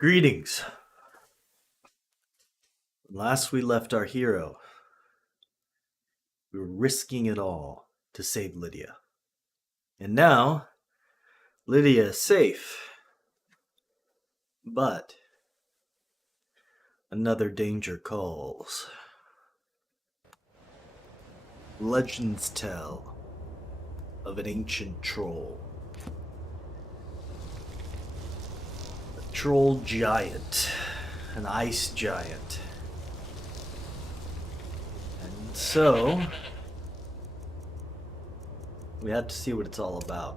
Greetings. Last we left our hero, we were risking it all to save Lydia. And now, Lydia is safe. But another danger calls. Legends tell of an ancient troll. A troll giant. An ice giant. And so, we had to see what it's all about.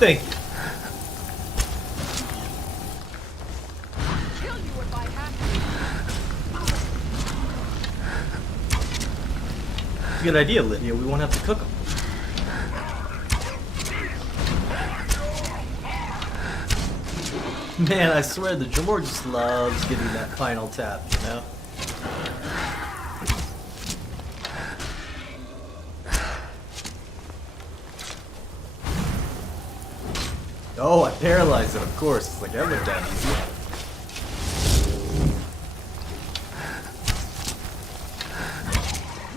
Thank you. Kill you if I have It's a good idea, Lydia. We won't have to cook them. Man, I swear the Jamor just loves getting that final tap, you know? Oh, I paralyzed it, of course. It's like, that went down easy. You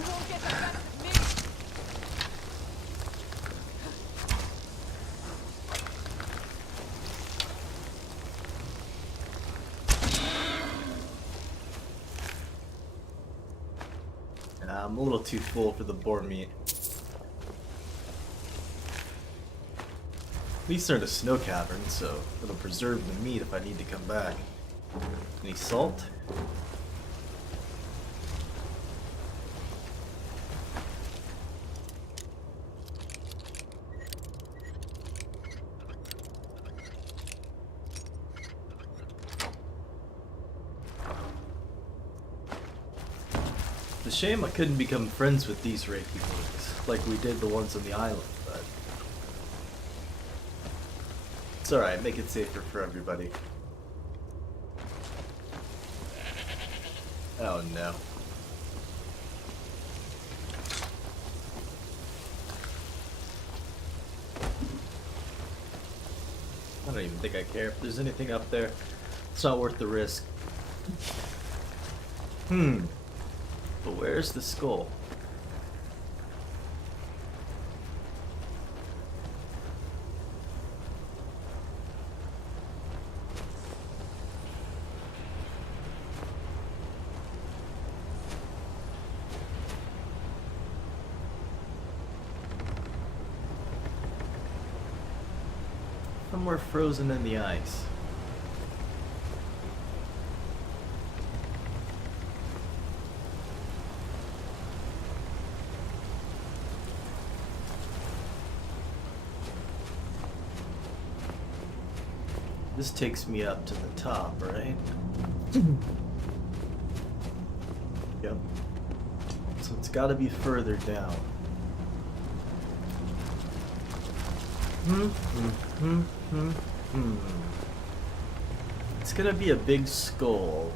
won't get the best of me. I'm a little too full for the boar meat. At least they're in a snow cavern, so it'll preserve the meat if I need to come back. Any salt? It's a shame I couldn't become friends with these Reiki boys, like we did the ones on the island, but it's alright, make it safer for everybody. Oh no. I don't even think I care if there's anything up there. It's not worth the risk. But where's the skull? Somewhere frozen in the ice. This takes me up to the top, right? Yep. So it's gotta be further down. It's gonna be a big skull.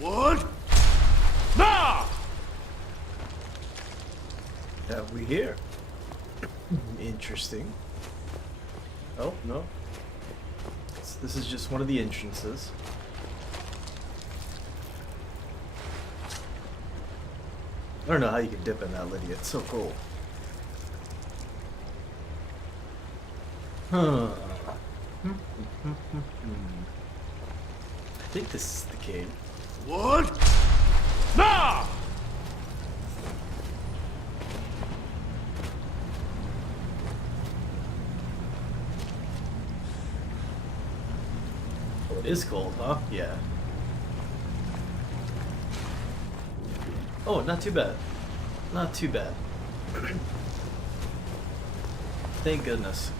What? Nah! Have we here? Interesting. Oh, no. This is just one of the entrances. I don't know how you can dip in that, Lydia. It's so cool. Huh. I think this is the cave. What? Nah! Oh, it is cold, huh? Yeah. Oh, not too bad. Not too bad. Thank goodness.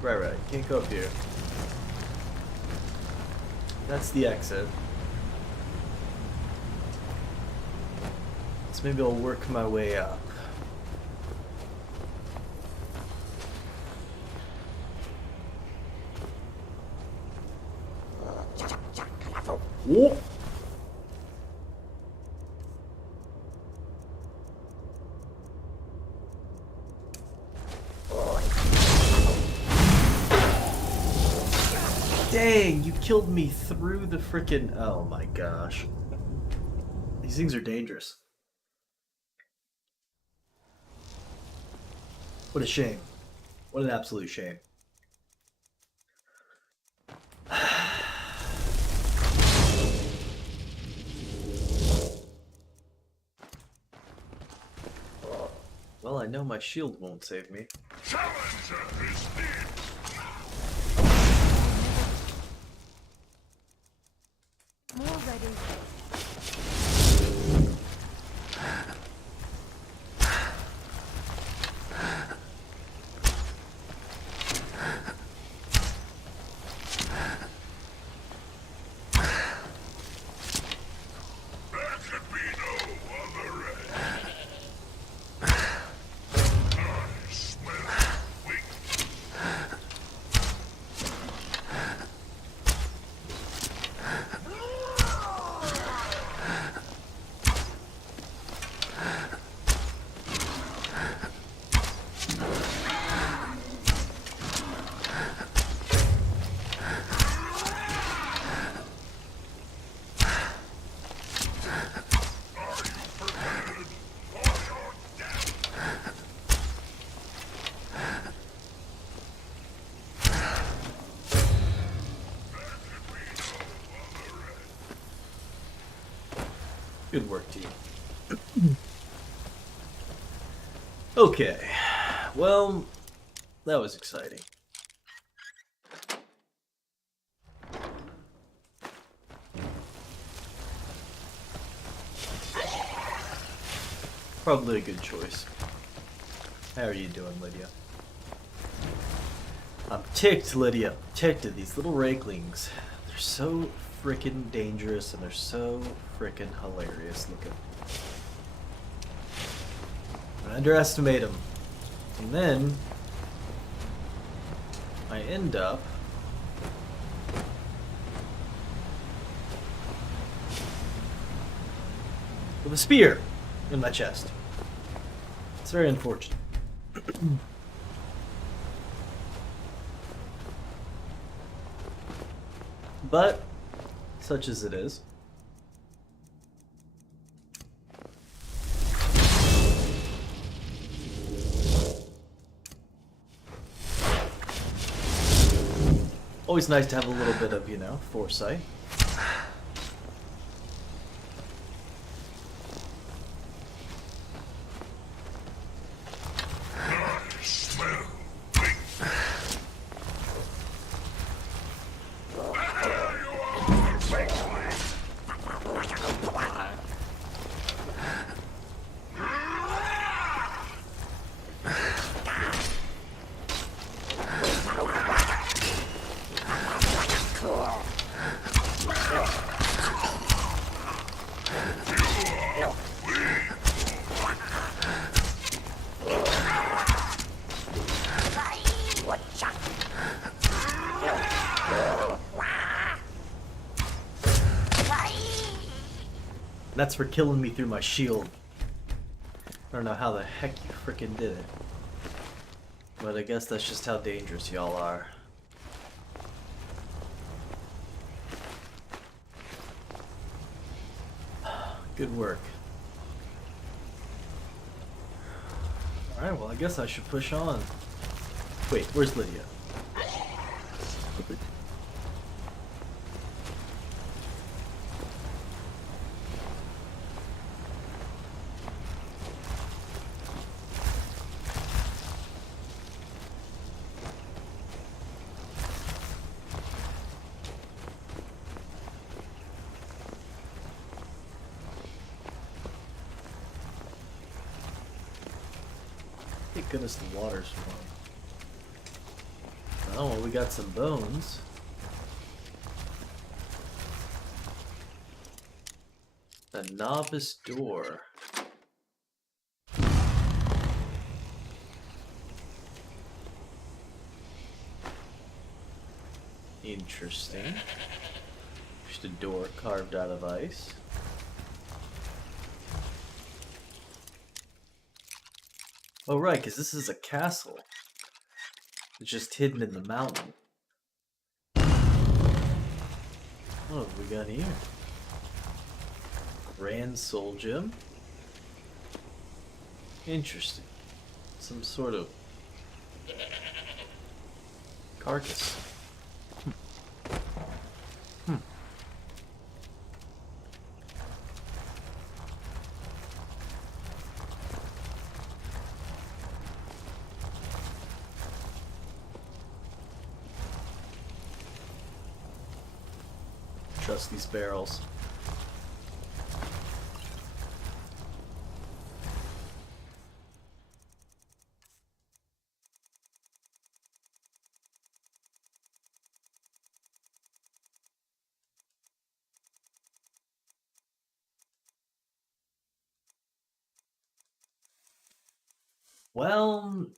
Right. Can't go up here. That's the exit. So maybe I'll work my way up. Whoa! Dang, you killed me through the frickin'... Oh my gosh. These things are dangerous. What a shame. What an absolute shame. Well, I know my shield won't save me. Challenger is near. More ready. There could be no other end. I smell weak. Good work, team. Okay. Well, that was exciting. Probably a good choice. How are you doing, Lydia? I'm ticked, Lydia. I'm ticked at these little rakelings. They're so freaking dangerous and they're so freaking hilarious looking. I underestimate them. And then I end up with a spear in my chest. It's very unfortunate. But such as it is. Always nice to have a little bit of, foresight. I smell weak. There you are, weakling. That's for killing me through my shield. I don't know how the heck you frickin' did it. But I guess that's just how dangerous y'all are. Good work. Alright, well I guess I should push on. Wait, where's Lydia? Thank goodness the water's warm. Oh, well, we got some bones. A novice door. Interesting. Just a door carved out of ice. Oh right, because this is a castle. It's just hidden in the mountain. Oh, what have we got here? Grand Soul Gem. Interesting. Some sort of carcass. Trust these barrels. Well,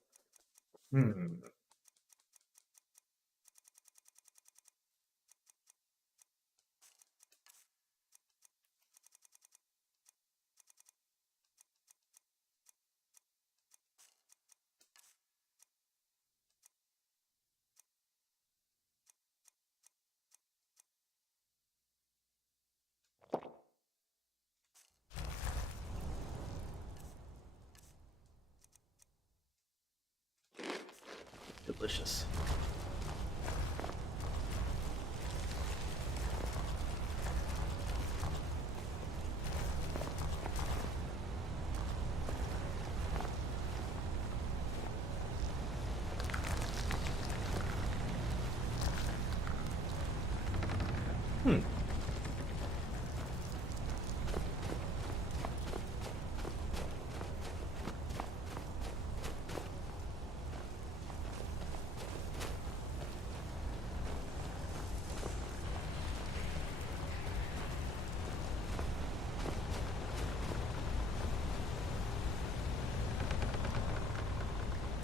delicious.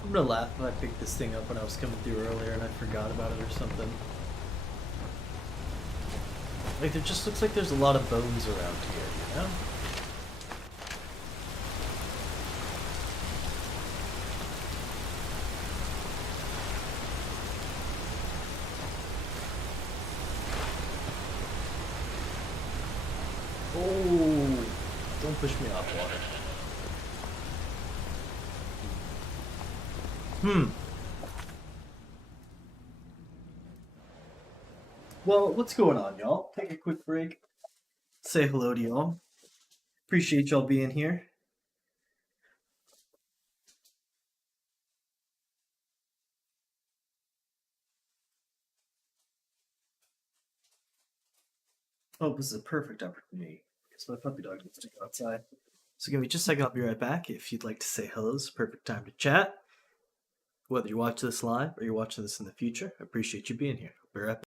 I'm gonna laugh if I picked this thing up when I was coming through earlier and I forgot about it or something. Like, there just looks like there's a lot of bones around here, you know? Oh, don't push me off water. Well, what's going on, y'all? Take a quick break. Say hello to y'all. Appreciate y'all being here. Oh, this is a perfect opportunity because my puppy dog needs to go outside. So give me just a second, I'll be right back. If you'd like to say hello, it's a perfect time to chat. Whether you watch this live or you're watching this in the future, I appreciate you being here. I'll be right back.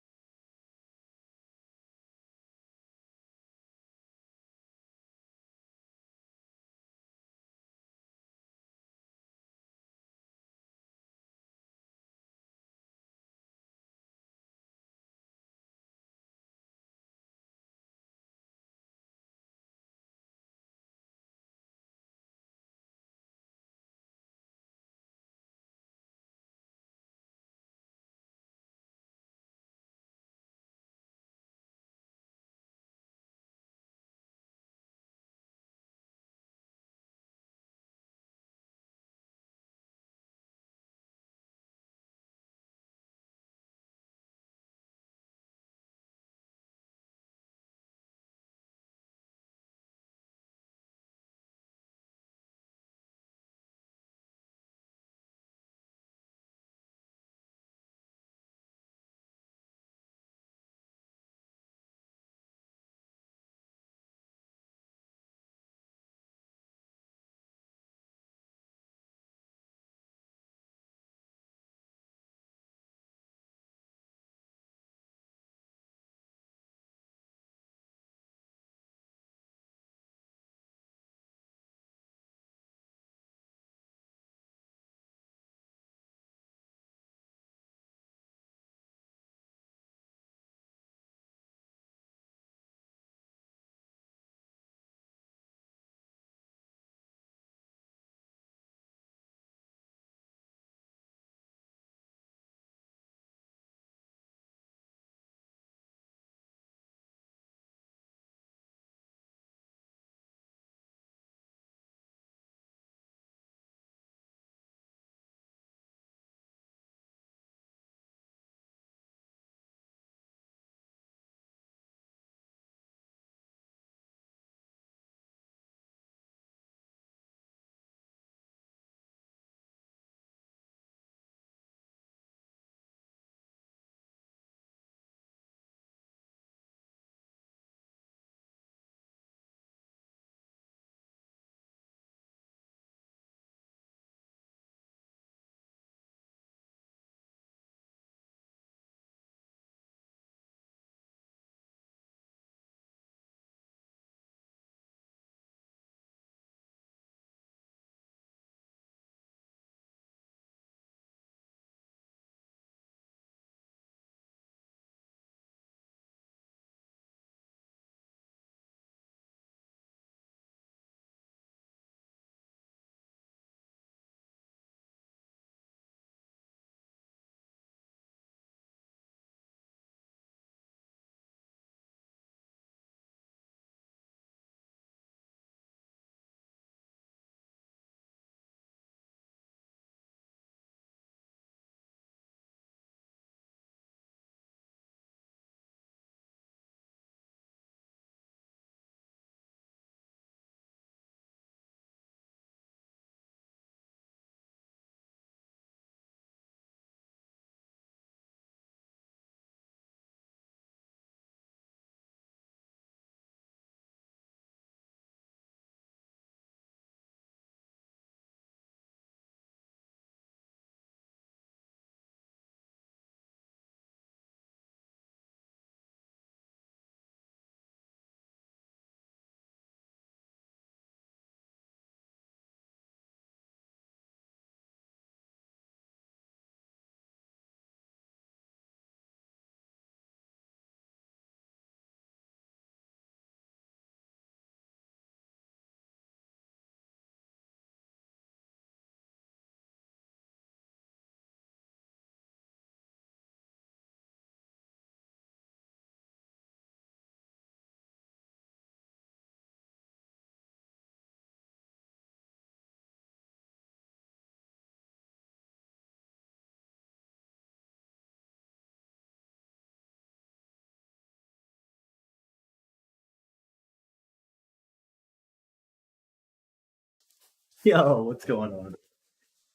Yo, what's going on?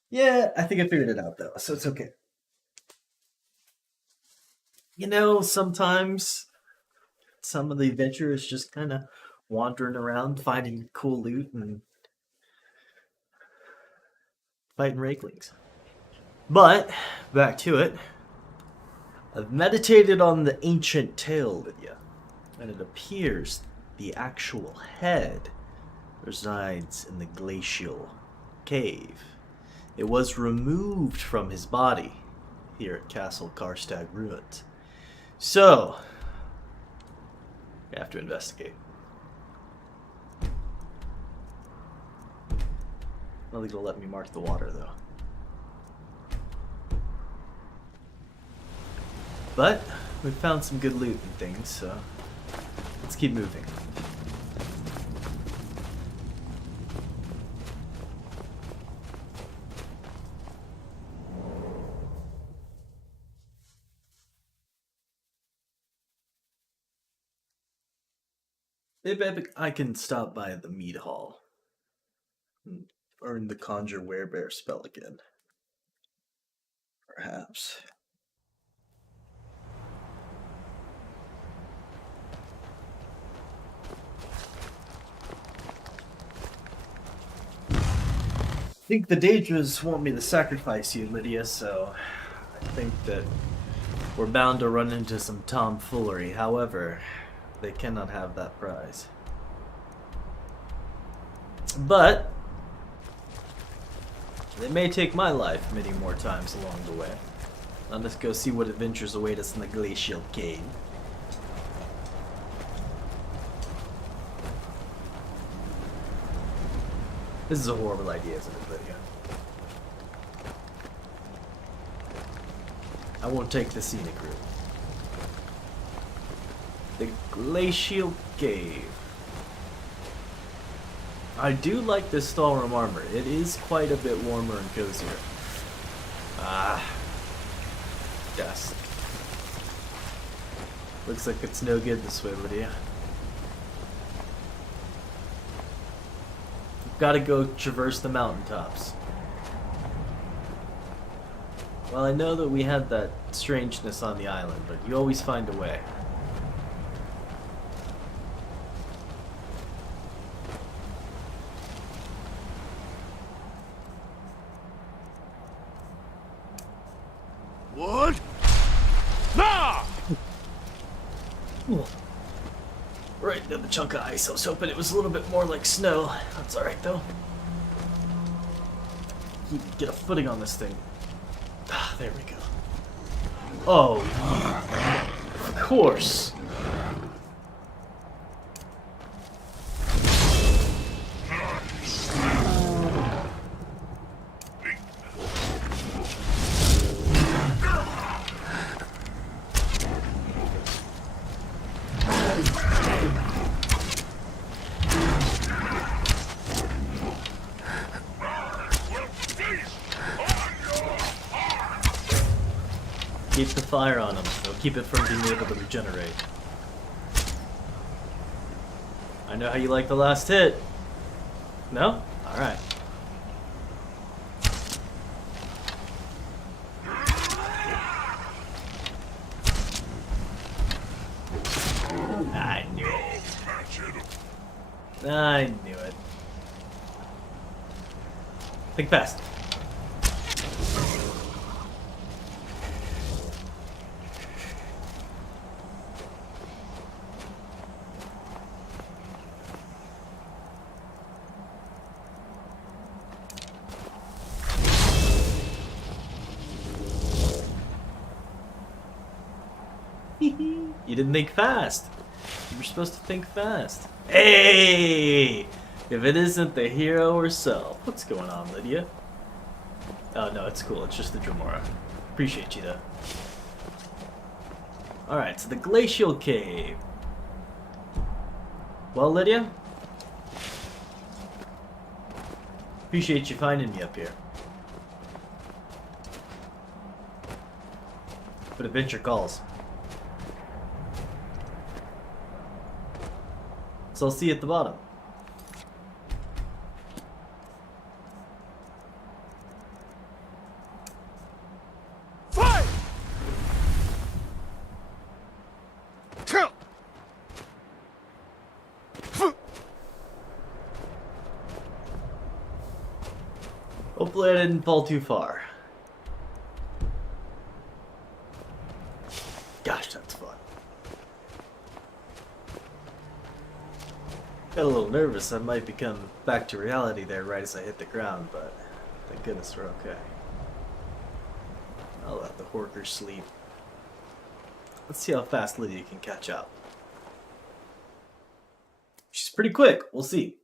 Yeah, I think I figured it out though, so it's okay. You know, sometimes some of the adventure is just kind of wandering around, finding cool loot, and fighting rakelings. But, back to it. I've meditated on the ancient tale, Lydia, and it appears the actual head resides in the glacial cave. It was removed from his body here at Castle Karstag Ruins. So, we have to investigate. Nothing will let me mark the water, though. But, we found some good loot and things, so let's keep moving. Maybe I can stop by the mead hall. And earn the conjure werebear spell again. Perhaps. I think the Daedras want me to sacrifice you, Lydia, so I think that we're bound to run into some tomfoolery. However, they cannot have that prize. But they may take my life many more times along the way. Let us go see what adventures await us in the glacial cave. This is a horrible idea, isn't it, Lydia? I won't take the scenic route. The glacial cave. I do like this Stalrum armor. It is quite a bit warmer and cozier. Ah. Dust. Looks like it's no good this way, Lydia. We've got to go traverse the mountaintops. Well, I know that we had that strangeness on the island, but you always find a way. What? Nah! Ooh. Right into the chunk of ice. I was hoping it was a little bit more like snow. That's alright though. You can get a footing on this thing. Ah, there we go. Oh, of course. Keep the fire on them. They'll keep it from being able to regenerate. I know how you like the last hit. No? Alright. I knew it. I knew it. Think fast. You didn't think fast. You were supposed to think fast. Hey! If it isn't the hero herself. What's going on, Lydia? Oh, no, it's cool. It's just the Dremora. Appreciate you, though. Alright, so the Glacial Cave. Well, Lydia? Appreciate you finding me up here. But adventure calls. So I'll see you at the bottom. Hopefully I didn't fall too far. Gosh, that's fun. Got a little nervous. I might become back to reality there right as I hit the ground, but thank goodness we're okay. I'll let the horker sleep. Let's see how fast Lydia can catch up. She's pretty quick. We'll see.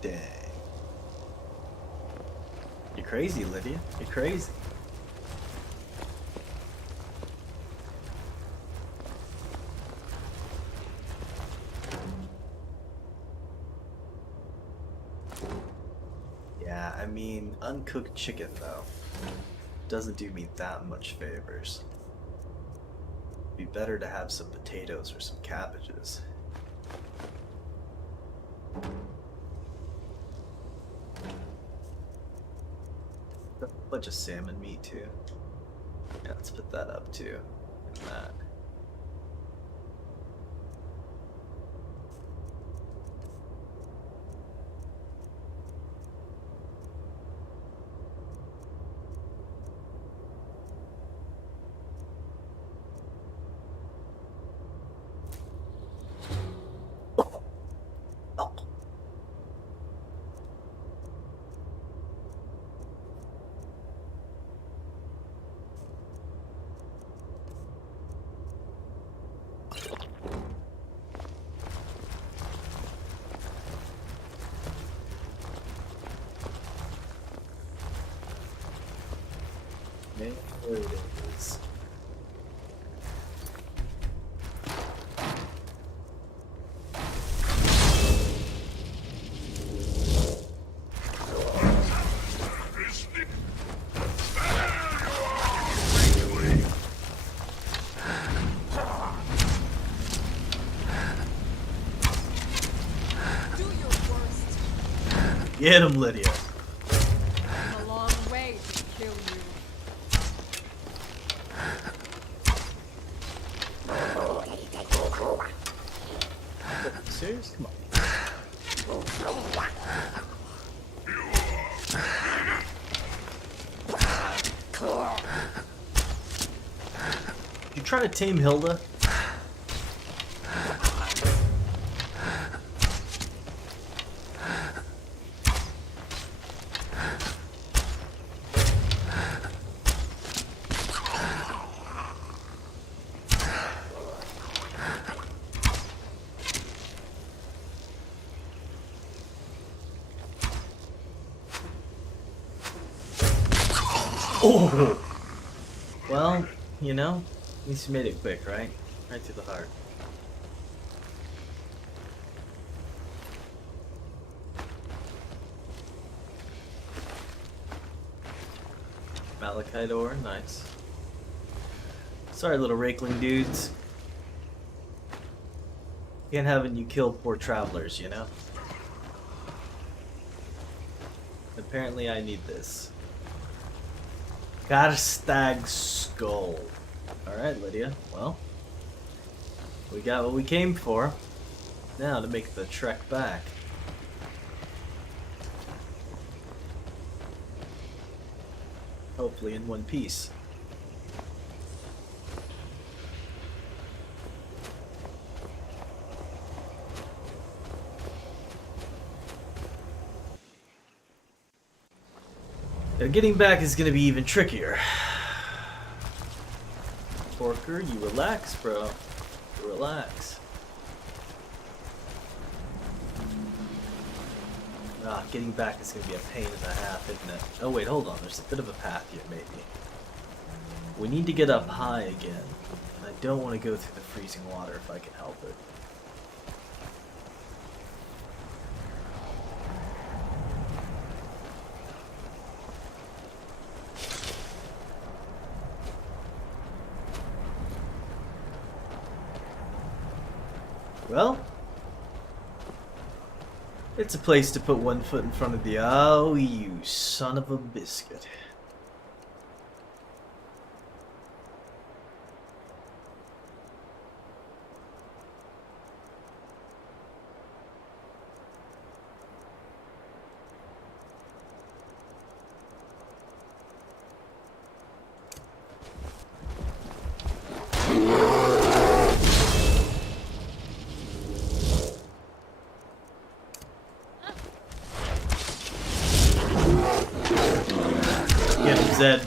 Dang. You're crazy, Lydia. You're crazy. Yeah, I mean, uncooked chicken, though, doesn't do me that much favors. Be better to have some potatoes or some cabbages. A bunch of salmon meat, too. Yeah, let's put that up, too. And that. There it is. Do your worst. Get him, Lydia. I'm a long way to kill you. Serious? Come on. You trying to tame Hilda? Oh! Well, you know, at least you made it quick, right? Right to the heart. Malachite ore, nice. Sorry, little rakeling dudes. Can't have it you kill poor travelers, you know? Apparently I need this. Got a stag skull. Alright, Lydia. Well, we got what we came for. Now to make the trek back. Hopefully in one piece. Now getting back is gonna be even trickier. Porker, you relax, bro. You relax. Ah, getting back is gonna be a pain in the half, isn't it? Oh wait, hold on. There's a bit of a path here, maybe. We need to get up high again. And I don't want to go through the freezing water if I can help it. Well, it's a place to put one foot in front of the other. Oh, you son of a biscuit. Zed.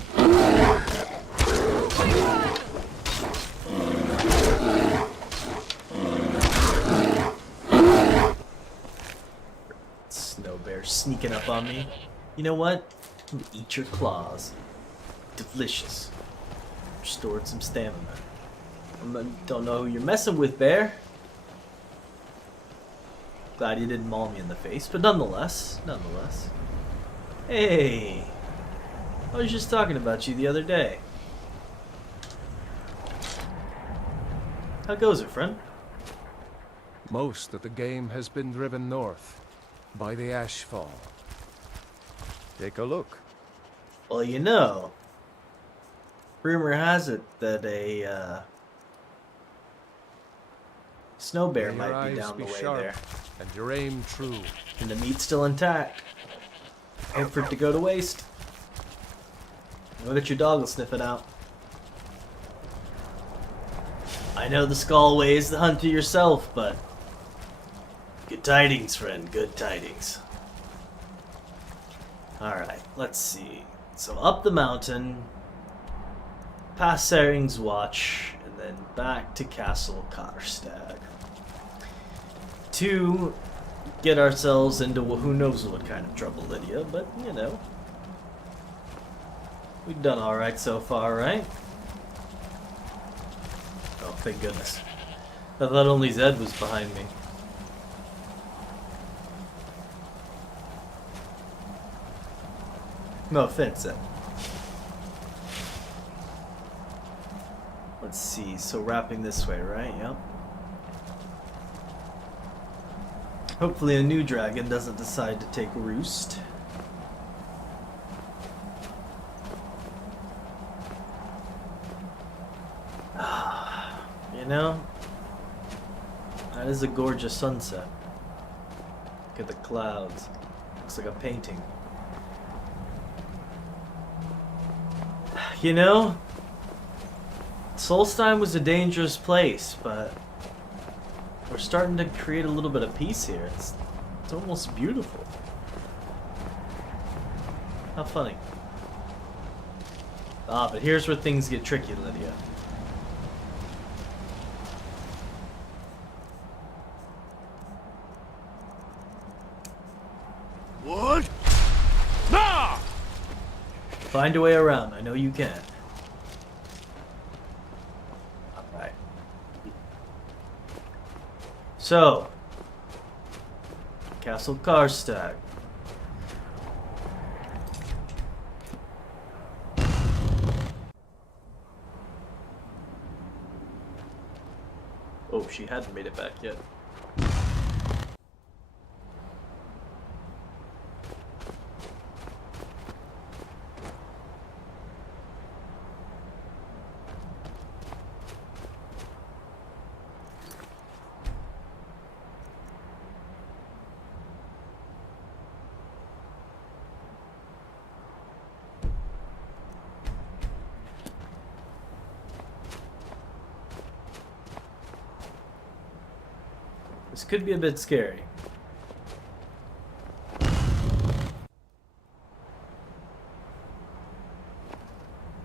Snow bear sneaking up on me. You know what? I'm gonna eat your claws. Delicious. Restored some stamina. Don't know who you're messing with, bear. Glad you didn't maul me in the face, but nonetheless. Hey! I was just talking about you the other day. How goes it, friend? Most of the game has been driven north by the Ashfall. Take a look. Well, you know, rumor has it that a snow bear May your might be eyes down the be way sharp there. and your aim true. And the meat's still intact. Hope for it to go to waste. Know that your dog will sniff it out. I know the skull weighs the hunter yourself, but good tidings, friend, good tidings. Alright, let's see. So up the mountain, past Sering's Watch, and then back to Castle Karstag. To get ourselves into who knows what kind of trouble, Lydia, but you know. We've done alright so far, right? Oh, thank goodness. I thought only Zed was behind me. No offense, Zed. Let's see, so wrapping this way, right? Yep. Hopefully a new dragon doesn't decide to take roost. You know, that is a gorgeous sunset. Look at the clouds. Looks like a painting. You know, Solstheim was a dangerous place, but we're starting to create a little bit of peace here. It's almost beautiful. How funny. Ah, but here's where things get tricky, Lydia. What? Nah! Find a way around. I know you can. Alright. So, Castle Karstag. Oh, she hadn't made it back yet. This could be a bit scary.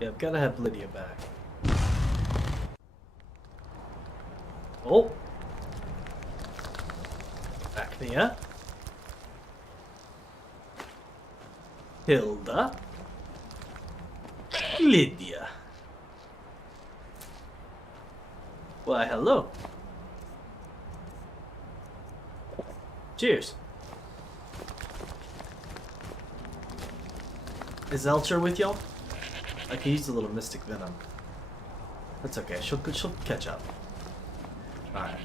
Yeah, I've got to have Lydia back. Oh! Acnea. Hilda. Lydia. Why, hello. Cheers. Is Elcher with y'all? I can use a little Mystic Venom. That's okay. She'll catch up. All right.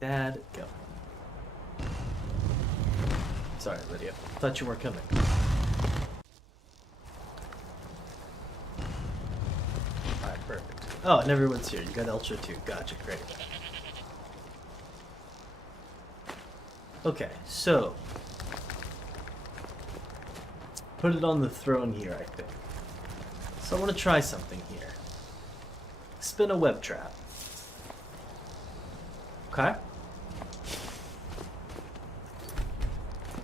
Dad, go. Sorry, Lydia. Thought you weren't coming. Alright, perfect. Oh, and everyone's here. You got Elcher too. Gotcha, great. Okay, so put it on the throne here, I think. So I want to try something here. Spin a web trap. Okay.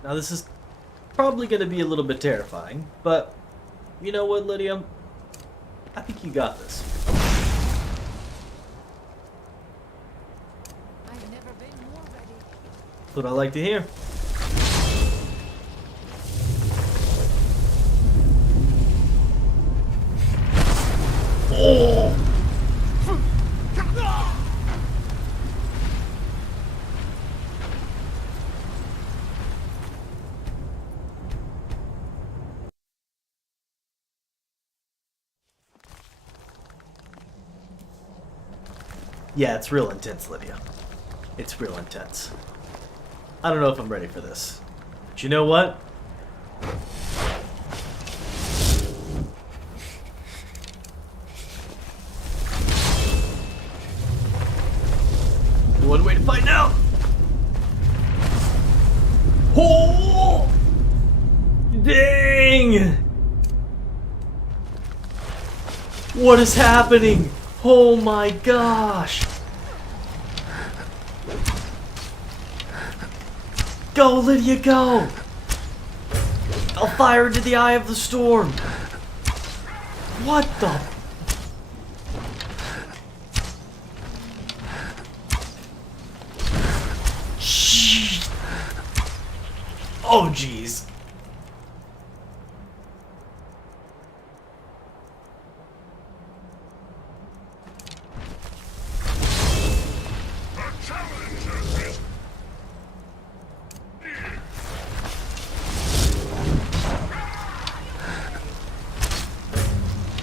Now this is probably going to be a little bit terrifying, but you know what, Lydia? I think you got this. I've never been more ready. That's what I like to hear. Oh! Yeah, it's real intense, Lydia. It's real intense. I don't know if I'm ready for this. But you know what? One way to find out! Oh! Dang! What is happening? Oh my gosh! Go, Lydia, go! I'll fire into the eye of the storm! What the? Jeez. Oh, jeez.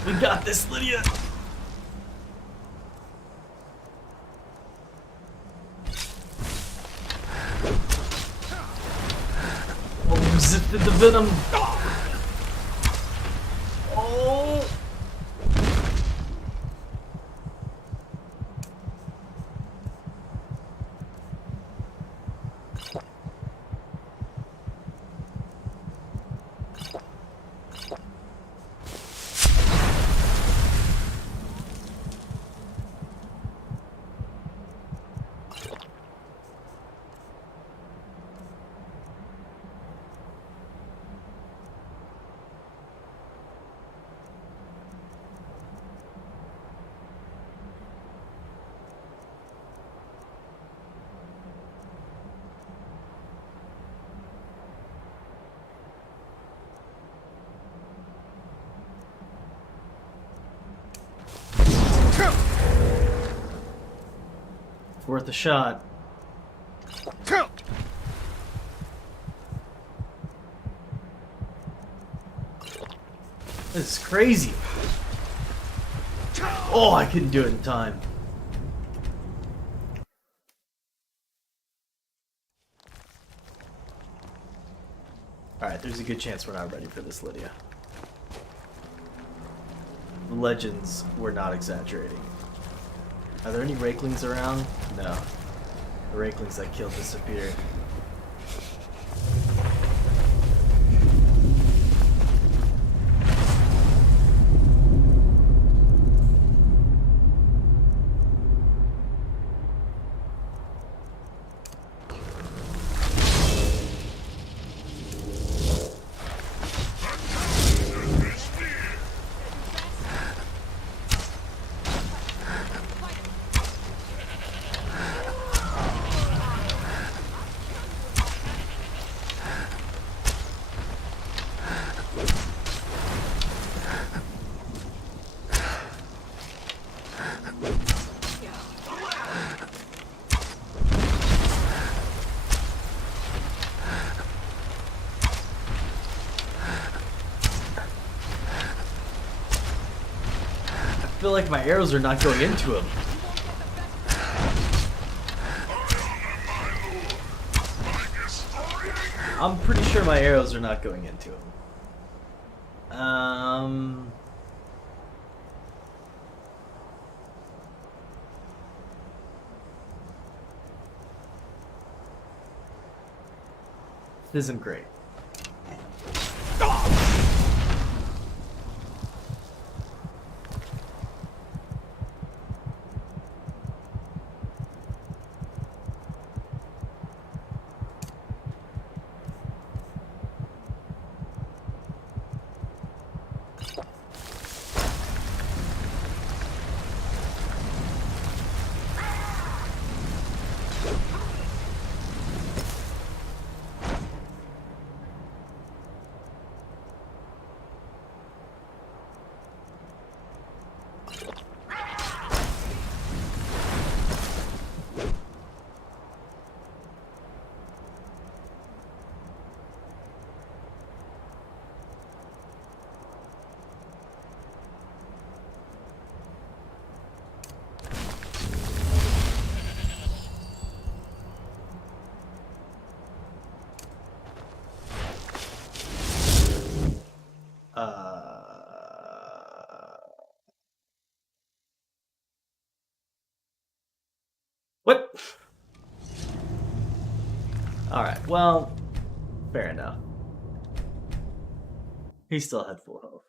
We got this, Lydia. Oh, zipped the venom. Oh. Worth a shot. This is crazy. Oh, I couldn't do it in time. Alright, there's a good chance we're not ready for this, Lydia. The legends were not exaggerating. Are there any rakelings around? No. The rakelings I killed disappeared. I feel like my arrows are not going into him. I'm pretty sure my arrows are not going into him. This isn't great. Alright, well, fair enough. He still had full health.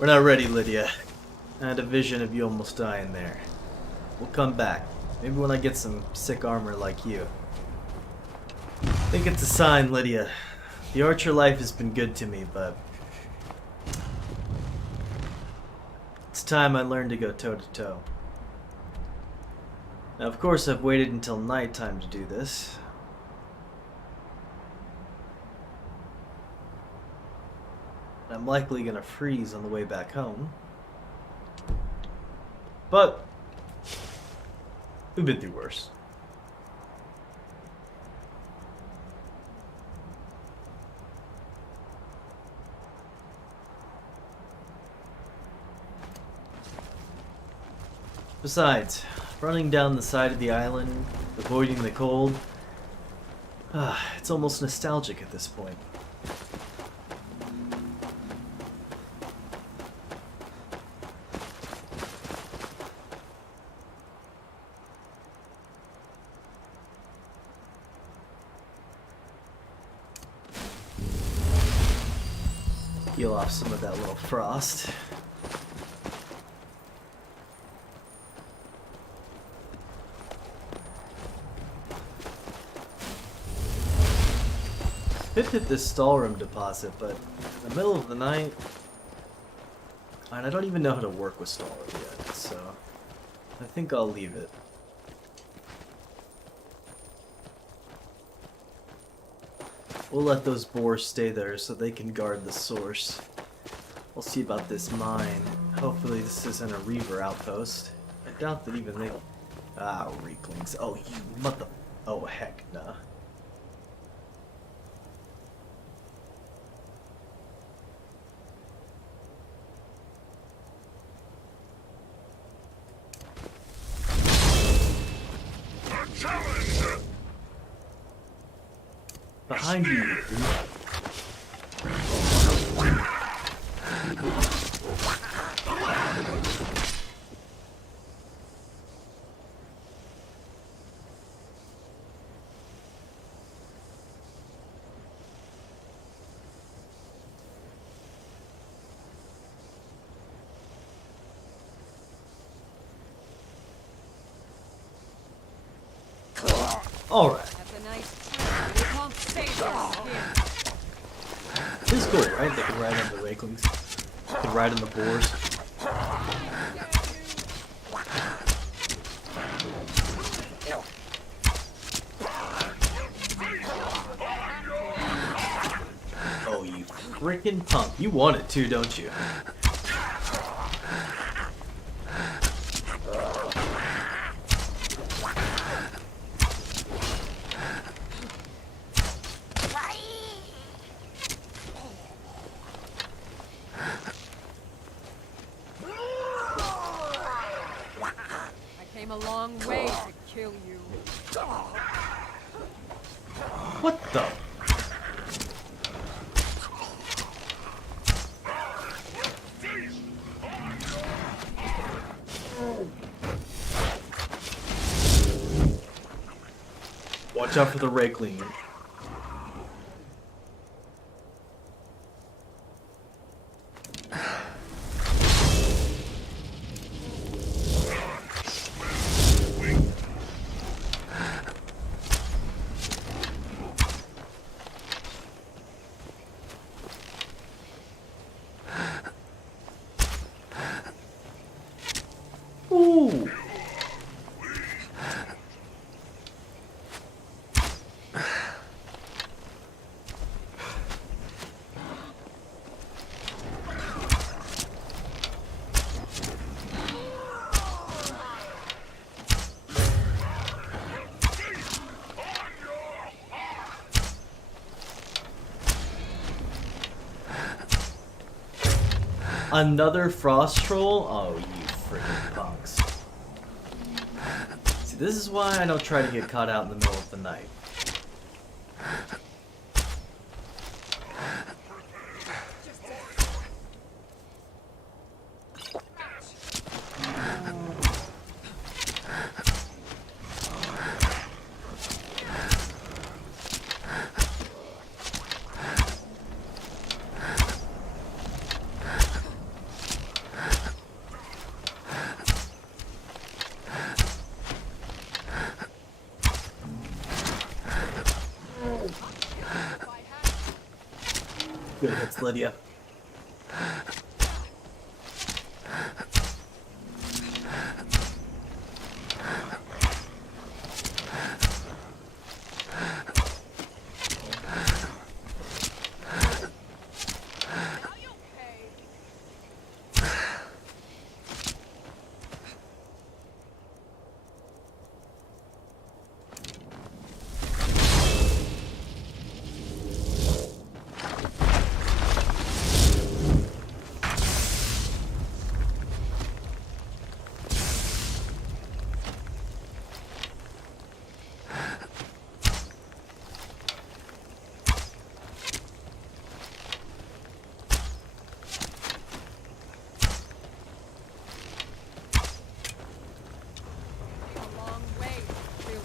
We're not ready, Lydia. I had a vision of you almost dying there. We'll come back. Maybe when I get some sick armor like you. I think it's a sign, Lydia. The archer life has been good to me, but it's time I learned to go toe-to-toe. Now, of course, I've waited until nighttime to do this. I'm likely gonna freeze on the way back home. But we've been through worse. Besides, running down the side of the island, avoiding the cold, it's almost nostalgic at this point. Heal off some of that little frost. Could hit this Stalrim deposit, but in the middle of the night, and I don't even know how to work with Stalrim yet, so I think I'll leave it. We'll let those boars stay there so they can guard the source. We'll see about this mine. Hopefully this isn't a Reaver outpost. I doubt that even they... Ah, Reeklings. Oh, you mother... Oh, heck nah. Behind you, dude. All right. That's a nice time. You won't save your skin. It's cool, right? They can ride on the Rakelings. They can ride on the boars. Oh, you freaking punk. You want it too, don't you? Came a long way to kill you. What the? Watch out for the Rakeling. Ooh. Another frost troll? Oh, you freaking punks. See, this is why I don't try to get caught out in the middle of the night. It's Lydia. Are you okay? Came a long way to kill you.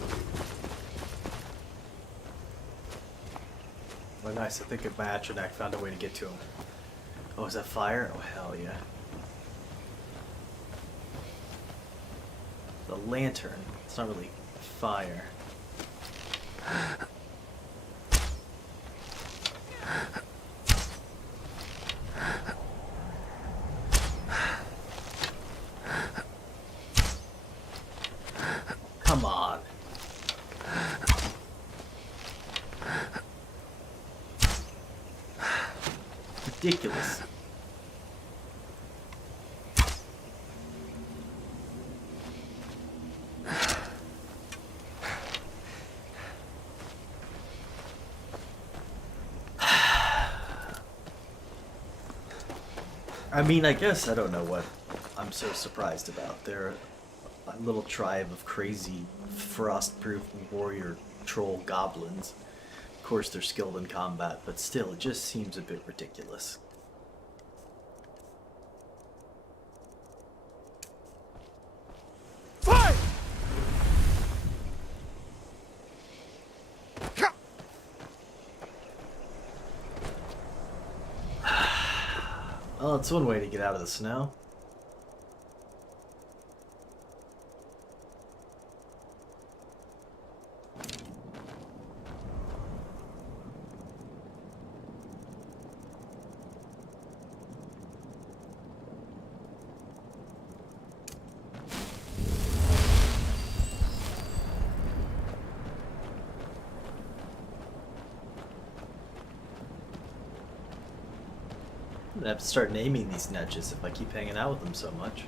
Well, nice. I think if my Atronach found a way to get to him. Oh, is that fire? Oh, hell yeah. The lantern. It's not really fire. Come on. Ridiculous. I mean, I guess I don't know what I'm so surprised about. They're a little tribe of crazy, frost-proof warrior troll goblins. Of course, they're skilled in combat, but still, it just seems a bit ridiculous. Fight! Well, it's one way to get out of the snow. I'm gonna have to start naming these nudges if I keep hanging out with them so much.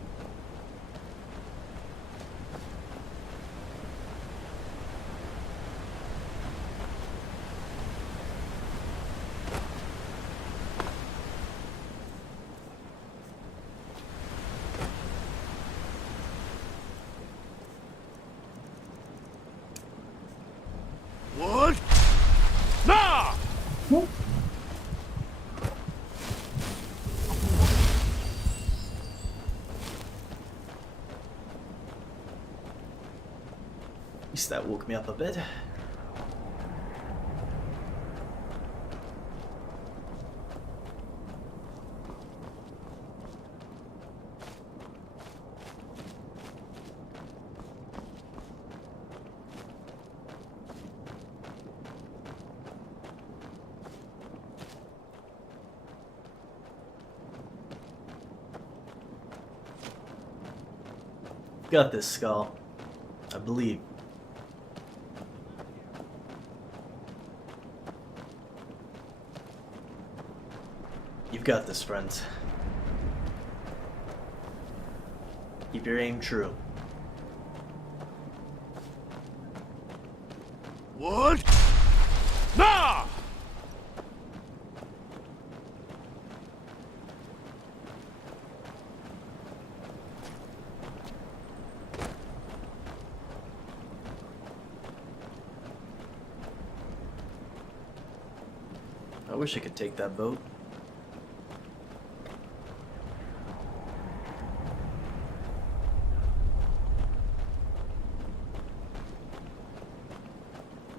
What? Nah! At least that woke me up a bit. Got this, Skull. I believe. You've got this, friends. Keep your aim true. What? Nah! I wish I could take that boat.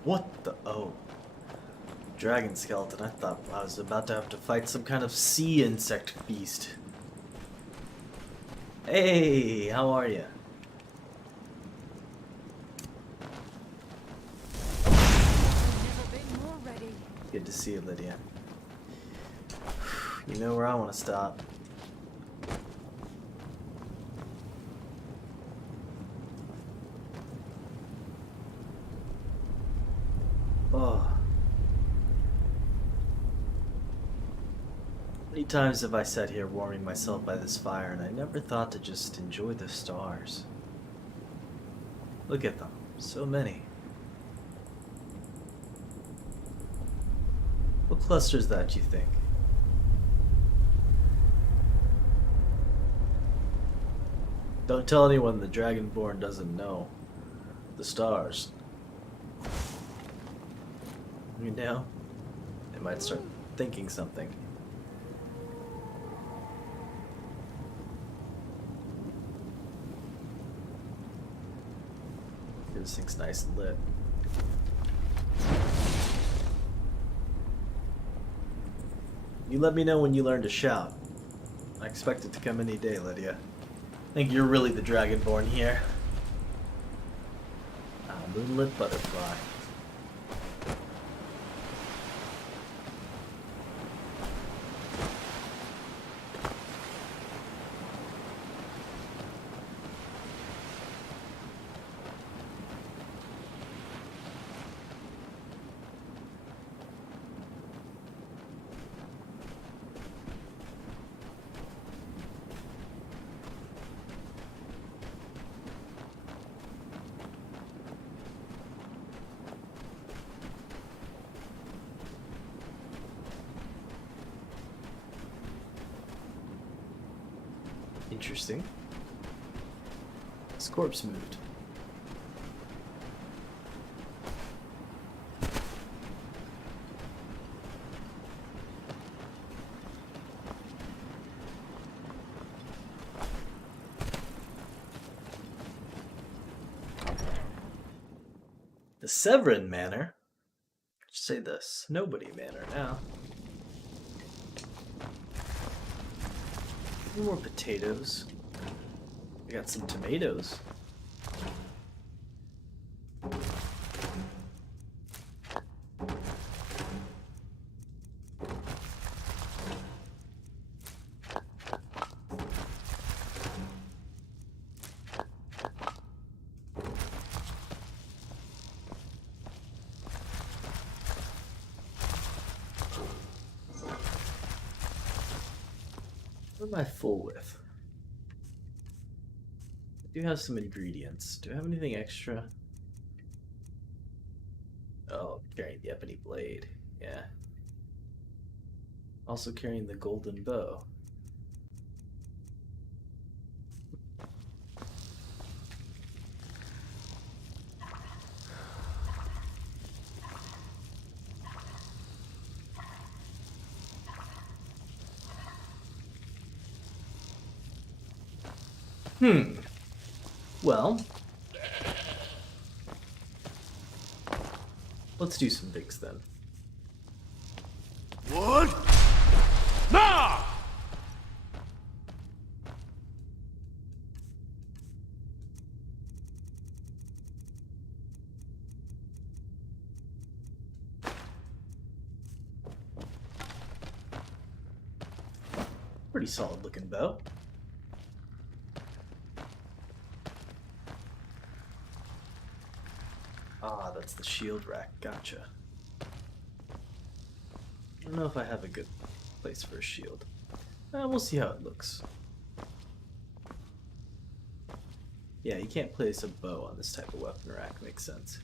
What the? Oh. Dragon skeleton. I thought I was about to have to fight some kind of sea insect beast. Hey, how are you? I've never been more ready. Good to see you, Lydia. You know where I want to stop. Oh. Many times have I sat here warming myself by this fire, and I never thought to just enjoy the stars. Look at them. So many. What cluster is that, you think? Don't tell anyone the Dragonborn doesn't know the stars. You know, they might start thinking something. This thing's nice and lit. You let me know when you learn to shout. I expect it to come any day, Lydia. I think you're really the Dragonborn here. A moonlit butterfly. Interesting. This corpse moved. The Severin Manor? Just say the Snowbody Manor now. More potatoes. We got some tomatoes. What am I full with? I do have some ingredients. Do I have anything extra? Oh, carrying the ebony blade. Yeah. Also carrying the golden bow. Well, let's do some things then. What? Nah! Pretty solid looking bow. Ah, that's the shield rack. Gotcha. I don't know if I have a good place for a shield. We'll see how it looks. Yeah, you can't place a bow on this type of weapon rack. Makes sense.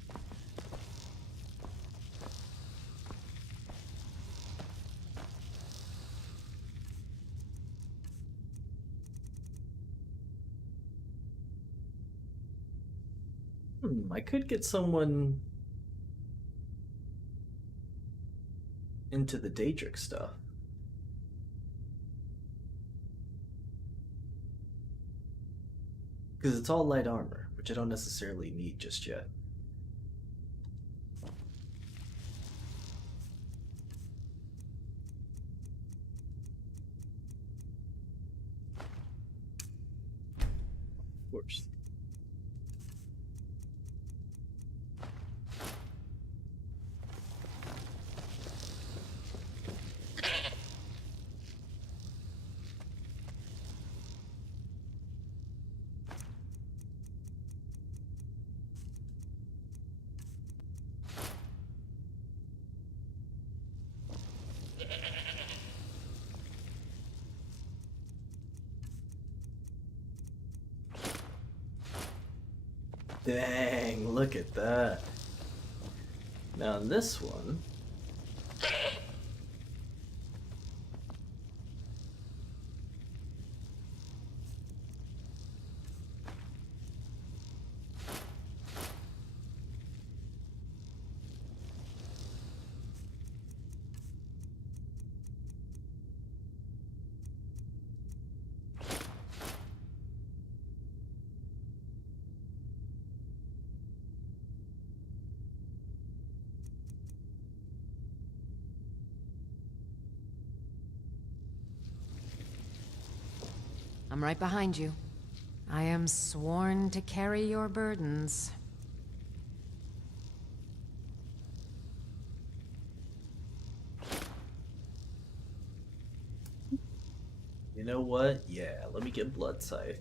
I could get someone into the Daedric stuff. Because it's all light armor, which I don't necessarily need just yet. Of course. Dang, look at that. Now in this one, I'm right behind you. I am sworn to carry your burdens. you know what? Yeah, let me get blood sight.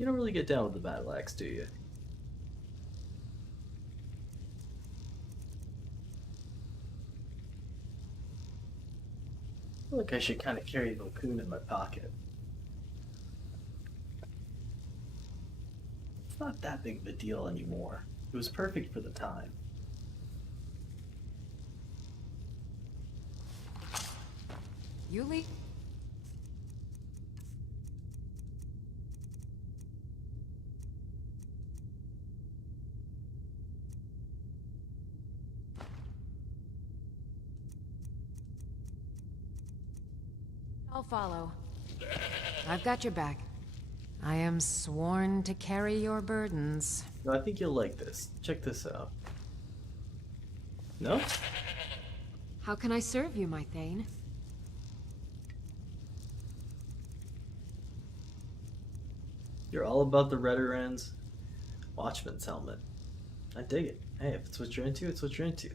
You don't really get down with the battle axe, do you? I feel like I should kind of carry the cocoon in my pocket. It's not that big of a deal anymore. It was perfect for the time. You leave. I'll follow. I've got your back. I am sworn to carry your burdens. No, I think you'll like this. Check this out. No? How can I serve you, my Thane? You're all about the redder ends. Watchman's helmet. I dig it. Hey, if it's what you're into, it's what you're into.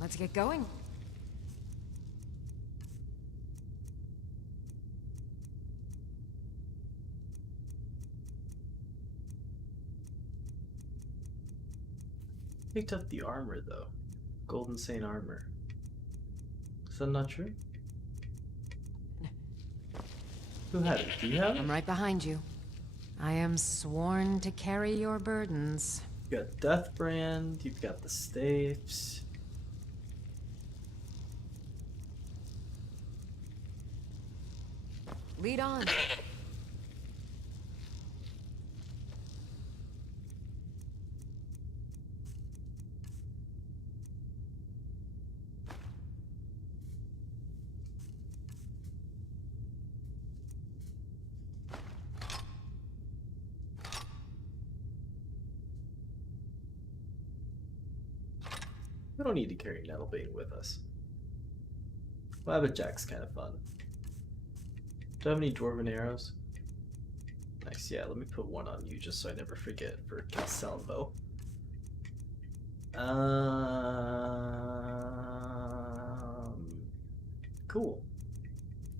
Let's get going. Picked up the armor though. Golden Saint armor. Is that not true? Who had it? Do you have it? I'm right behind you. I am sworn to carry your burdens. You got Death Brand, you've got the staves. Lead on. We don't need to carry Nettlebane with us. Jack's kind of fun. Do I have any Dwarven arrows? Nice, yeah, let me put one on you just so I never forget for Casalvo. Cool.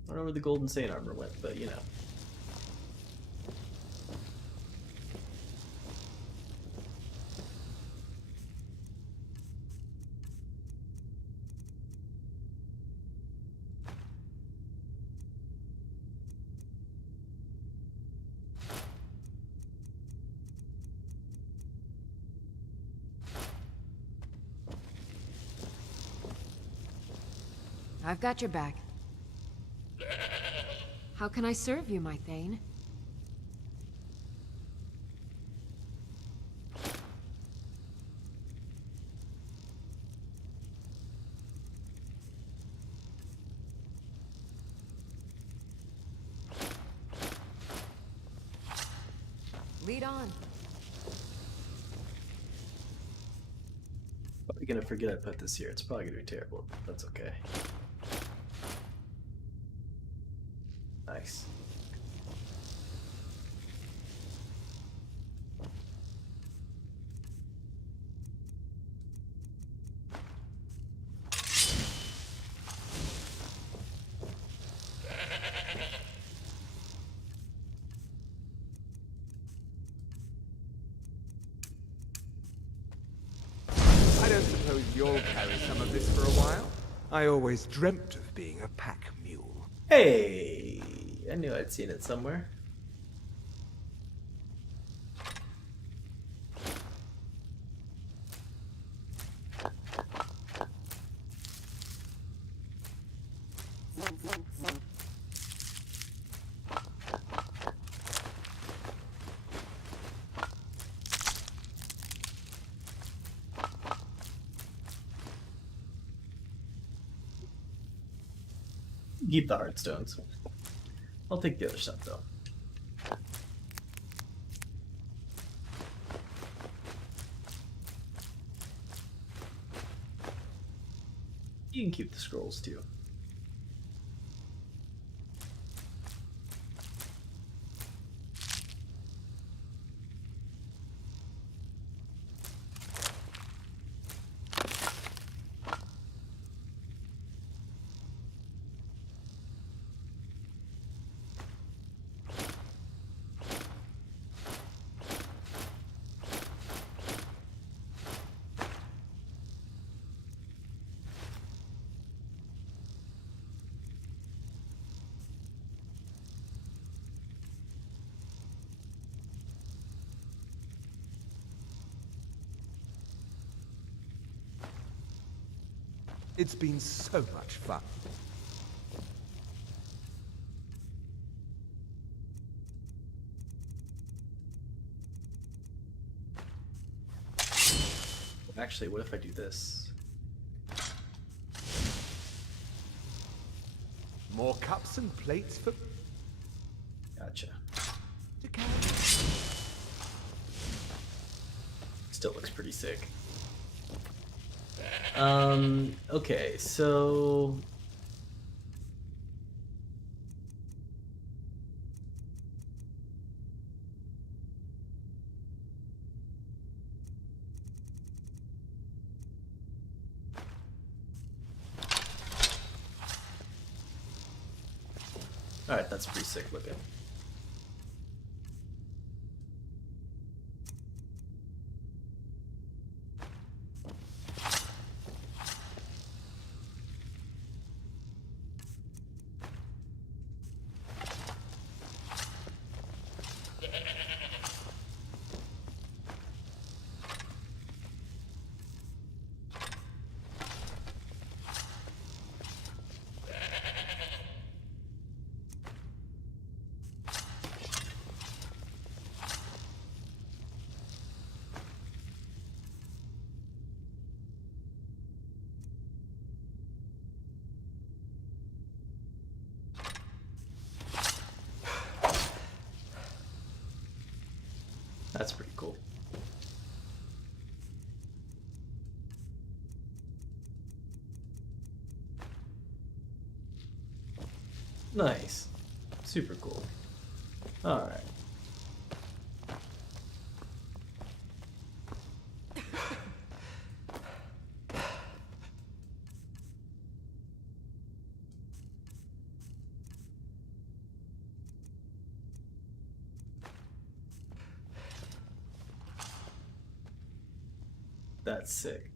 I don't know where the Golden Saint armor went, but you know. I've got your back. How can I serve you, my Thane? Lead on. Probably gonna forget I put this here. It's probably gonna be terrible. That's okay. Nice. I don't suppose you'll carry some of this for a while? I always dreamt of being a pack mule. Hey! I knew I'd seen it somewhere. Keep the hardstones. I'll take the other stuff though. You can keep the scrolls too. It's been so much fun. Actually, what if I do this? More cups and plates for Gotcha. to carry. Still looks pretty sick. Okay, so alright, that's pretty sick looking. That's pretty cool. Nice. Super cool. Alright. That's sick.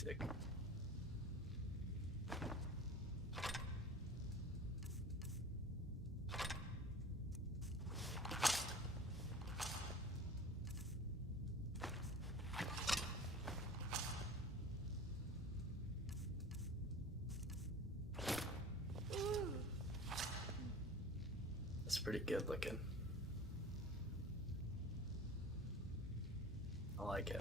sick. That's pretty good looking. I like it.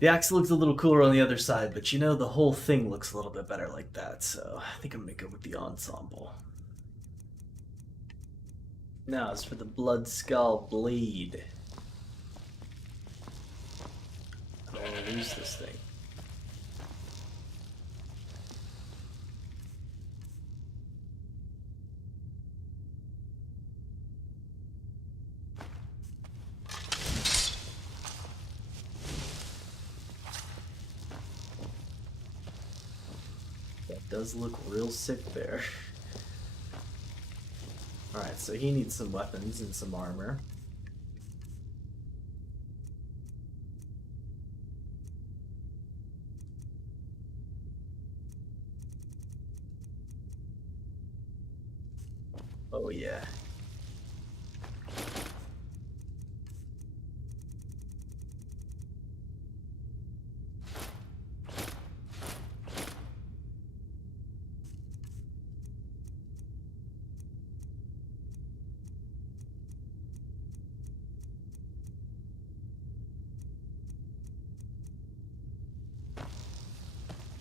The axe looks a little cooler on the other side, but you know, the whole thing looks a little bit better like that, so I think I'm gonna go with the ensemble. Now, as for the Blood Skull Blade. I don't want to lose this thing. That does look real sick there. Alright, so he needs some weapons and some armor. Oh yeah.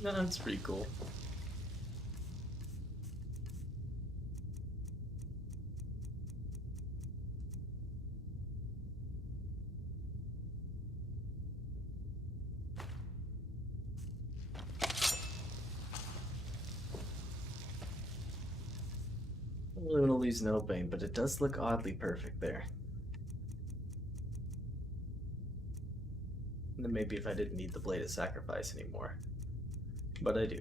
No, that's pretty cool. I'm really gonna lose no bane, but it does look oddly perfect there. And then maybe if I didn't need the Blade of Sacrifice anymore. But I do.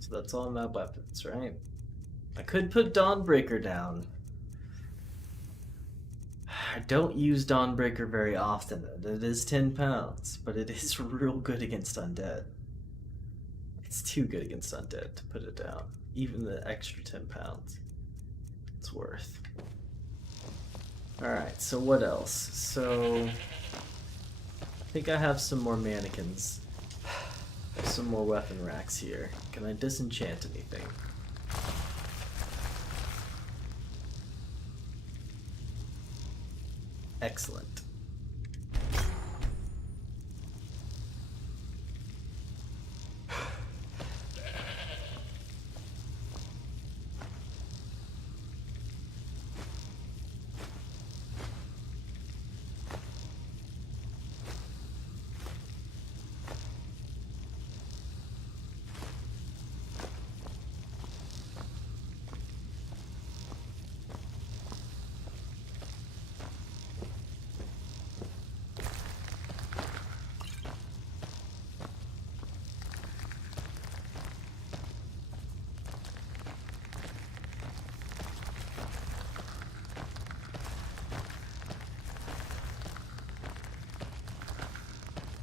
So that's all my weapons, right? I could put Dawnbreaker down. I don't use Dawnbreaker very often. It is 10 pounds, but it is real good against undead. It's too good against undead to put it down. Even the extra 10 pounds. It's worth. Alright, so what else? So I think I have some more mannequins. Some more weapon racks here. Can I disenchant anything? Excellent.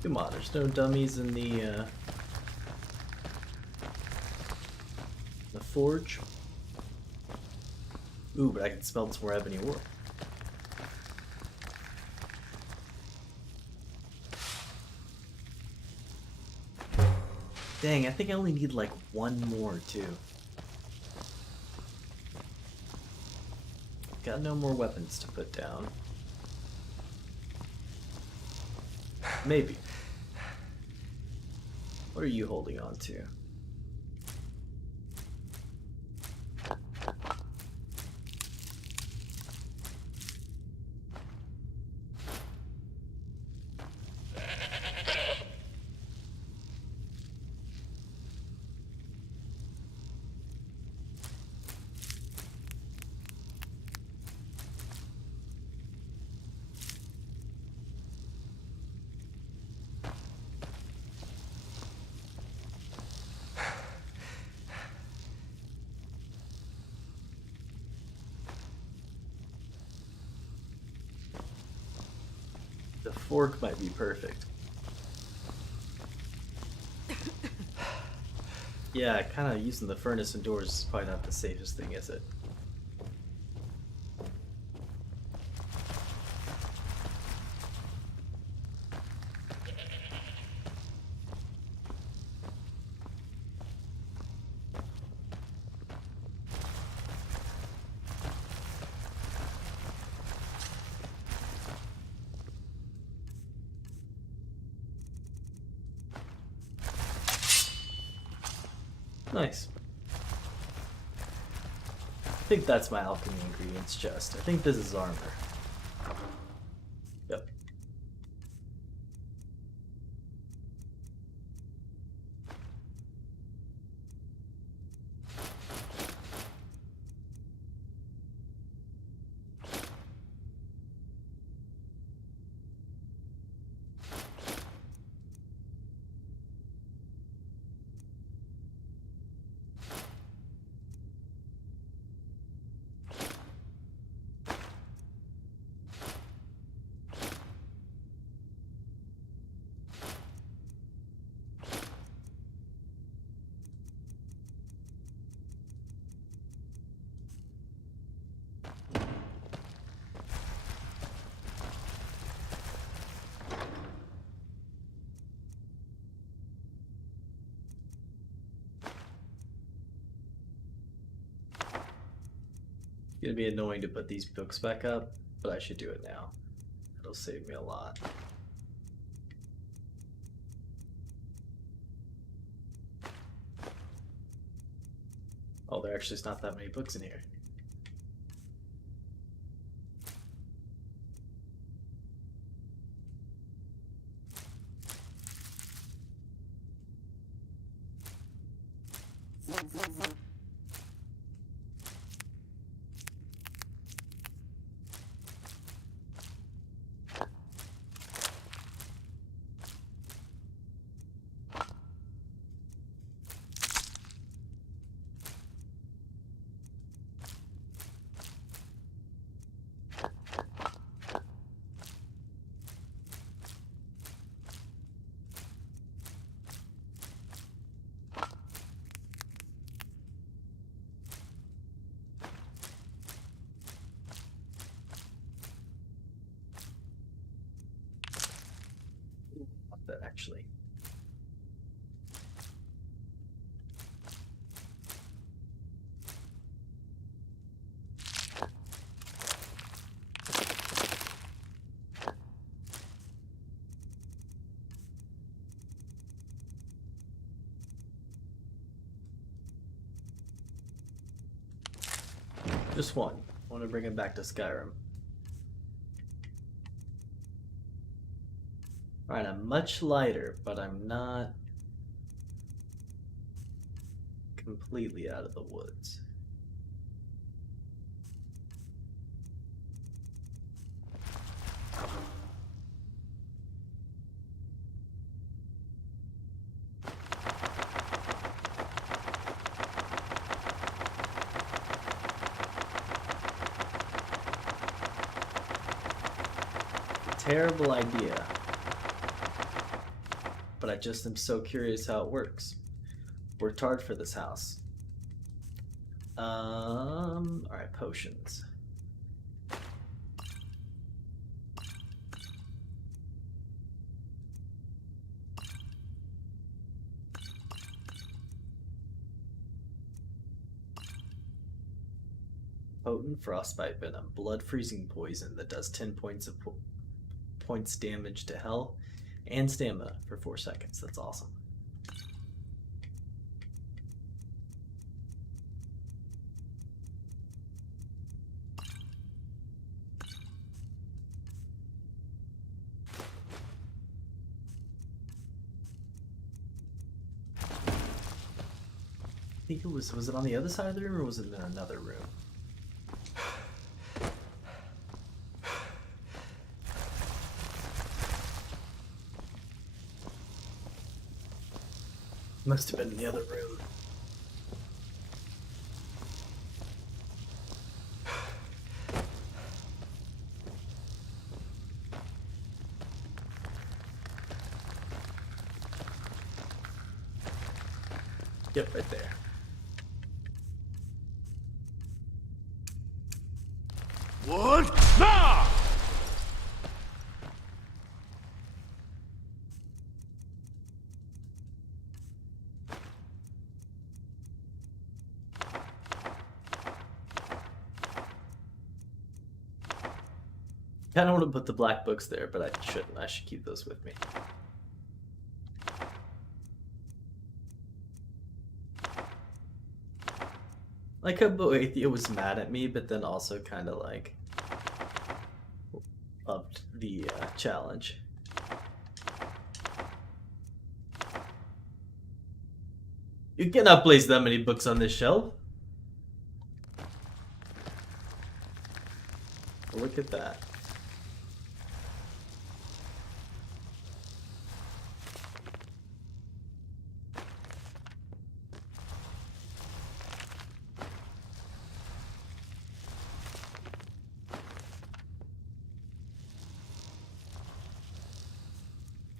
Come on, there's no dummies in the forge. Ooh, but I can smell some more ebony ore. Dang, I think I only need like one more too. Got no more weapons to put down. Maybe. What are you holding on to? fork might be perfect. Yeah, kind of using the furnace indoors is probably not the safest thing, is it? Nice. I think that's my alchemy ingredients chest. I think this is armor. Yep. It's gonna be annoying to put these books back up, but I should do it now. It'll save me a lot. Oh, there actually is not that many books in here. That actually. Just one. I want to bring him back to Skyrim. Alright, I'm much lighter, but I'm not completely out of the woods. Terrible idea. But I just am so curious how it works. Worked hard for this house. Alright, potions. Potent frostbite venom, blood freezing poison that does 10 points of points damage to health and stamina for 4 seconds. That's awesome. I think it was it on the other side of the room or was it in another room? Must have been in the other room. Yep, right there. What? Ah! Kind of want to put the black books there, but I shouldn't. I should keep those with me. Like how Boethia was mad at me, but then also kind of like upped the challenge. You cannot place that many books on this shelf. Look at that.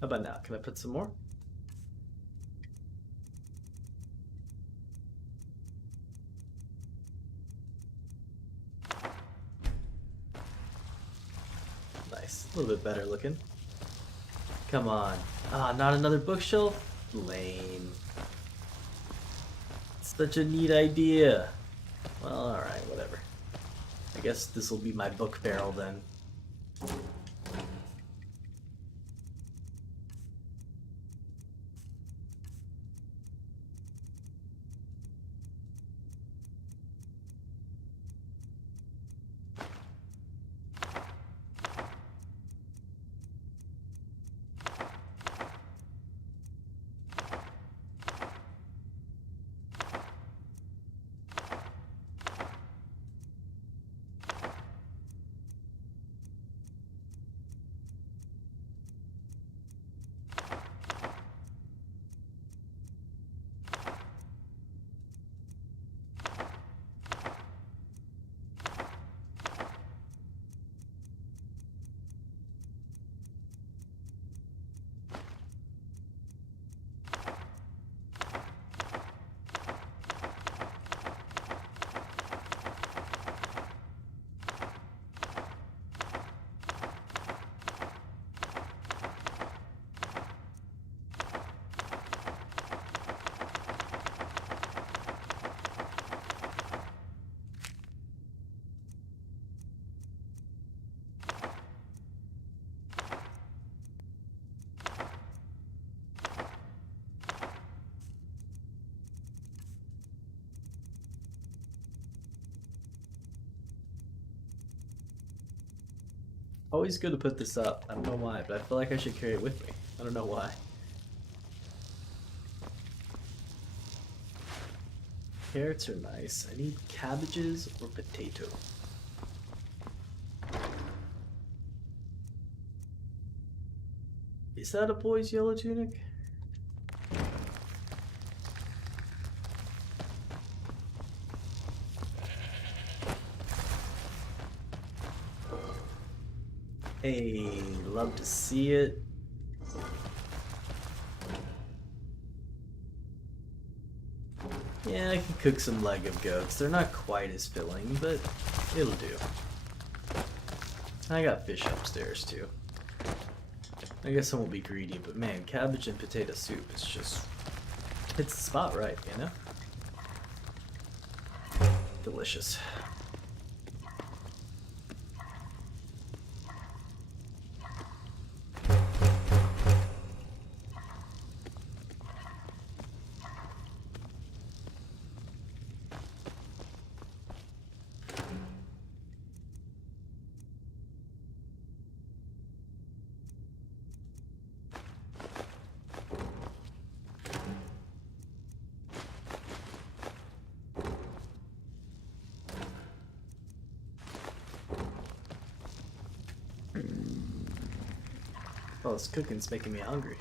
How about now? Can I put some more? Nice. A little bit better looking. Come on. Ah, not another bookshelf? Lame. Such a neat idea. Well, alright, whatever. I guess this will be my book barrel then. Always good to put this up. I don't know why, but I feel like I should carry it with me. I don't know why. Carrots are nice. I need cabbages or potato. Is that a boy's yellow tunic? Hey, love to see it. Yeah, I can cook some leg of goats. They're not quite as filling, but it'll do. I got fish upstairs too. I guess I won't be greedy, but man, cabbage and potato soup is just... it's the spot right, you know? Delicious. Oh, this cooking's making me hungry.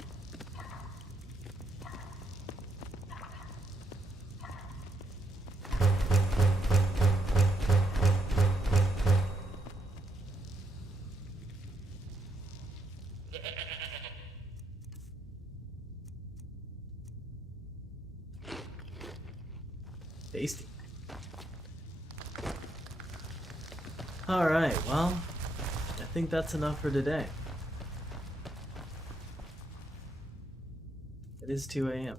Tasty. Alright, well, I think that's enough for today. It is 2 a.m.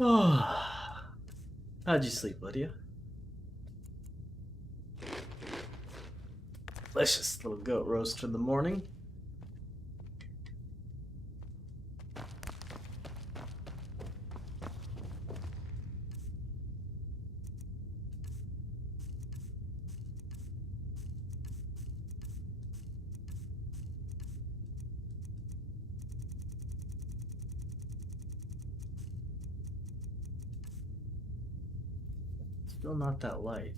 Oh, how'd you sleep, Lydia? Delicious little goat roast for the morning. Still not that light.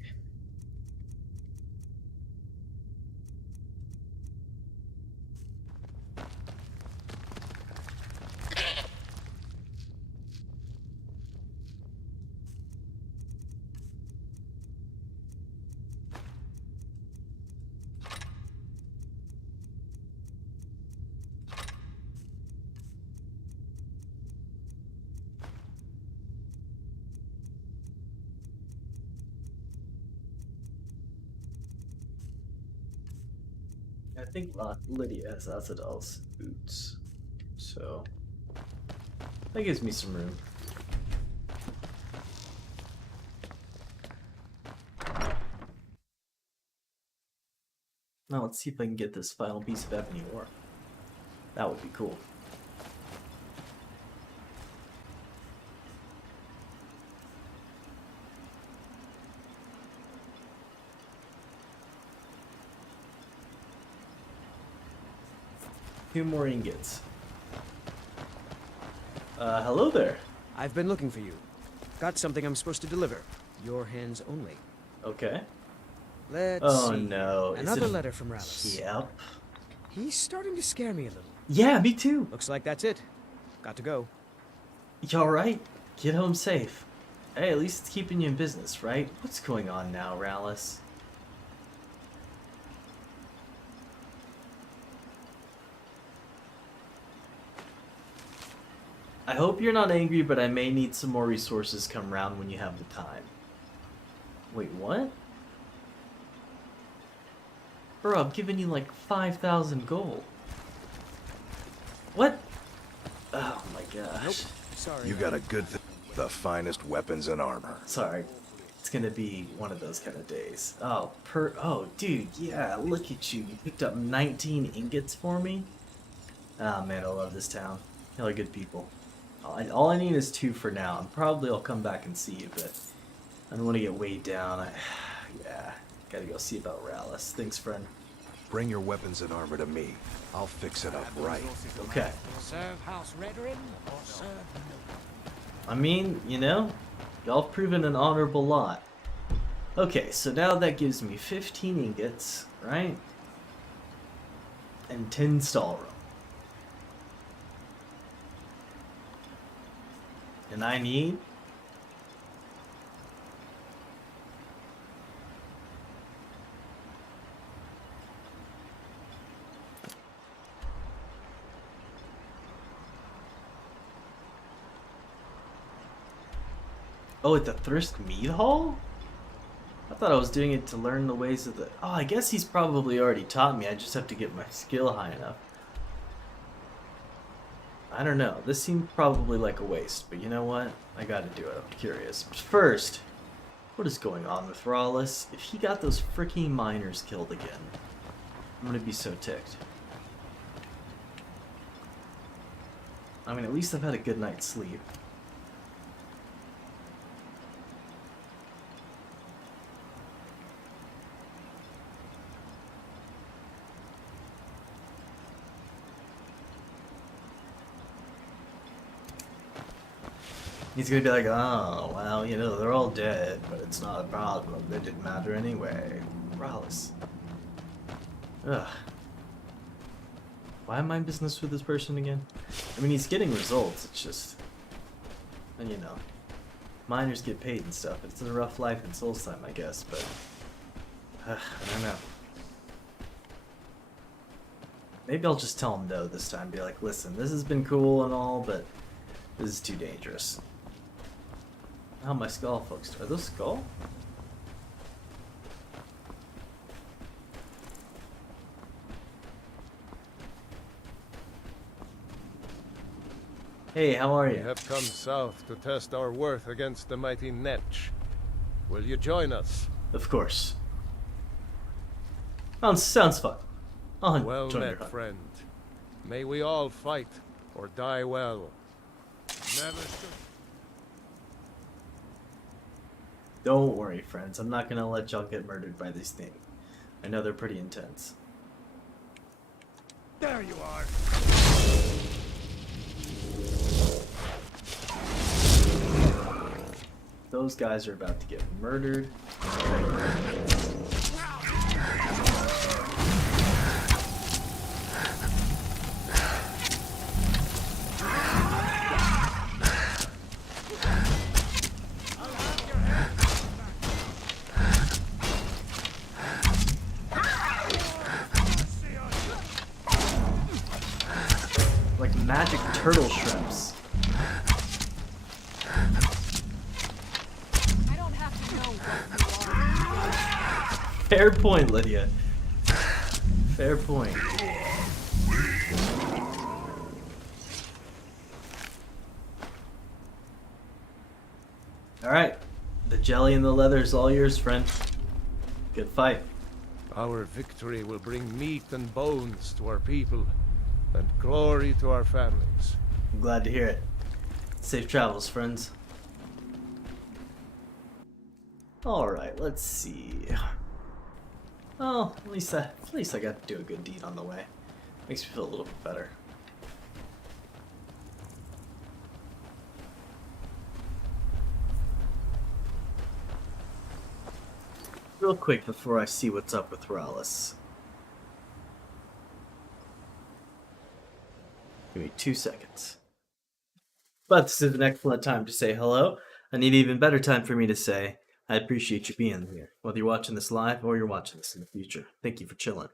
I think Lydia has Azadal's boots, so that gives me some room. Now let's see if I can get this final piece of ebony ore. That would be cool. Two more ingots. Hello there. I've been looking for you. Got something I'm supposed to deliver. Your hands only. Okay. Let's Oh see. no. Another letter from Rallis. Yep. He's starting to scare me a little. Yeah, me too. Looks like that's it. Got to go. You alright? Get home safe. Hey, at least it's keeping you in business, right? What's going on now, Rallis? I hope you're not angry, but I may need some more resources come round when you have the time. Wait, what? Bro, I'm giving you like 5,000 gold. What? Oh my gosh. Nope. Sorry. You got a good thing. The finest weapons and armor. Sorry. It's gonna be one of those kind of days. Oh, dude, yeah, look at you. You picked up 19 ingots for me? Oh man, I love this town. Y'all are good people. All I need is 2 for now, and probably I'll come back and see you, but I don't want to get weighed down. Yeah, gotta go see about Rallis. Thanks, friend. Bring your weapons and armor to me. I'll fix it up right. Okay. Serve House Redorin or serve I mean, you know, y'all have proven an honorable lot. Okay, so now that gives me 15 ingots, right? And 10 stall room. And I need... Oh, at the Thirst Mead Hall? I thought I was doing it to learn the ways of the... Oh, I guess he's probably already taught me. I just have to get my skill high enough. I don't know. This seemed probably like a waste, but you know what? I gotta do it. I'm curious. But first, what is going on with Rallis? If he got those freaking miners killed again, I'm gonna be so ticked. I mean, at least I've had a good night's sleep. He's gonna be like, oh, well, you know, they're all dead, but it's not a problem. They didn't matter anyway. Rallis. Ugh. Why am I in business with this person again? I mean, he's getting results, it's just... And you know. miners get paid and stuff. It's a rough life in Soulstime, I guess, but I don't know. Maybe I'll just tell him no this time. Be like, listen, this has been cool and all, but this is too dangerous. Oh, my skull, folks. Are those skull? Hey, how are We you? have come south to test our worth against the mighty Netch. Will you join us? Of course. Sounds fun. I'll Well join your met, hunt. friend. May we all fight or die well. Never should. Don't worry, friends. I'm not gonna let y'all get murdered by these things. I know they're pretty intense. There you are. Those guys are about to get murdered. Like magic turtle shrimps. I don't have to know what you are. Fair point, Lydia. Fair point. Alright. The jelly and the leather is all yours, friend. Good fight. Our victory will bring meat and bones to our people, and glory to our families. I'm glad to hear it. Safe travels, friends. Alright, let's see. Oh, at least I got to do a good deed on the way. Makes me feel a little bit better. Real quick before I see what's up with Rallis. Give me 2 seconds. But this is an excellent time to say hello. I need an even better time for me to say I appreciate you being here. Whether you're watching this live or you're watching this in the future. Thank you for chilling.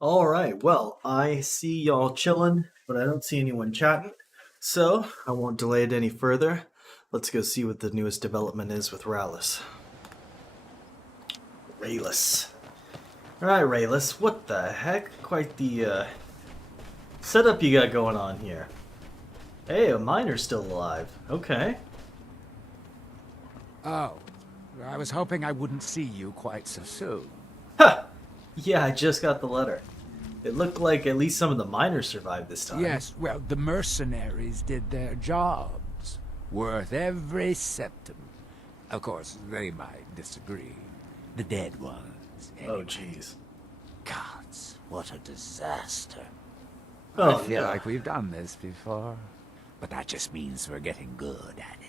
All right. Well, I see y'all chilling, but I don't see anyone chatting. So I won't delay it any further. Let's go see what the newest development is with Raylis. All right, Raylis. What the heck? Quite the setup you got going on here. Hey, a miner's still alive. Okay. Oh, I was hoping I wouldn't see you quite so soon. Ha! Yeah, I just got the letter. It looked like at least some of the miners survived this time. Yes, well, the mercenaries did their jobs. Worth every centum. Of course, they might disagree. The dead ones. Oh, anyway. jeez. Gods, what a disaster. Oh, I feel no. like we've done this before. But that just means we're getting good at it.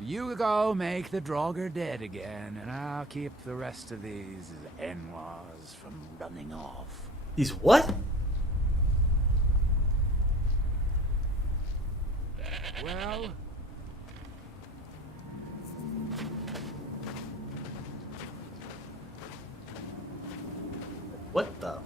You go make the Draugr dead again, and I'll keep the rest of these Enwas from running off. These what? Well, What the?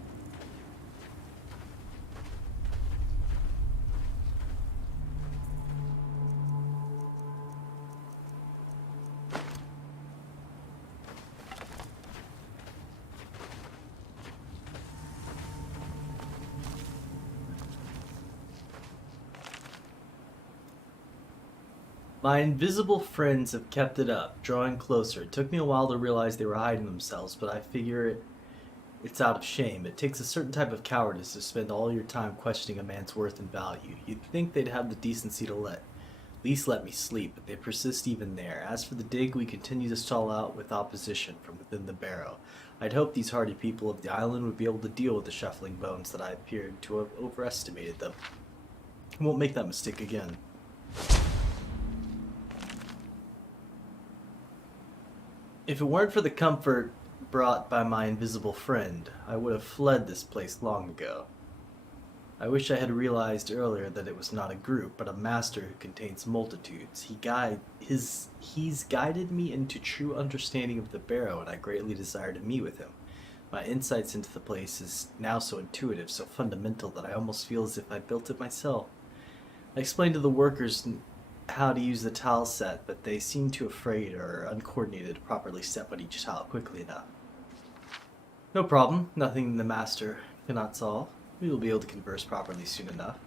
My invisible friends have kept it up, drawing closer. It took me a while to realize they were hiding themselves, but I figure it's out of shame. It takes a certain type of cowardice to spend all your time questioning a man's worth and value. You'd think they'd have the decency to at least let me sleep, but they persist even there. As for the dig, we continue to stall out with opposition from within the barrow. I'd hoped these hardy people of the island would be able to deal with the shuffling bones that I appeared to have overestimated them. I won't make that mistake again. If it weren't for the comfort brought by my invisible friend, I would have fled this place long ago. I wish I had realized earlier that it was not a group, but a master who contains multitudes. He's guided me into true understanding of the barrow, and I greatly desire to meet with him. My insights into the place is now so intuitive, so fundamental, that I almost feel as if I built it myself. I explained to the workers how to use the tile set, but they seem too afraid or uncoordinated to properly step on each tile quickly enough. No problem, nothing the master cannot solve. We will be able to converse properly soon enough.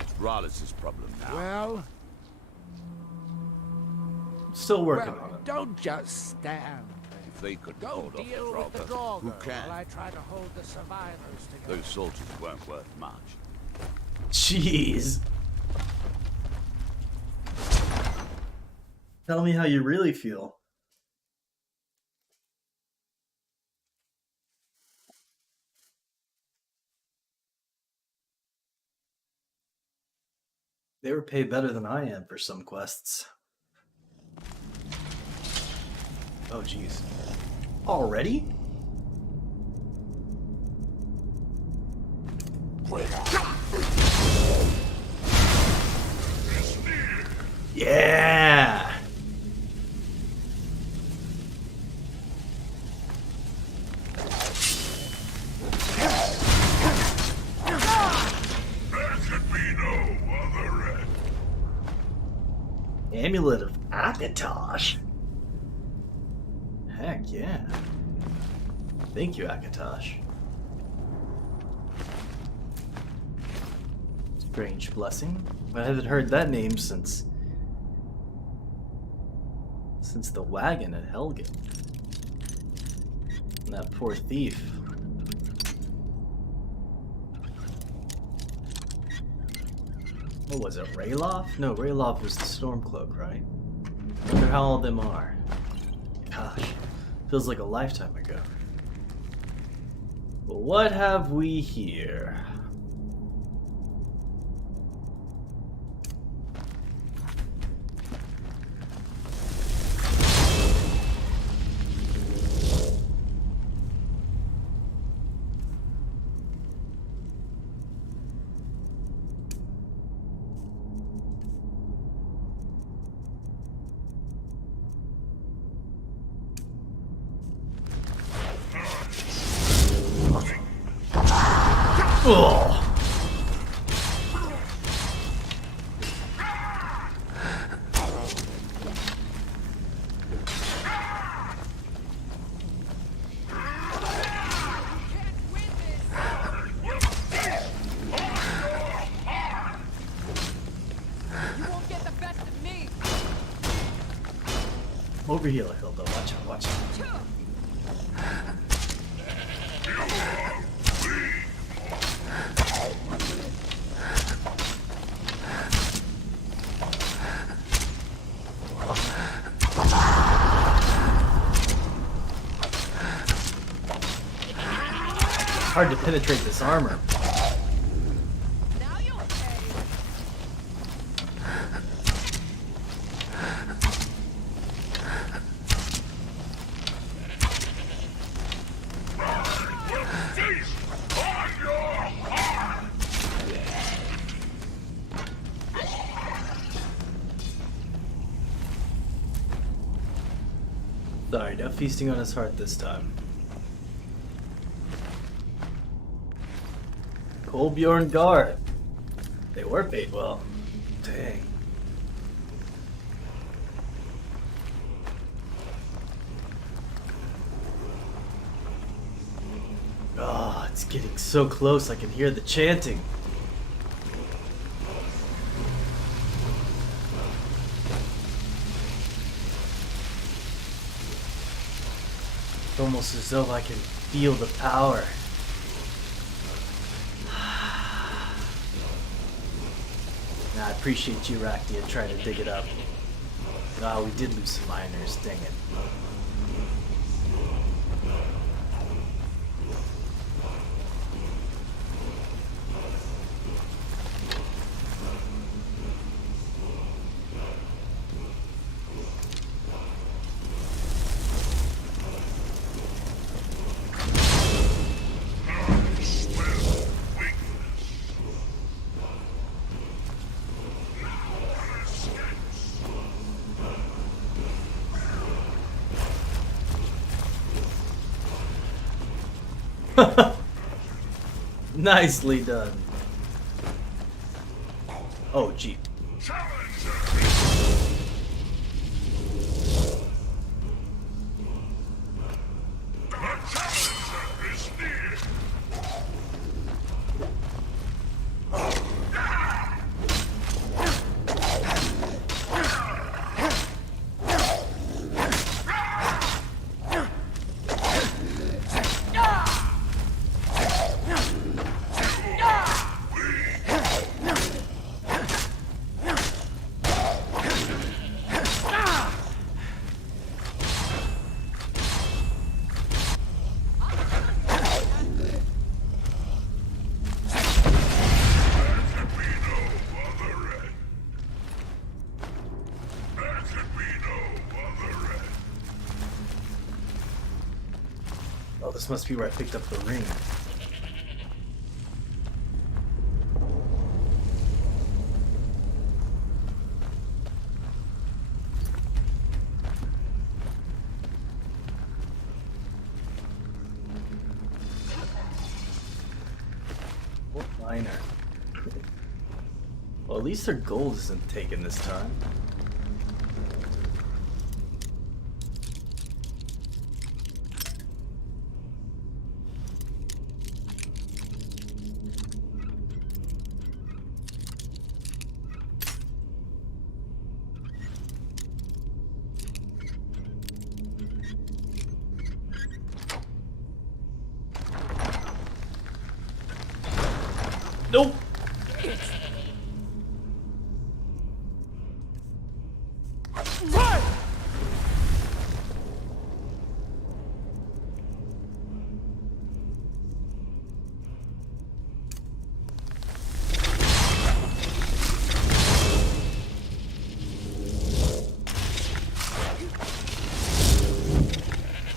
It's Rallis' problem now. well, Still working well, on it. don't just stand there. If they could Go hold off deal with the the Draugr who can? while I try to hold the survivors together. Those soldiers weren't worth much. Jeez. Tell me how you really feel. They were paid better than I am for some quests. Oh, jeez. Already? Yeah! There could be no other end. Amulet of Akatosh. Heck yeah. Thank you, Akatosh. Strange blessing. I haven't heard that name since the wagon at Helgen. And that poor thief. What was it, Rayloff? No, Rayloff was the Stormcloak, right? I wonder how all of them are. Gosh, feels like a lifetime ago. Well, what have we here? Oh. Over here, Hilda. Watch out, watch out. Hard to penetrate this armor. Now you'll pay. Sorry, no feasting on his heart this time. Kolbjorn Guard. They were paid well. Dang. Oh, it's getting so close I can hear the chanting. It's almost as though I can feel the power. Nah, I appreciate you, Raktia, trying to dig it up. Ah, we did lose some miners, dang it. Nicely done. Oh, gee. Oh, this must be where I picked up the ring. What miner? Well, at least their gold isn't taken this time. Nope.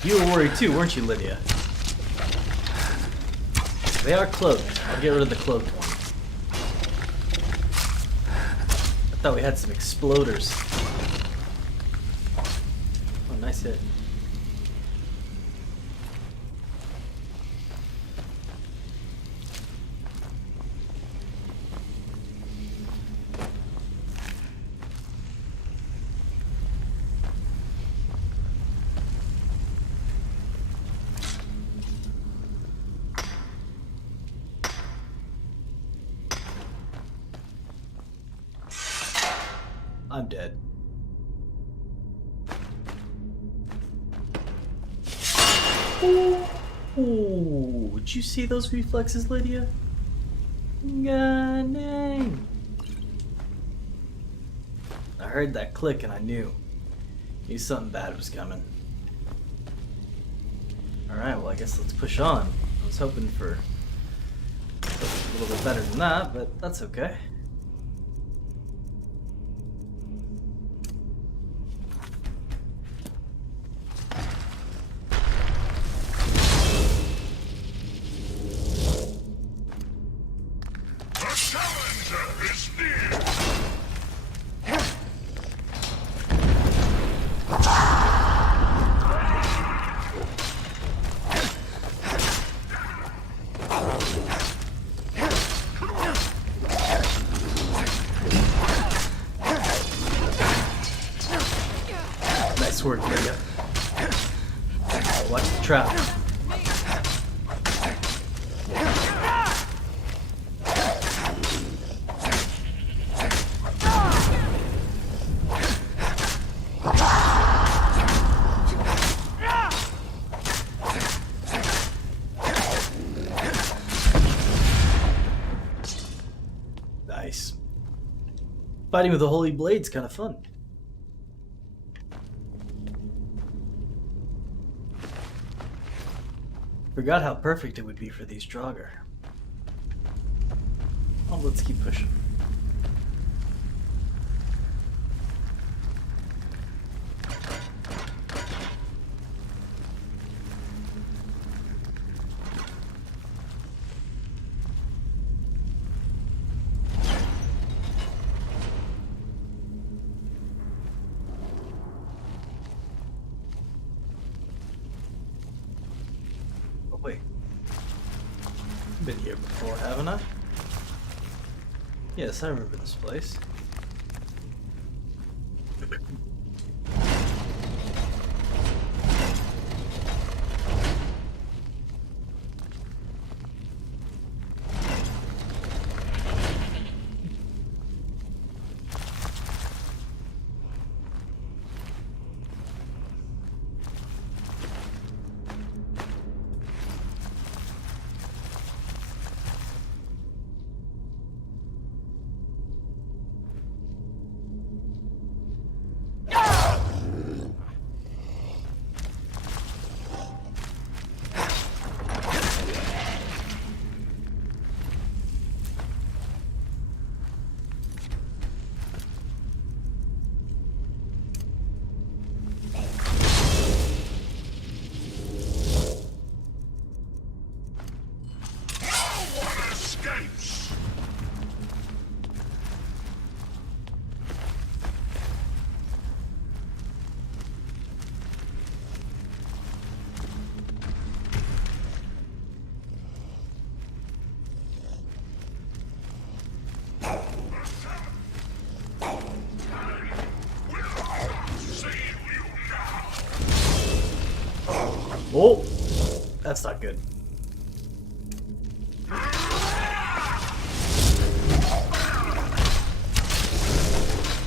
You were worried too, weren't you, Lydia? They are cloaked. I'll get rid of the cloaked one. I thought we had some exploders. Oh, nice hit. I'm dead. Ooh, would you see those reflexes, Lydia? God dang. I heard that click and I knew something bad was coming. Alright, well I guess let's push on. I was hoping for a little bit better than that, but that's okay. The challenger is near. Nice work, Lydia. Watch the trap. Nice. Fighting with a holy blade's kind of fun. Forgot how perfect it would be for these Draugr. Oh, let's keep pushing. Oh wait. Been here before, haven't I? Yes, I remember this place. Escapes. Oh, that's not good.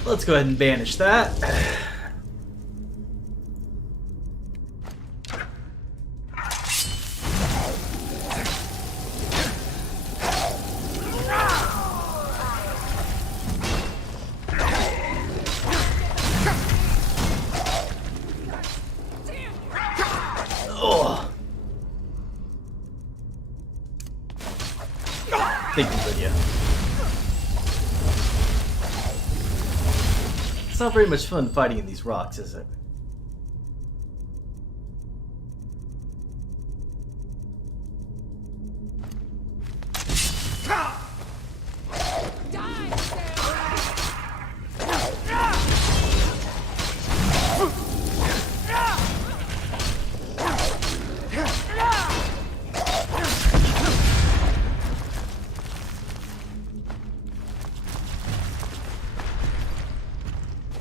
Let's go ahead and banish that. Oh. Thank you, Lydia. It's not very much fun fighting in these rocks, is it?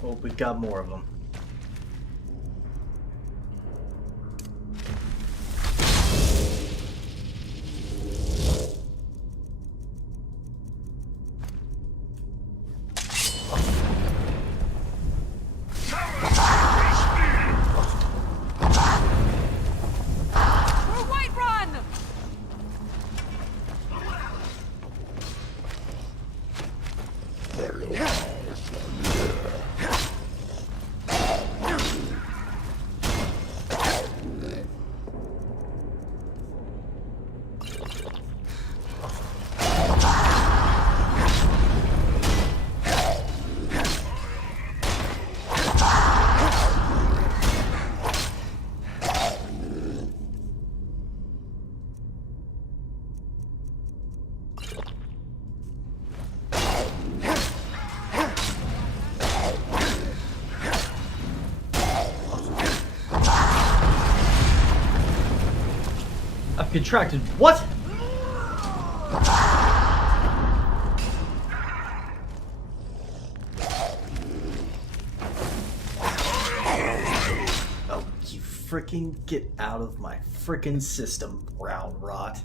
Oh, we got more of them. Contracted. What? Oh, you freaking get out of my freaking system, brown rot.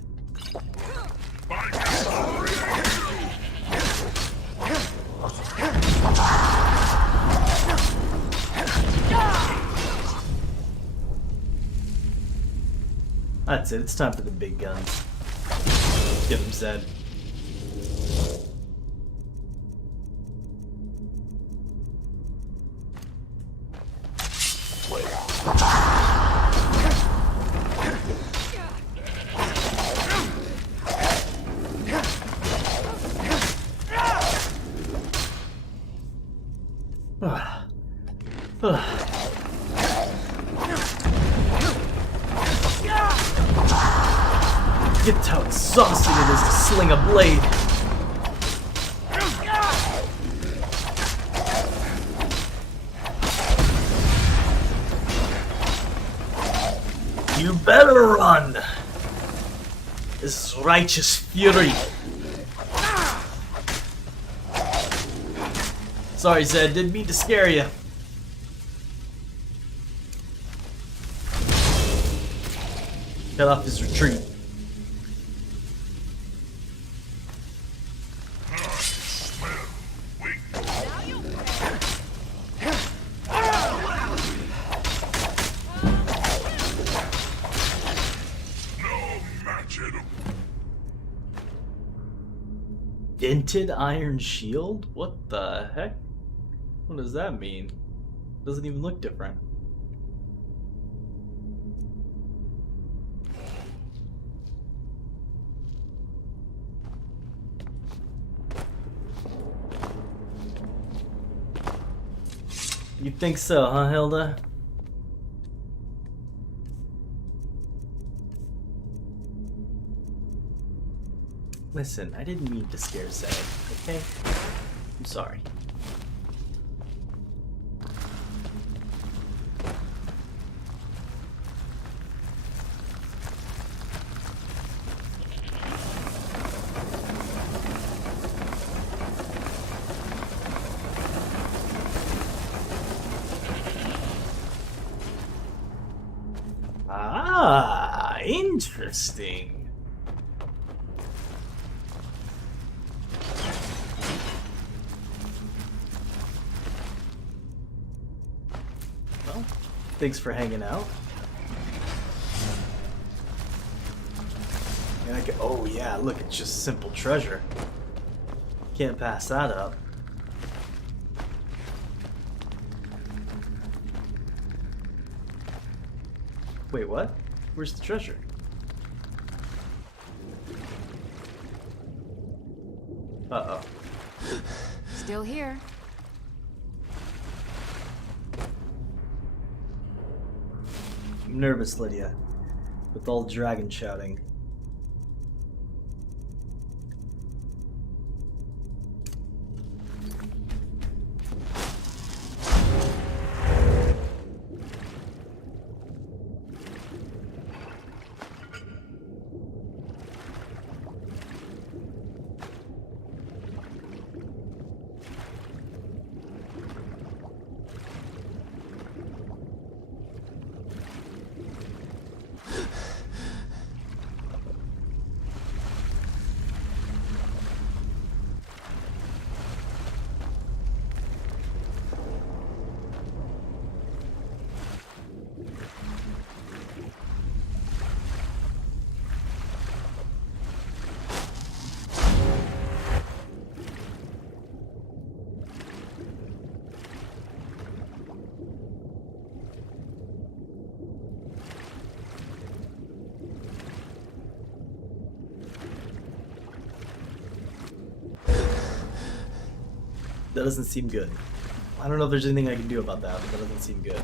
That's it. It's time for the big guns. Get them, Zed. Get how exhausting it is to sling a blade. You better run! This is righteous fury. Sorry, Zed, didn't mean to scare you. Cut off his retreat. Dented iron shield? What the heck? What does that mean? Doesn't even look different. You think so, huh, Hilda? Listen, I didn't mean to scare Zed, okay? I'm sorry. Ah, interesting. Well, thanks for hanging out. And oh yeah, look, it's just simple treasure. Can't pass that up. Wait, what? Where's the treasure? Uh-oh. Still here. I'm nervous, Lydia. With all the dragon shouting. That doesn't seem good. I don't know if there's anything I can do about that, but that doesn't seem good.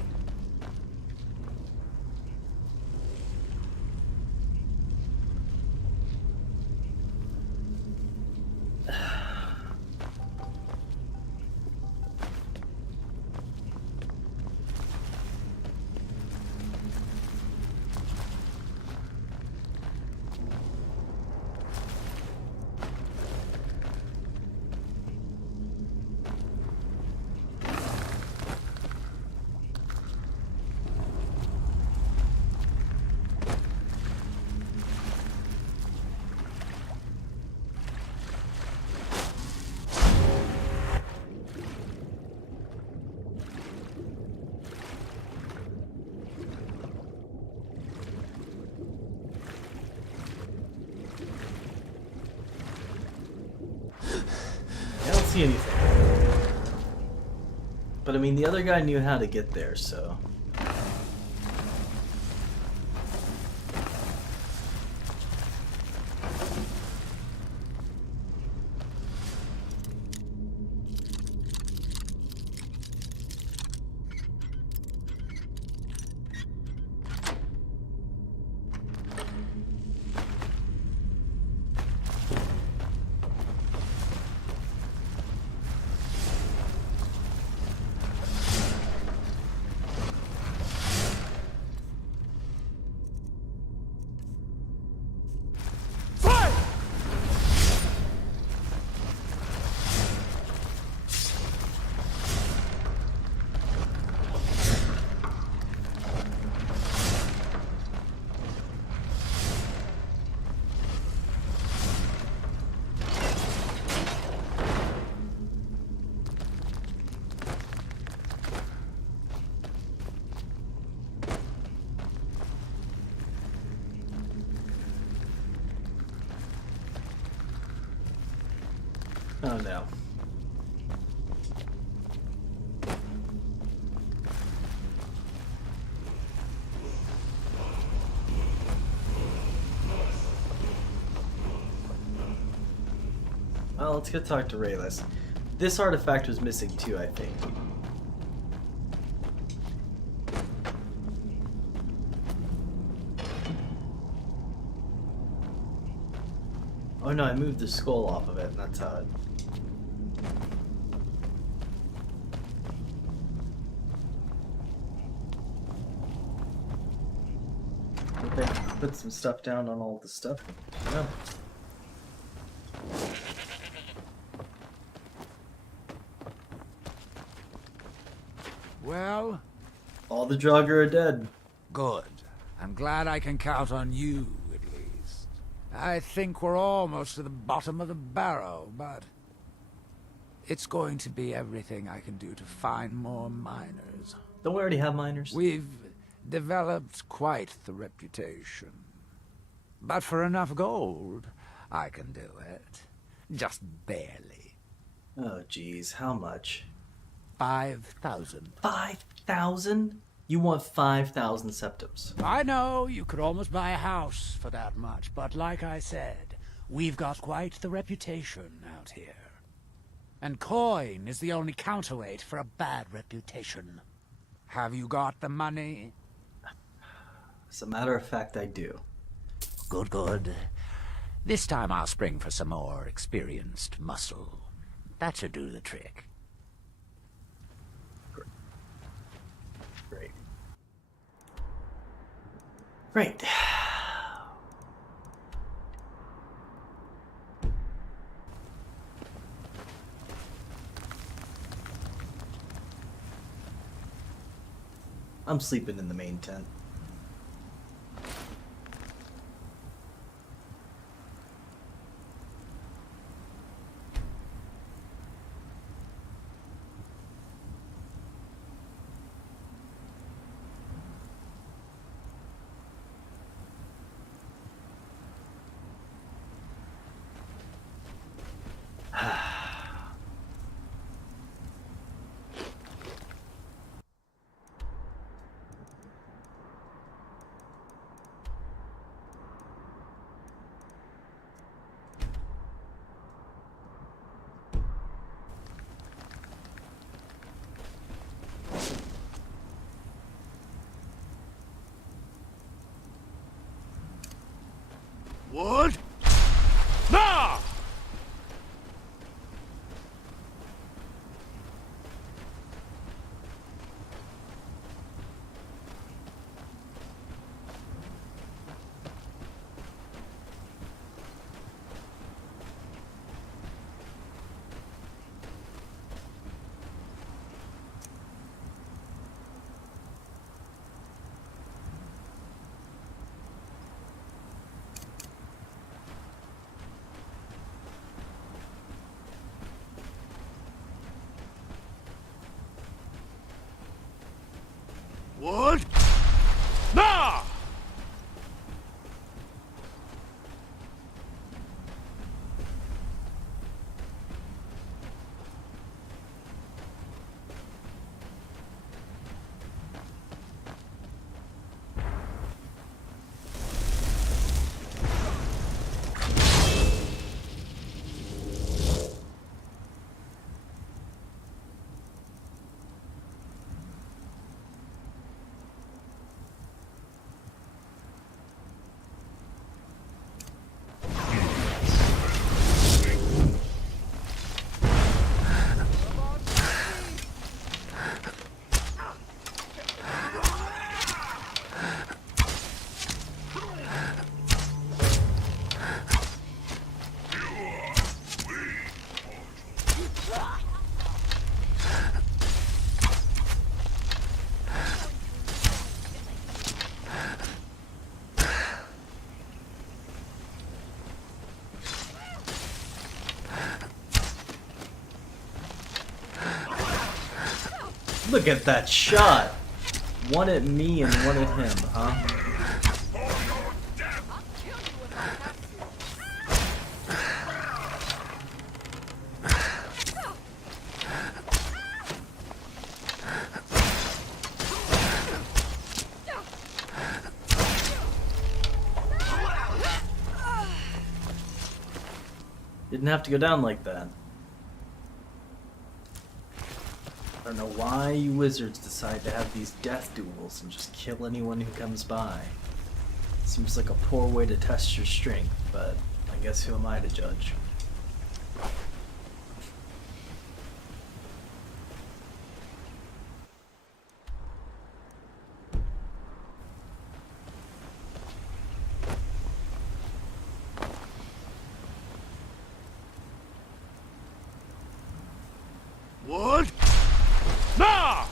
see anything. But I mean, the other guy knew how to get there, so. Oh no. Well, let's go talk to Rayless. This artifact was missing too, I think. Oh no, I moved the skull off of it, and that's how it... Okay, put some stuff down on all the stuff. Yeah. Well, All the Jogger are dead. good. I'm glad I can count on you, at least. I think we're almost to the bottom of the barrel, but it's going to be everything I can do to find more miners. Don't we already have miners? We've developed quite the reputation. But for enough gold, I can do it. Just barely. Oh geez, how much? 5,000. 5,000? You want 5,000 septums. I know you could almost buy a house for that much, but like I said, we've got quite the reputation out here. And coin is the only counterweight for a bad reputation. Have you got the money? As a matter of fact, I do. Good, good. This time I'll spring for some more experienced muscle. That should do the trick. Great. Great. I'm sleeping in the main tent. Wood? No! Wood? No! Look at that shot. One at me and one at him, huh? Didn't have to go down like that. I don't know why you wizards decide to have these death duels and just kill anyone who comes by. Seems like a poor way to test your strength, but I guess who am I to judge? What? Nah!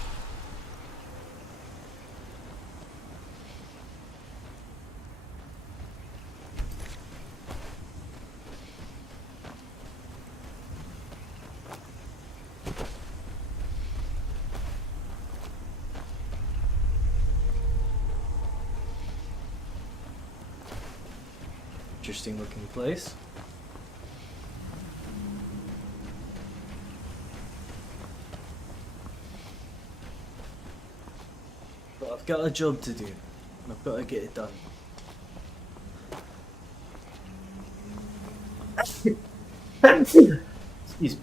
Interesting looking place. But I've got a job to do. And I've got to get it done. Excuse me.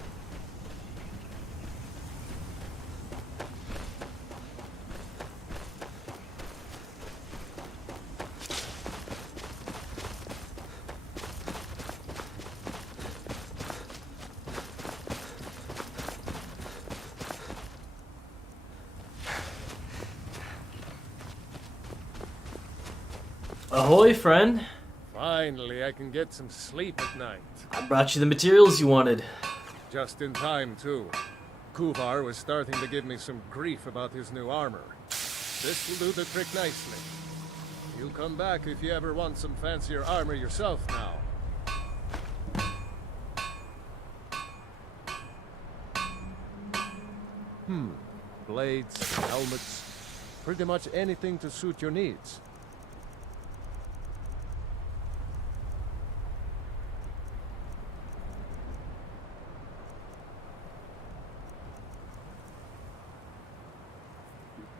Ahoy, friend. Finally, I can get some sleep at night. I brought you the materials you wanted. Just in time, too. Kuvar was starting to give me some grief about his new armor. This will do the trick nicely. You'll come back if you ever want some fancier armor yourself now. Blades, helmets, pretty much anything to suit your needs.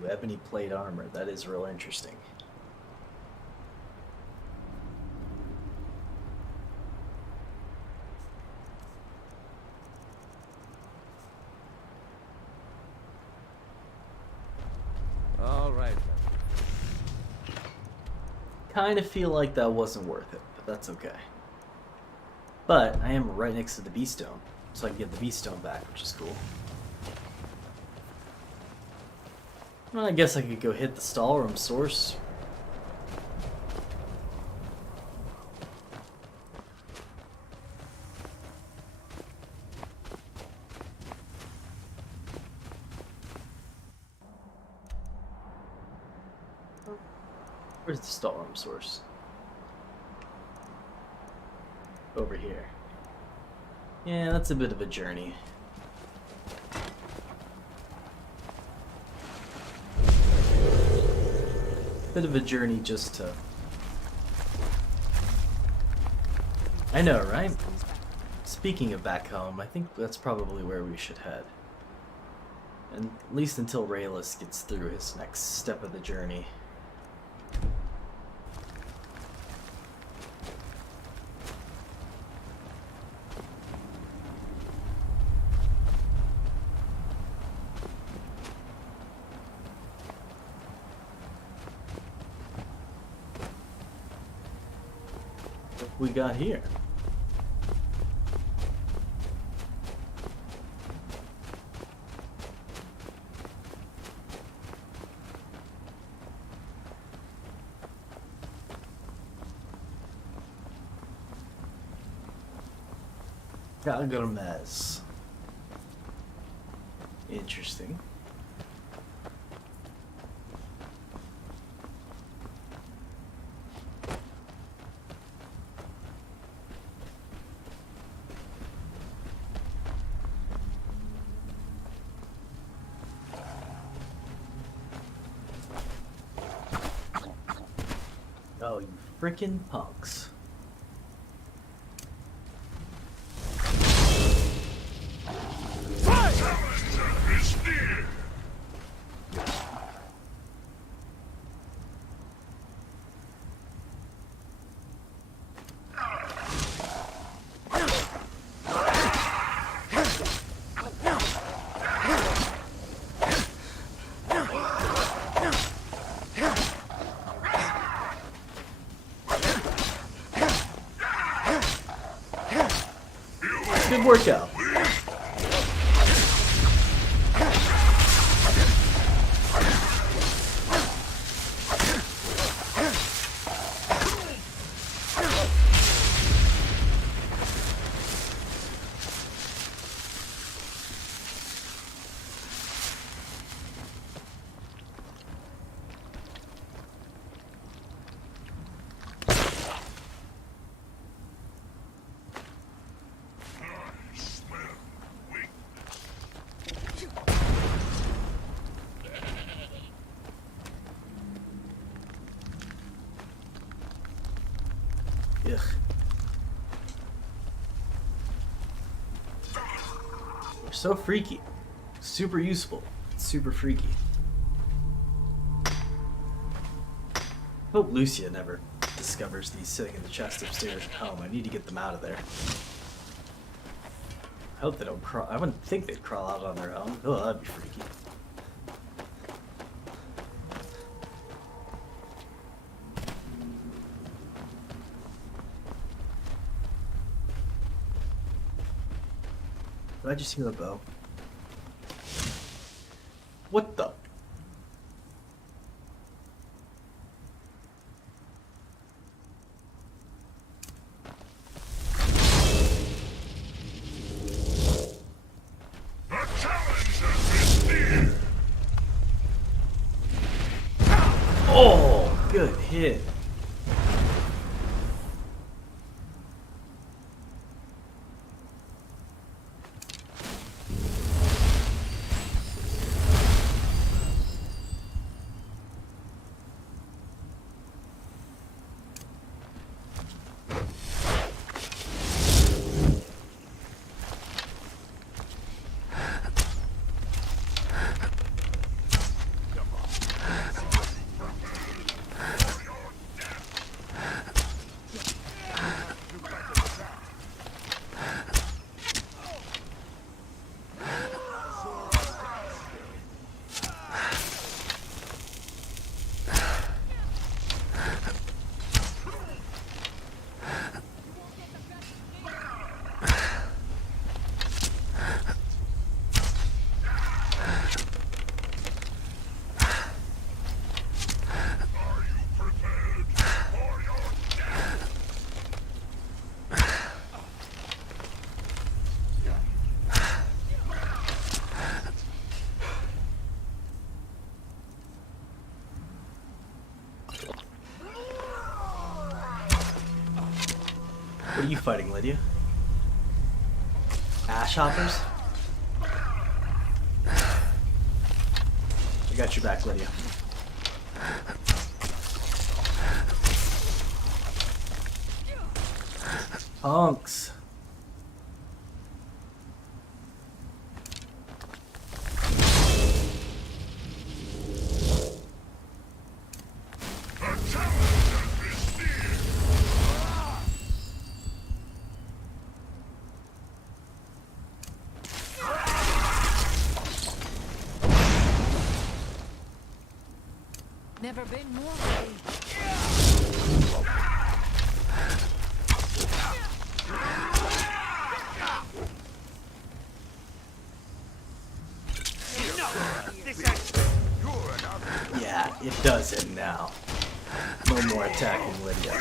Ebony plate armor. That is real interesting. All right. Kind of feel like that wasn't worth it, but that's okay. But I am right next to the Beast Stone, so I can get the Beast Stone back, which is cool. Well, I guess I could go hit the Stallroom source. Where's the Stallroom source? Over here. Yeah, that's a bit of a journey. Bit of a journey just to... I know, right? Speaking of back home, I think that's probably where we should head. And at least until Rayless gets through his next step of the journey. We got here. Galgamez. Interesting. Oh, you freaking punks. Is near. Good workout. Smell weakness. Ugh. They're so freaky. Super useful. Super freaky. Hope Lucia never discovers these sitting in the chest upstairs at home. I need to get them out of there. I hope they don't crawl. I wouldn't think they'd crawl out on their own. Oh, that'd be freaky. Did I just hear a bow? What the? The challenger is near. Oh, good hit. Are you prepared for your death? What are you fighting, Lydia? Ash hoppers? I got your back, Lydia. Punks. The challenger is near. Never been more ready. Yeah, it does it now. No more attacking Lydia.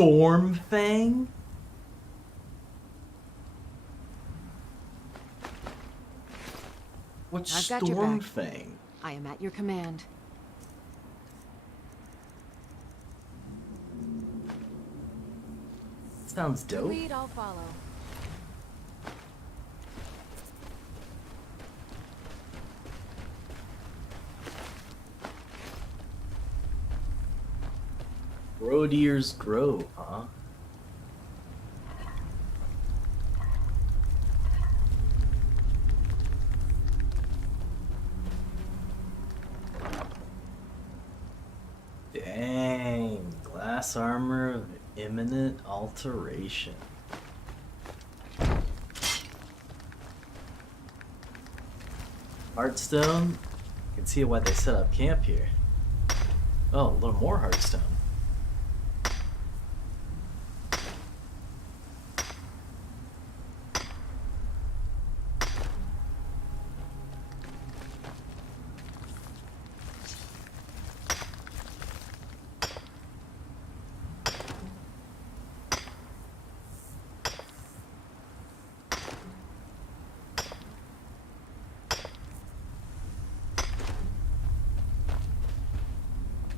Stormfang? What's I've got your back. Stormfang? I am at your command. Sounds dope. Lead, I'll follow. Roadier's Grove, huh? Dang, glass armor of imminent alteration. Heartstone? You can see why they set up camp here. Oh, a little more Heartstone.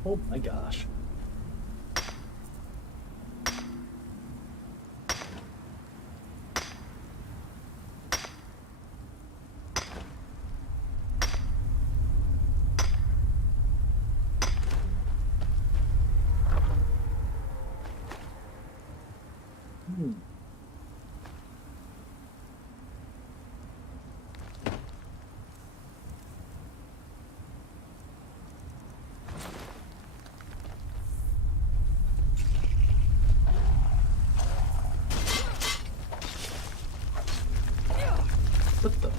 Oh my gosh. Hmm. What the?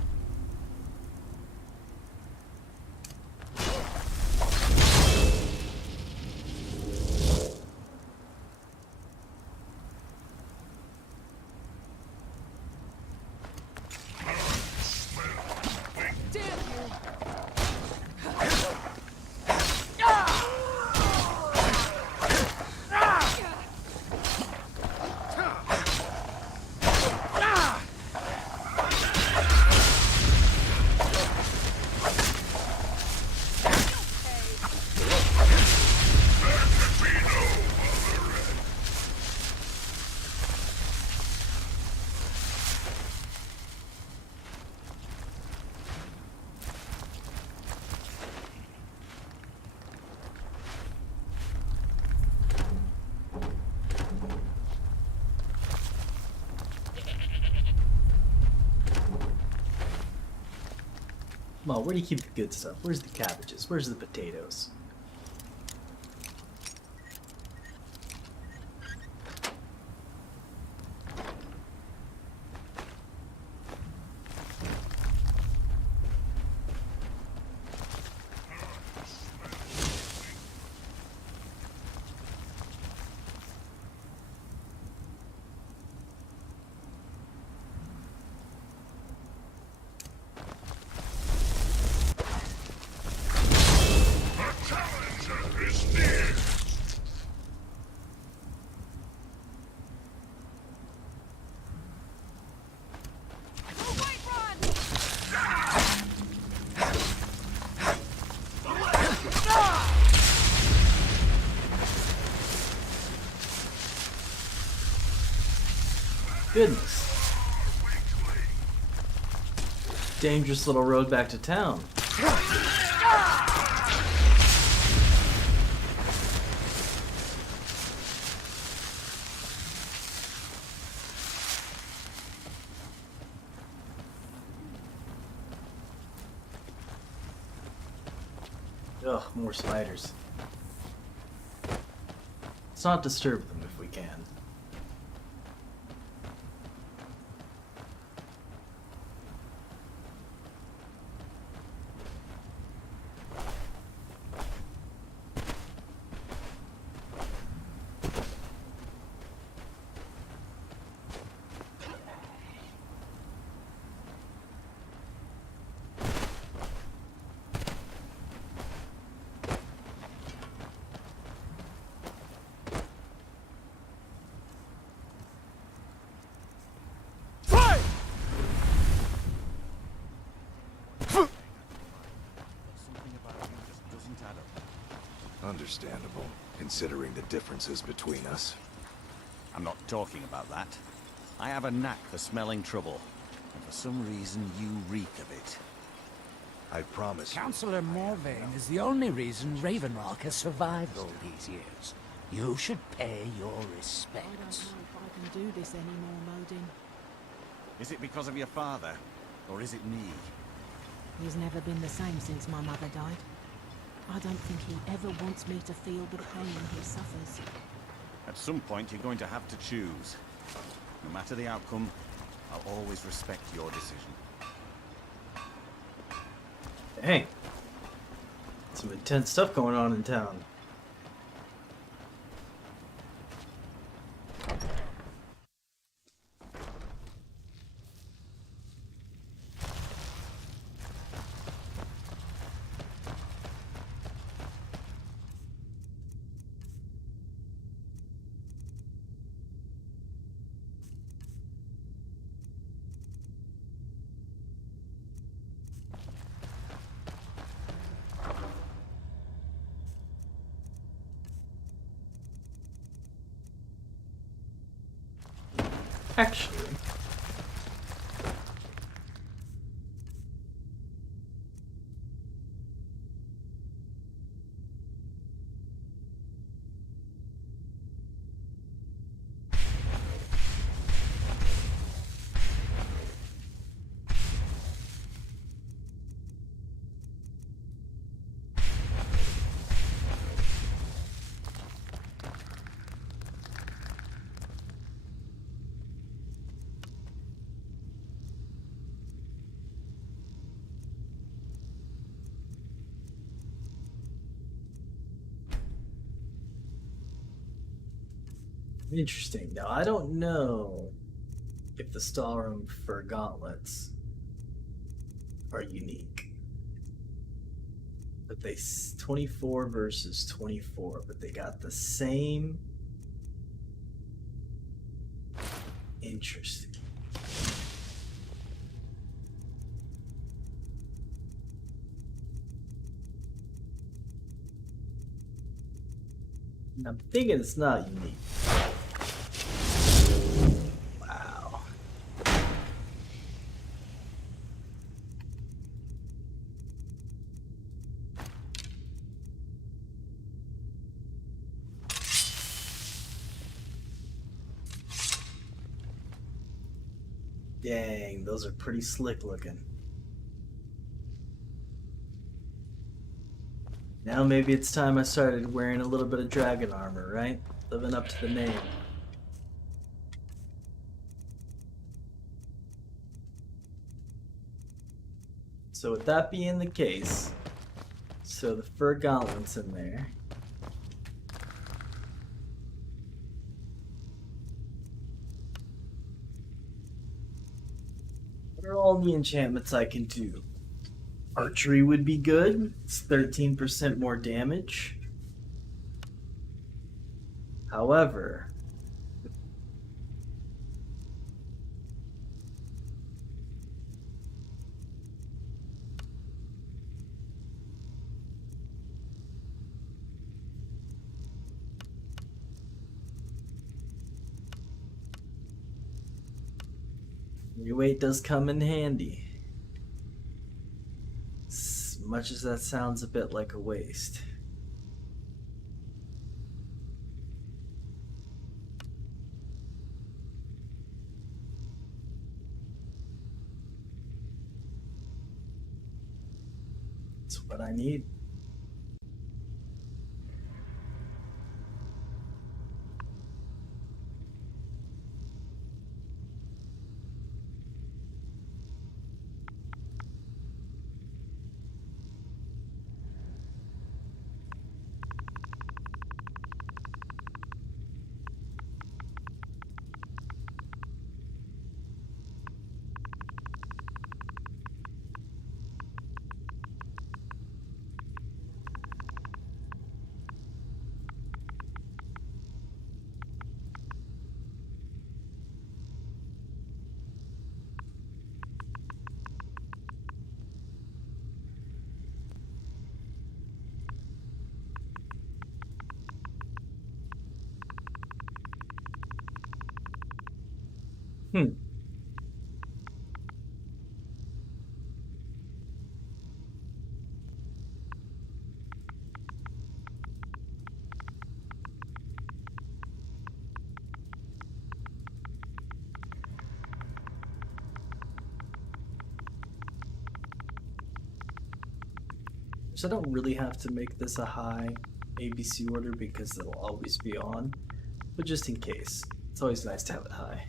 Come on, where do you keep the good stuff? Where's the cabbages? Where's the potatoes? Goodness. Dangerous little road back to town. Ugh, more spiders. Let's not disturb them if we can. Understandable, considering the differences between us. I'm not talking about that. I have a knack for smelling trouble, and for some reason you reek of it. I promise you. Councillor Morvain is the only reason Ravenrock has survived all these years. You should pay your I don't respects. know if I can do this anymore, Modin. Is it because of your father, or is it me? He's never been the same since my mother died. I don't think he ever wants me to feel the pain he suffers. At some point you're going to have to choose. No matter the outcome, I'll always respect your decision. Dang. Some intense stuff going on in town. Actually, interesting. Now, I don't know if the Stalroom for gauntlets are unique. But they 24 versus 24, but they got the same. Interesting. And I'm thinking it's not unique. Wow. Dang, those are pretty slick looking. Now maybe it's time I started wearing a little bit of dragon armor, right? Living up to the name. So with that being the case, so the fur gauntlets in there. What are all the enchantments I can do? Archery would be good. It's 13% more damage. However, your weight does come in handy. As much as that sounds a bit like a waste. It's what I need. Hmm. So I don't really have to make this a high ABC order because it'll always be on, but just in case, it's always nice to have it high.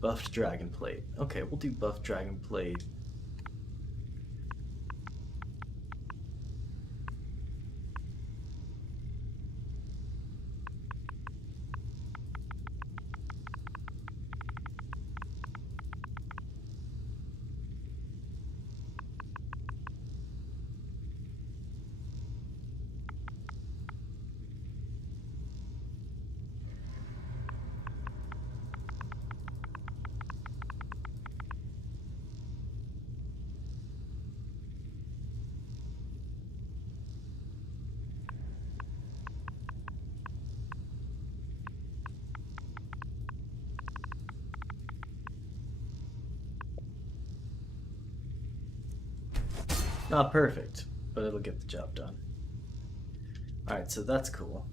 Buffed Dragon Plate. Okay, we'll do Buffed Dragon Plate. Not perfect, but it'll get the job done. Alright, so that's cool.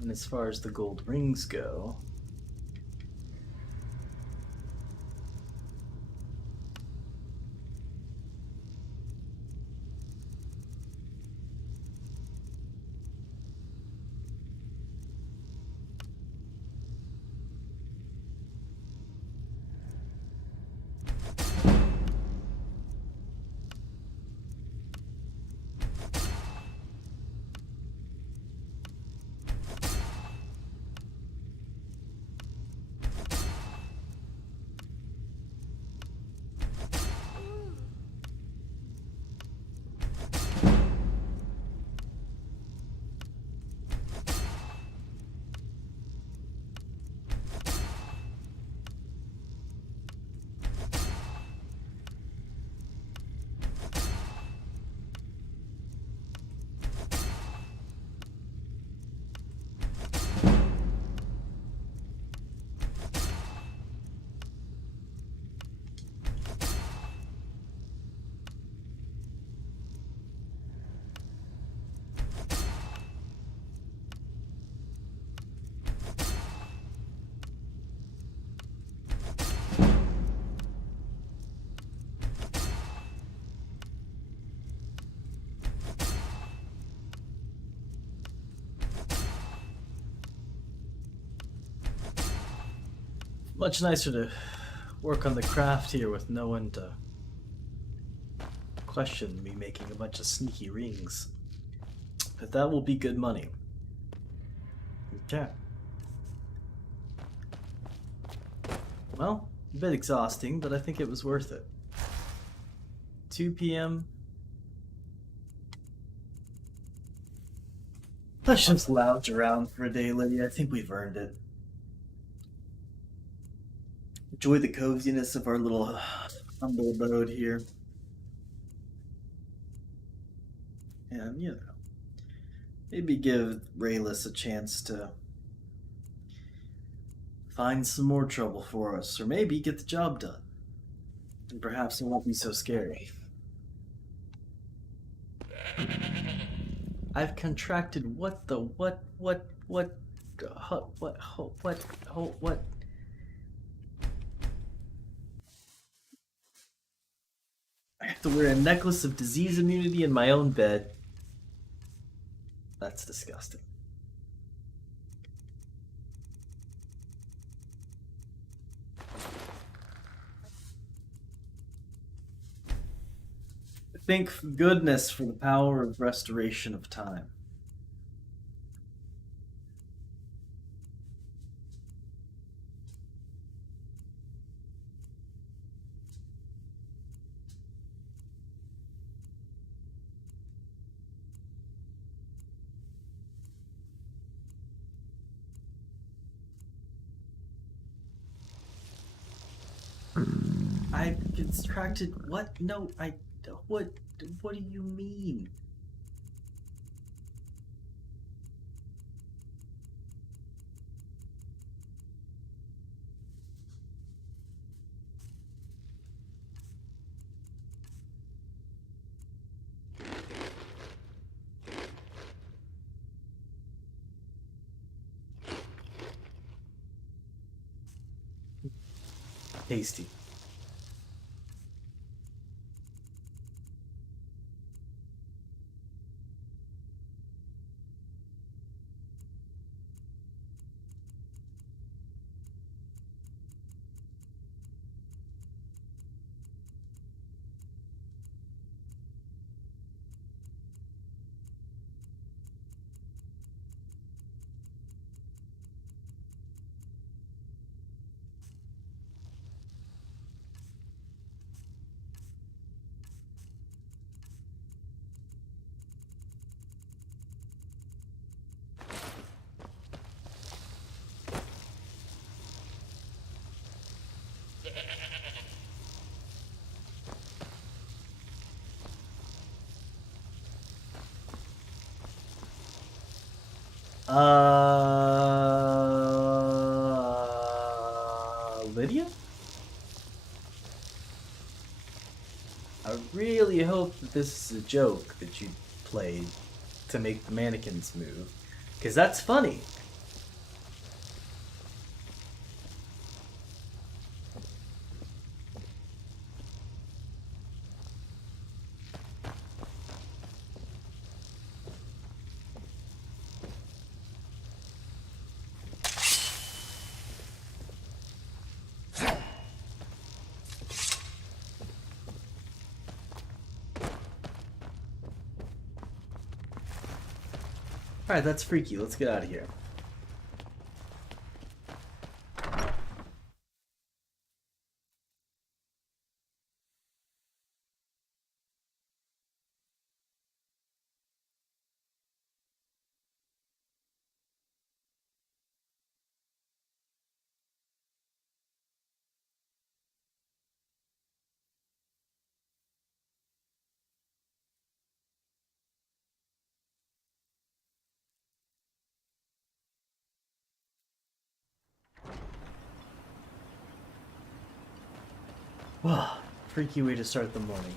And as far as the gold rings go, much nicer to work on the craft here with no one to question me making a bunch of sneaky rings. But that will be good money. Okay. Well, a bit exhausting, but I think it was worth it. 2 p.m. Let's just lounge around for a day, Lydia. I think we've earned it. Enjoy the coziness of our little humble abode here. And, you know, maybe give Rayless a chance to find some more trouble for us, or maybe get the job done. And perhaps it won't be so scary. I've contracted what? I have to wear a necklace of disease immunity in my own bed. That's disgusting. Thank goodness for the power of restoration of time. I constructed what? No, what do you mean? Tasty. Lydia? I really hope that this is a joke that you played to make the mannequins move, because that's funny. Alright, that's freaky. Let's get out of here. Wow, freaky way to start the morning.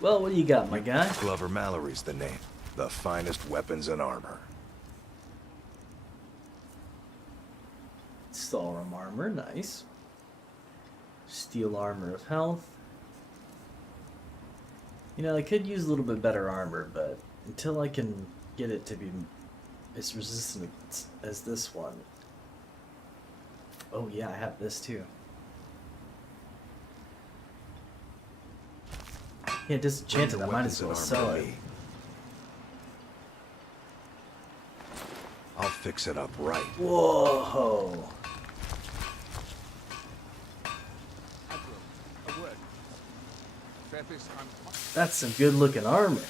Well, what do you got, my guy? Glover Mallory's the name. The finest weapons and armor. Stalrim armor, nice. Steel armor of health. You know, I could use a little bit better armor, but until I can get it to be as resistant as this one. Oh yeah, I have this too. Yeah, disenchanted, I might as well sell it. I'll fix it up right. Whoa! That's some good looking armor.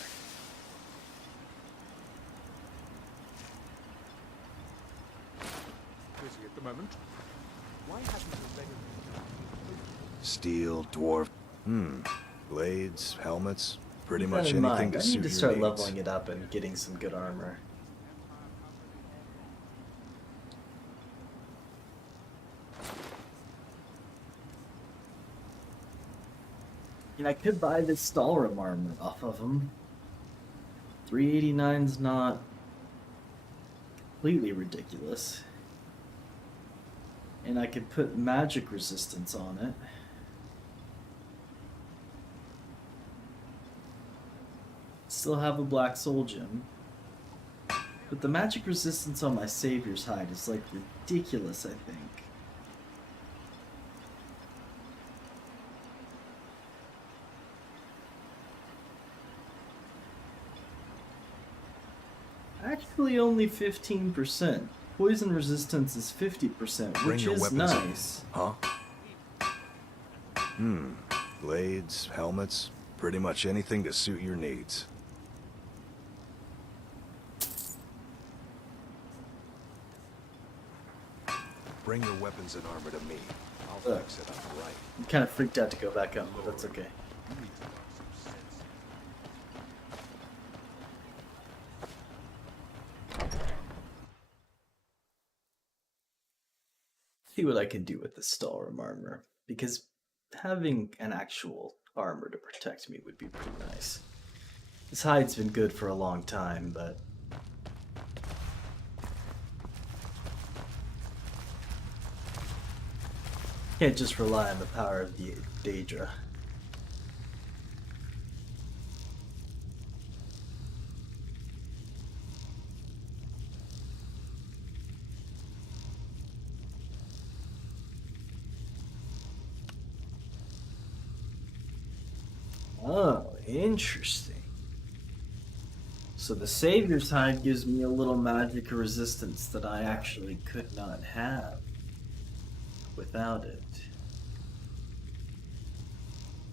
Busy at the moment. Why haven't you read Steel, dwarf, blades, helmets, pretty Keep much that in anything mind. to I suit need to your start needs. leveling it up and getting some good armor. And I could buy this Stalrim armor off of him. 389's not completely ridiculous. And I could put magic resistance on it. Still have a black soul gem. But the magic resistance on my Savior's hide is like ridiculous, I think. Actually only 15%. Poison resistance is 50%, Bring which your is weapons in. nice. Huh? Blades, helmets, pretty much anything to suit your needs. Bring your weapons and armor to me. I'll fix it up right. I'm kind of freaked out to go back up, but that's okay. See what I can do with the Stalrim armor, because having an actual armor to protect me would be pretty nice. This hide's been good for a long time, but Can't just rely on the power of the Daedra. Oh, interesting. So the Savior's Hide gives me a little magic resistance that I actually could not have without it.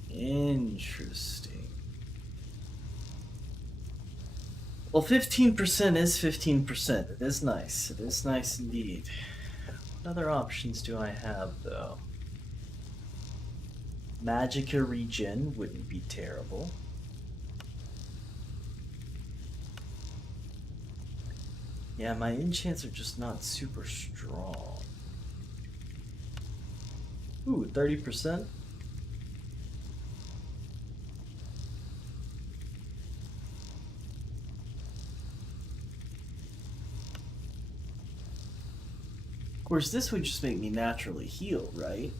Interesting. Well, 15% is 15%. It is nice. It is nice indeed. What other options do I have, though? Magicka regen wouldn't be terrible. Yeah, my enchants are just not super strong. Ooh, 30%? Of course, this would just make me naturally heal, right?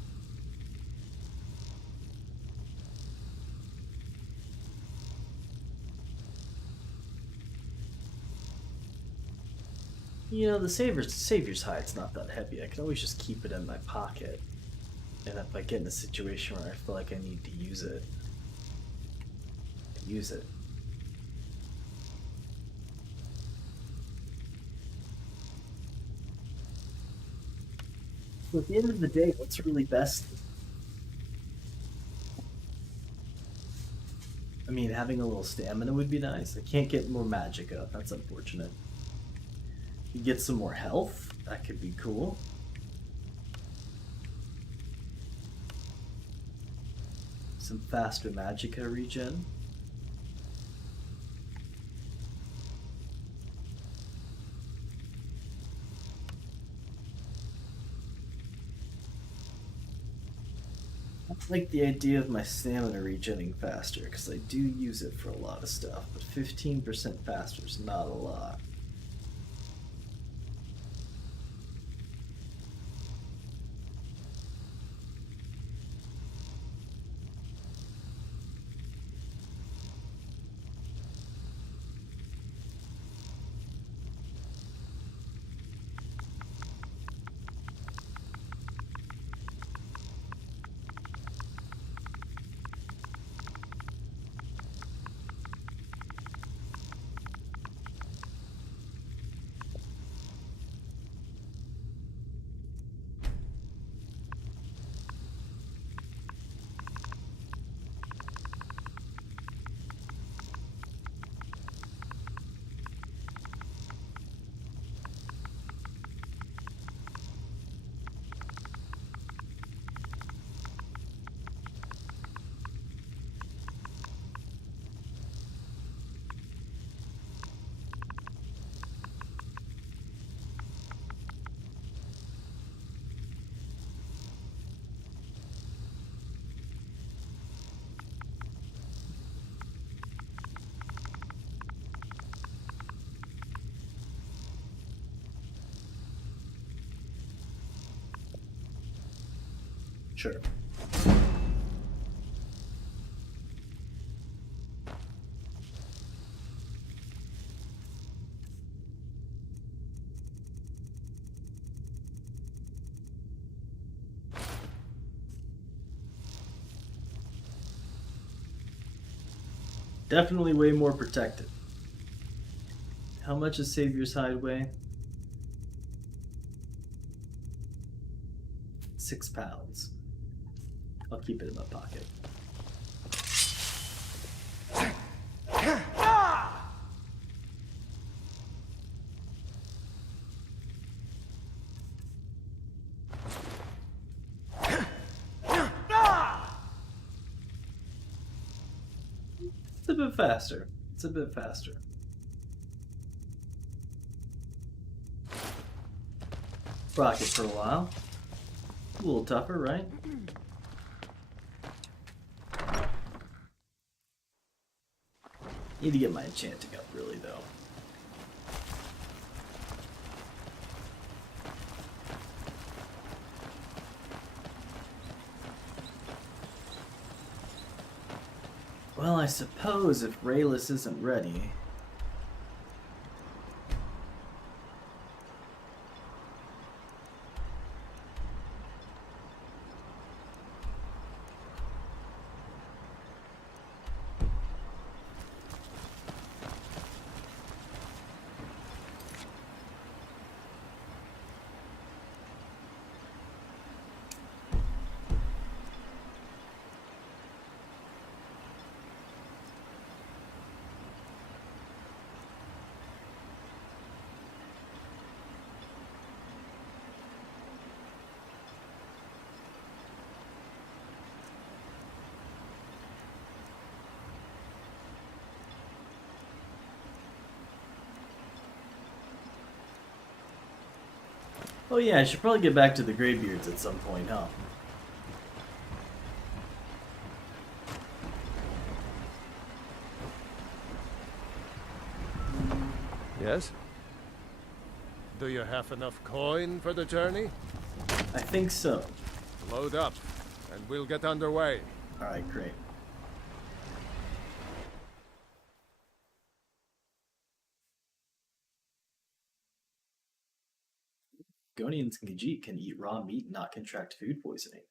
You know, the Savior's Hide's not that heavy. I can always just keep it in my pocket. And if I get in a situation where I feel like I need to use it, use it. So at the end of the day, what's really best? I mean, having a little stamina would be nice. I can't get more magicka. That's unfortunate. You get some more health. That could be cool. Some faster magicka regen. I like the idea of my stamina regenning faster because I do use it for a lot of stuff, but 15% faster is not a lot. Sure. Definitely way more protected. How much is Savior's Hide weigh? 6 pounds. I'll keep it in my pocket. It's a bit faster. It's a bit faster. Rock it for a while. A little tougher, right? Need to get my enchanting up, really, though. Well, I suppose if Rayless isn't ready... Oh yeah, I should probably get back to the Greybeards at some point, huh? Yes? Do you have enough coin for the journey? I think so. Load up, and we'll get underway. Alright, great. Gonians and Khajiit can eat raw meat and not contract food poisoning.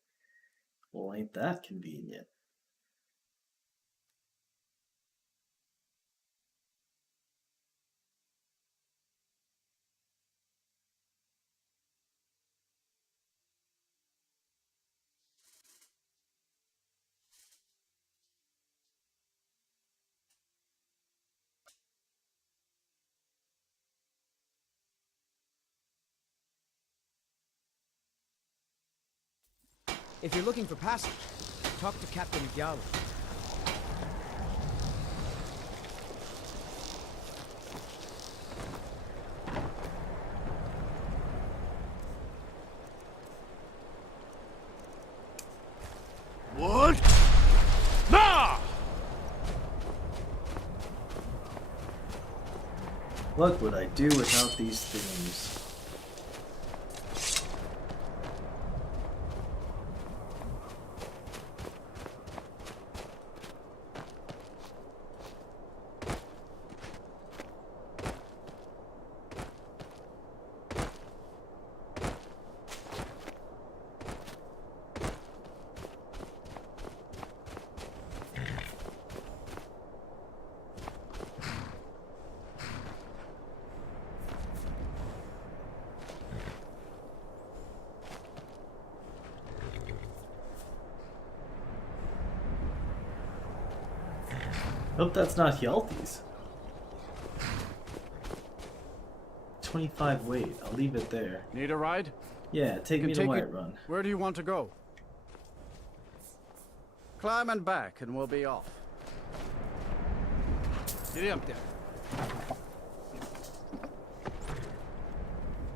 Well, ain't that convenient? If you're looking for passage, talk to Captain Gallo. What? Nah! What would I do without these things? Hope that's not Hjalti's. 25 weight. I'll leave it there. Need a ride? Yeah, take me to Whiterun. Where do you want to go? Climb and back, and we'll be off. Get up there.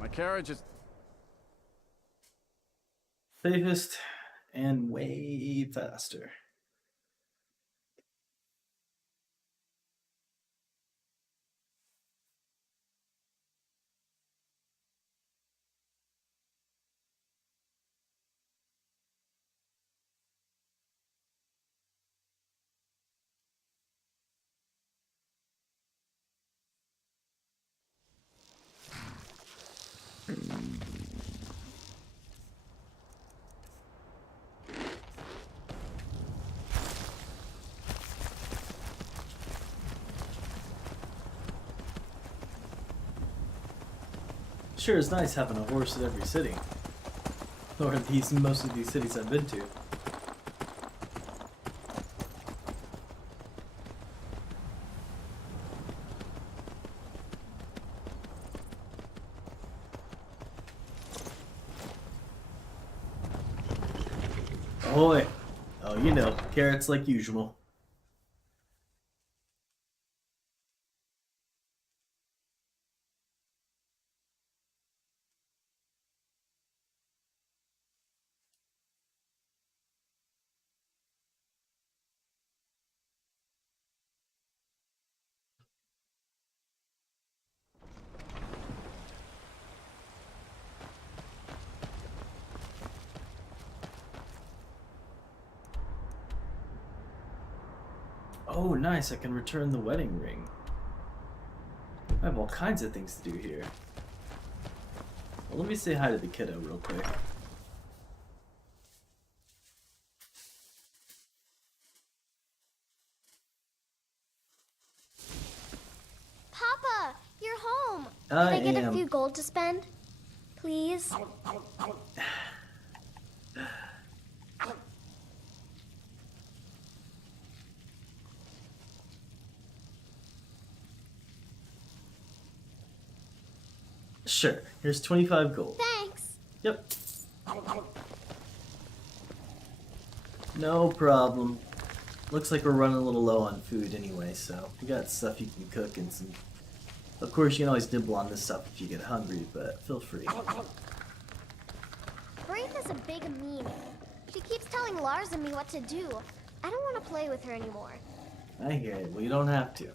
My carriage is... Safest and way faster. Sure is nice having a horse at every city. Or at least most of these cities I've been to. Ahoy! Oh, you know, carrots like usual. Oh, nice. I can return the wedding ring. I have all kinds of things to do here. Well, let me say hi to the kiddo real quick. Papa, you're home. I Can I get am. a few gold to spend? Please? Sure. Here's 25 gold. Thanks. Yep. No problem. Looks like we're running a little low on food anyway, so we got stuff you can cook and some... Of course, you can always nibble on this stuff if you get hungry, but feel free. Braitha's a big meanie. She keeps telling Lars and me what to do. I don't want to play with her anymore. I hear it. Well, you don't have to.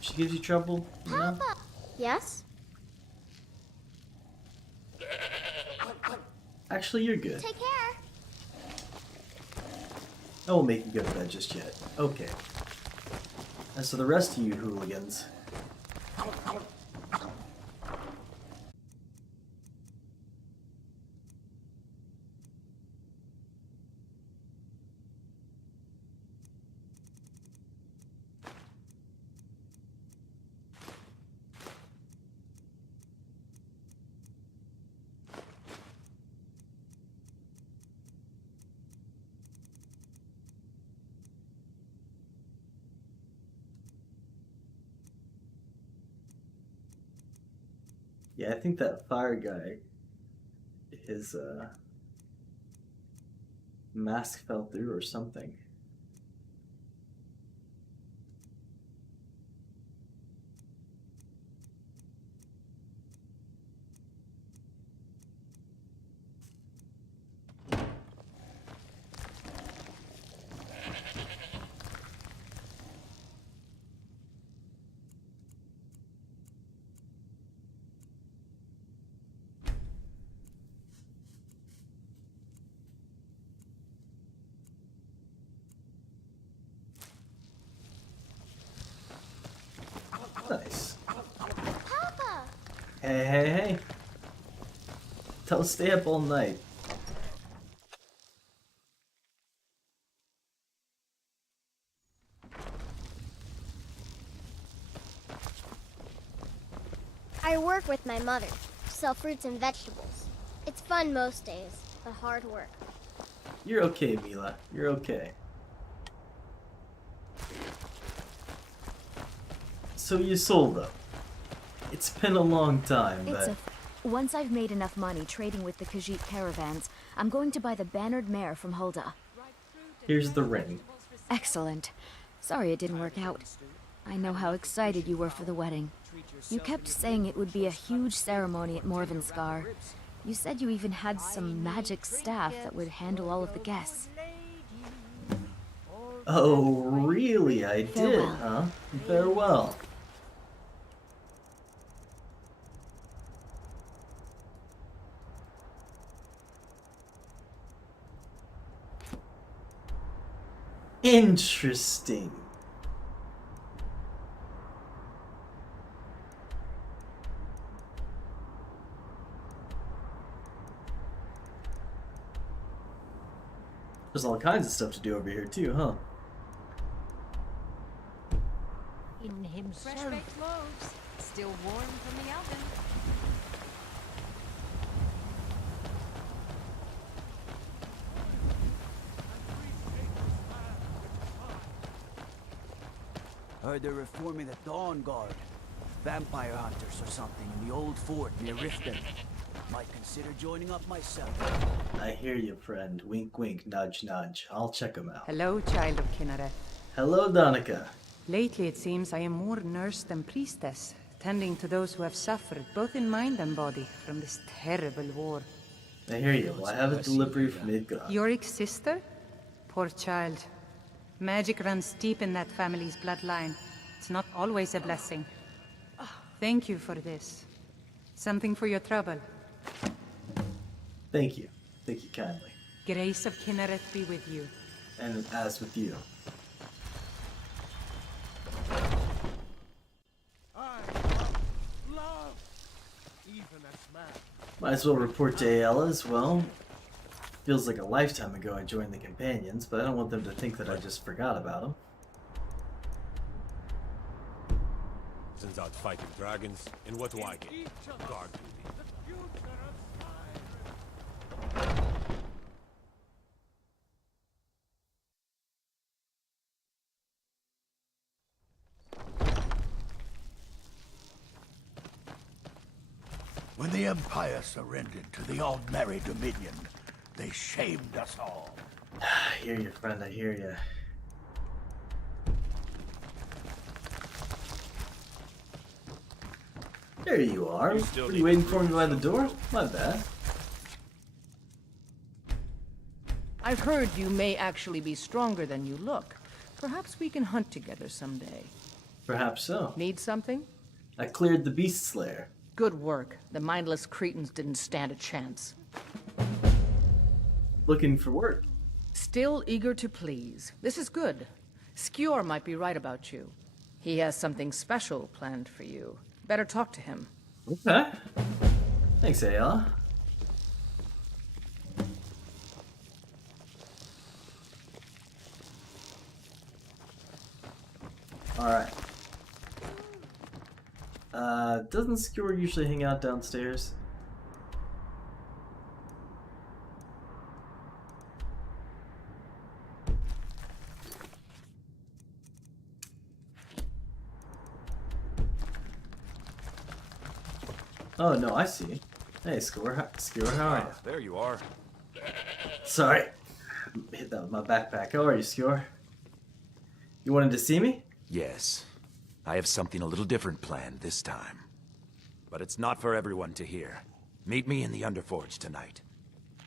She gives you trouble, you know? Papa! Yes? Actually, you're good. Take care. I won't make you go to bed just yet. Okay. And so the rest of you hooligans... Yeah, I think that fire guy, his mask fell through or something. Nice. Papa! Hey, hey, hey. Don't stay up all night. I work with my mother. Sell fruits and vegetables. It's fun most days, but hard work. You're okay, Mila. You're okay. So you sold them. It's been a long time, but... Once I've made enough money trading with the Khajiit caravans, I'm going to buy the bannered mare from Hulda. Here's the ring. Excellent. Sorry it didn't work out. I know how excited you were for the wedding. You kept saying it would be a huge ceremony at Morvenskar. You said you even had some magic staff that would handle all of the guests. Oh, really? I did, Farewell. huh? Farewell. Interesting. There's all kinds of stuff to do over here too, huh? In himself. Fresh baked loaves, still warm from the oven. Heard they're reforming the Dawn Guard. Vampire hunters or something in the old fort near Riften. Might consider joining up myself. I hear you, friend. Wink, wink, nudge, nudge. I'll check them out. Hello, child of Kinneret. Hello, Donica. Lately it seems I am more nurse than priestess, tending to those who have suffered, both in mind and body, from this terrible war. I hear you. Well, I have a delivery from Midgard. Yorik's sister? Poor child. Magic runs deep in that family's bloodline. It's not always a blessing. Thank you for this. Something for your trouble. Thank you. Thank you kindly. Grace of Kinneret be with you. and as with you. Might as well report to Ayala as well. Feels like a lifetime ago I joined the Companions, but I don't want them to think that I just forgot about them. Sends out fighting dragons, and what do I get? Guard duty. When the Empire surrendered to the Aldmeri Dominion, they shamed us all. I hear you, friend, I hear you. There you are. Were you waiting for me by the door? My bad. I've heard you may actually be stronger than you look. Perhaps we can hunt together someday. Perhaps so. Need something? I cleared the Beast Slayer. Good work. The mindless cretins didn't stand a chance. Looking for work. Still eager to please. This is good. Skjor might be right about you. He has something special planned for you. Better talk to him. Okay. Thanks, Ayala. Alright. Doesn't Skjor usually hang out downstairs? Oh no, I see. Hey, Skjor, how are you? There you are. Sorry, hit that with my backpack. How are you, Skjor? You wanted to see me? Yes. I have something a little different planned this time. But it's not for everyone to hear. Meet me in the Underforge tonight.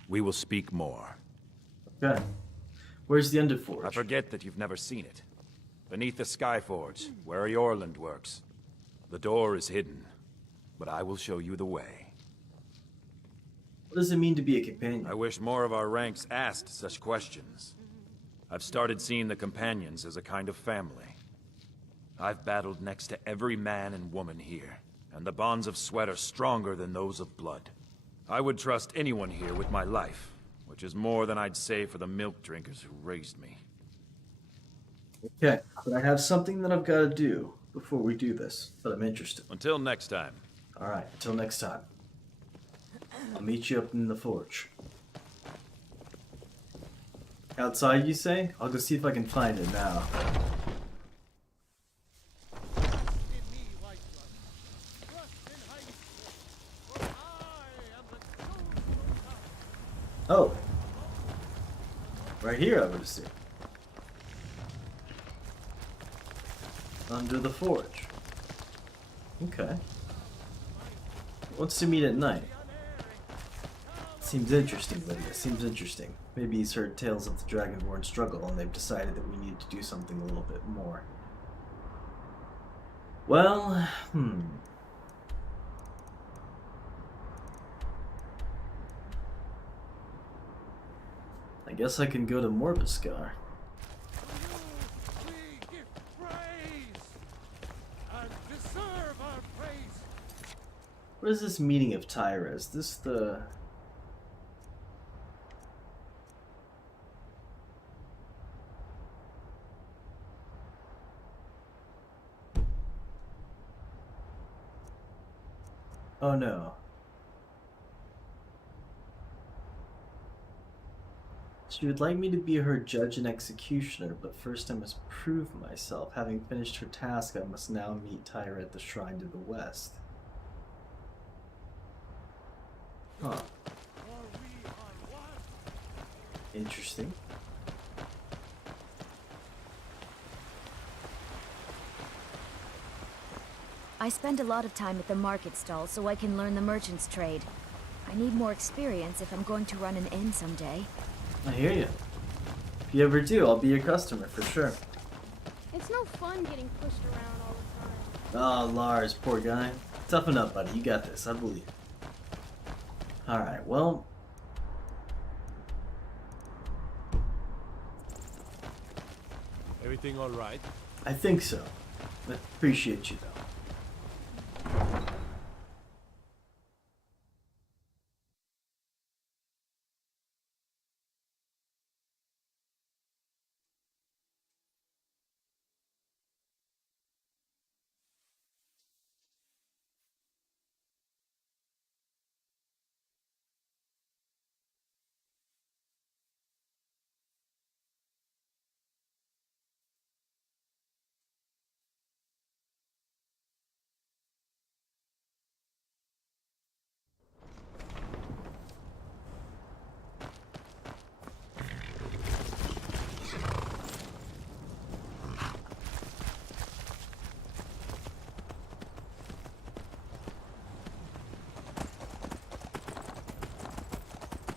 We will speak more. Okay. Where's the Underforge? I forget that you've never seen it. Beneath the Skyforge, where Yorland works. The door is hidden, but I will show you the way. What does it mean to be a companion? I wish more of our ranks asked such questions. I've started seeing the Companions as a kind of family. I've battled next to every man and woman here, and the bonds of sweat are stronger than those of blood. I would trust anyone here with my life, which is more than I'd say for the milk drinkers who raised me. Okay, but I have something that I've got to do before we do this, but I'm interested. Until next time. Alright, until next time. I'll meet you up in the forge. Outside, you say? I'll go see if I can find it now. Oh. Right here, I would assume. Under the forge. Okay. Wants to meet at night. Seems interesting, Lydia. Seems interesting. Maybe he's heard tales of the Dragonborn struggle and they've decided that we need to do something a little bit more. Well, I guess I can go to Morbiskar. What is this meaning of Tyra? Is this the... Oh no. She would like me to be her judge and executioner, but first I must prove myself. Having finished her task, I must now meet Tyra at the shrine to the west. Huh. Interesting. I spend a lot of time at the market stall so I can learn the merchant's trade. I need more experience if I'm going to run an inn someday. I hear you. If you ever do, I'll be your customer for sure. It's no fun getting pushed around all the time. Oh, Lars, poor guy. Toughen up, buddy. You got this. I believe. Alright, well... Everything all right? I think so. I appreciate you, though.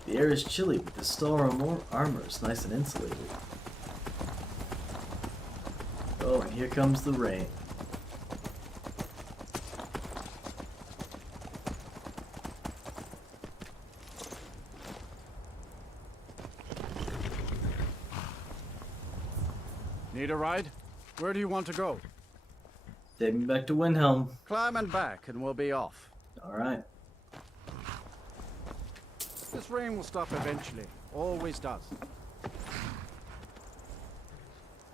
The air is chilly, but the stone armor is nice and insulated. Oh, and here comes the rain. Need a ride? Where do you want to go? Take me back to Windhelm. Climb and back, and we'll be off. Alright. This rain will stop eventually. Always does.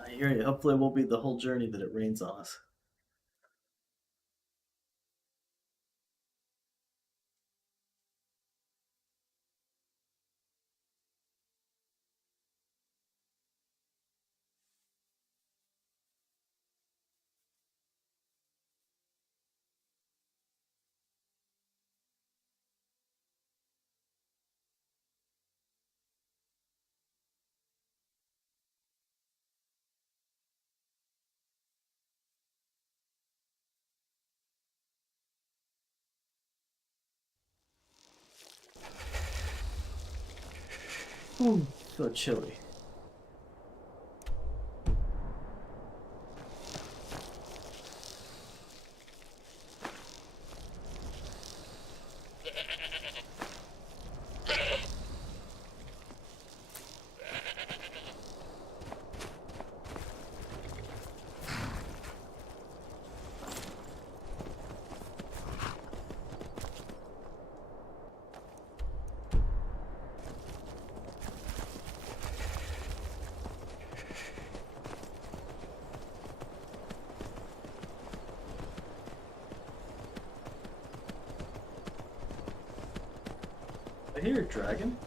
I hear you. Hopefully it won't be the whole journey that it rains on us. Ooh, so chilly. I hear a dragon.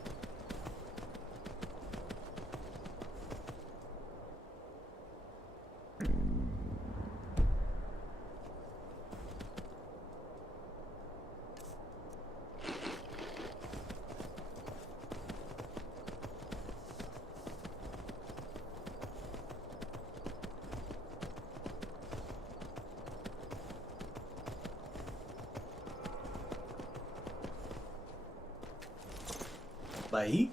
Maik?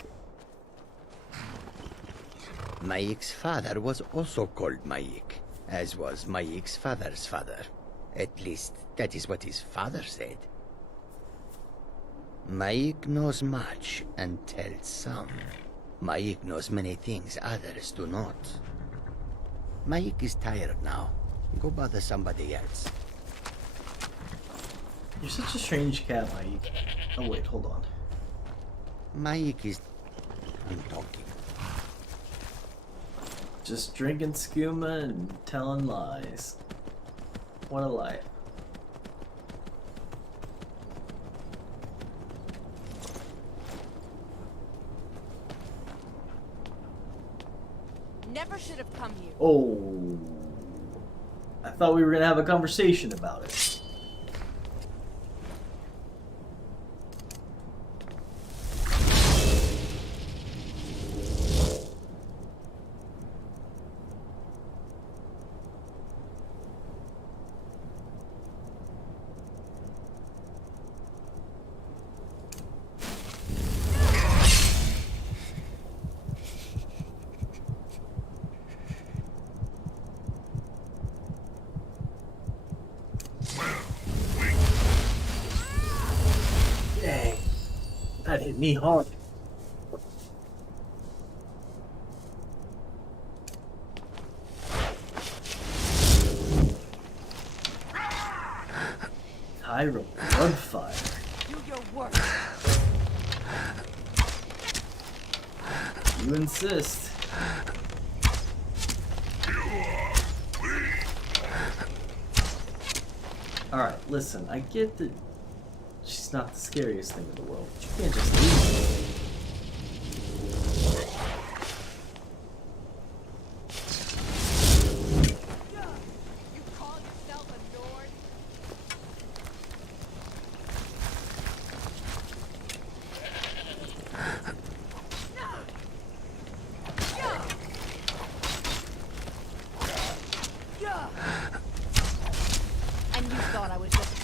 Maik's father was also called Maik, as was Maik's father's father. At least, that is what his father said. Maik knows much and tells some. Maik knows many things others do not. Maik is tired now. Go bother somebody else. You're such a strange cat, Maik. Oh wait, hold on. Maik is... I'm talking. Just drinking skooma and telling lies. What a life. Never should have come here. Oh. I thought we were gonna have a conversation about it. Dang. That hit me hard. Tyra Bloodfire. Do your work. You insist. Alright, listen, I get that she's not the scariest thing in the world, but you can't just leave her. And you thought I was just...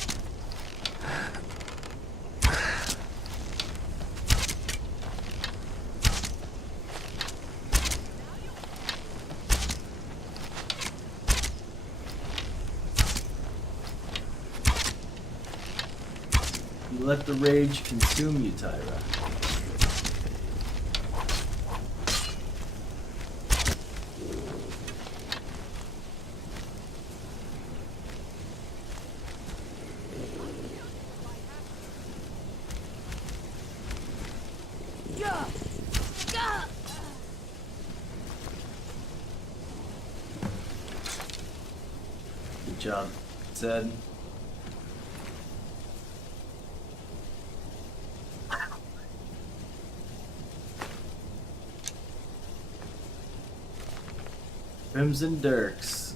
You let the rage consume you, Tyra. Good job, Zed. Crimson Dirks.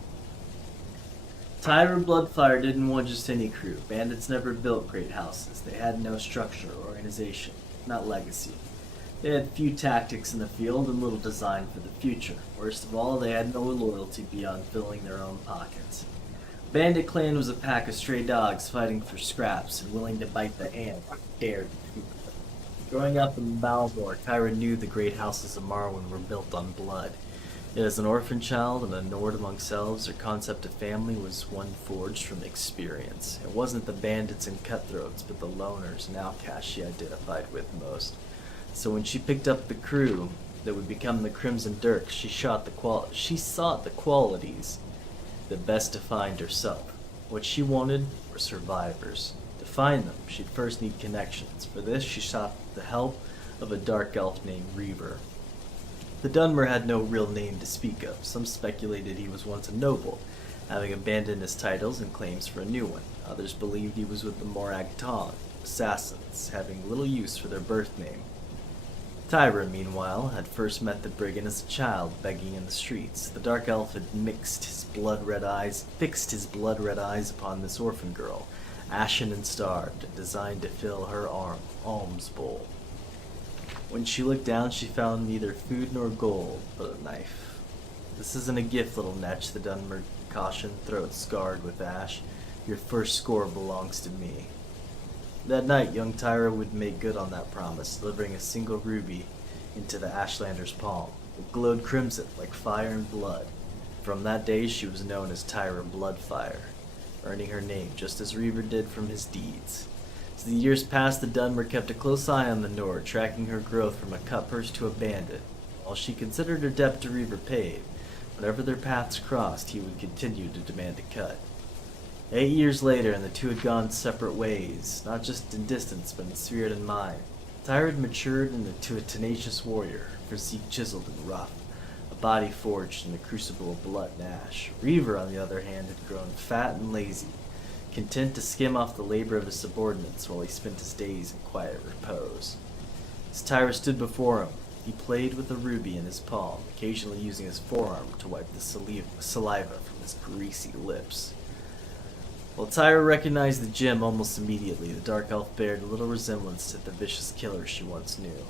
Tyra Bloodfire didn't want just any crew. Bandits never built great houses. They had no structure or organization, not legacy. They had few tactics in the field and little design for the future. Worst of all, they had no loyalty beyond filling their own pockets. Bandit Clan was a pack of stray dogs fighting for scraps and willing to bite the hand that dared to feed them. Growing up in Balmore, Tyra knew the great houses of Marwyn were built on blood. Yet as an orphan child and a Nord amongst elves, her concept of family was one forged from experience. It wasn't the bandits and cutthroats, but the loners and outcasts she identified with most. So when she picked up the crew that would become the Crimson Dirks, she sought the qualities that best defined herself. What she wanted were survivors. To find them, she'd first need connections. For this, she sought the help of a dark elf named Reaver. The Dunmer had no real name to speak of. Some speculated he was once a noble, having abandoned his titles and claims for a new one. Others believed he was with the Morag Tong, assassins, having little use for their birth name. Tyra, meanwhile, had first met the brigand as a child, begging in the streets. The dark elf had fixed his blood-red eyes upon this orphan girl, ashen and starved, and designed to fill her alms bowl. When she looked down, she found neither food nor gold, but a knife. This isn't a gift, little Netch, the Dunmer cautioned, throat scarred with ash. Your first score belongs to me. That night, young Tyra would make good on that promise, delivering a single ruby into the Ashlander's palm. It glowed crimson, like fire and blood. From that day, she was known as Tyra Bloodfire, earning her name just as Reaver did from his deeds. As the years passed, the Dunmer kept a close eye on the Nord, tracking her growth from a cutpurse to a bandit. While she considered her debt to Reaver paid, whenever their paths crossed, he would continue to demand a cut. 8 years later, and the two had gone separate ways, not just in distance, but in spirit and mind. Tyra had matured into a tenacious warrior, physique chiseled and rough, a body forged in the crucible of blood and ash. Reaver, on the other hand, had grown fat and lazy, content to skim off the labor of his subordinates while he spent his days in quiet repose. As Tyra stood before him, he played with a ruby in his palm, occasionally using his forearm to wipe the saliva from his greasy lips. While Tyra recognized the gem almost immediately, the dark elf bared little resemblance to the vicious killer she once knew.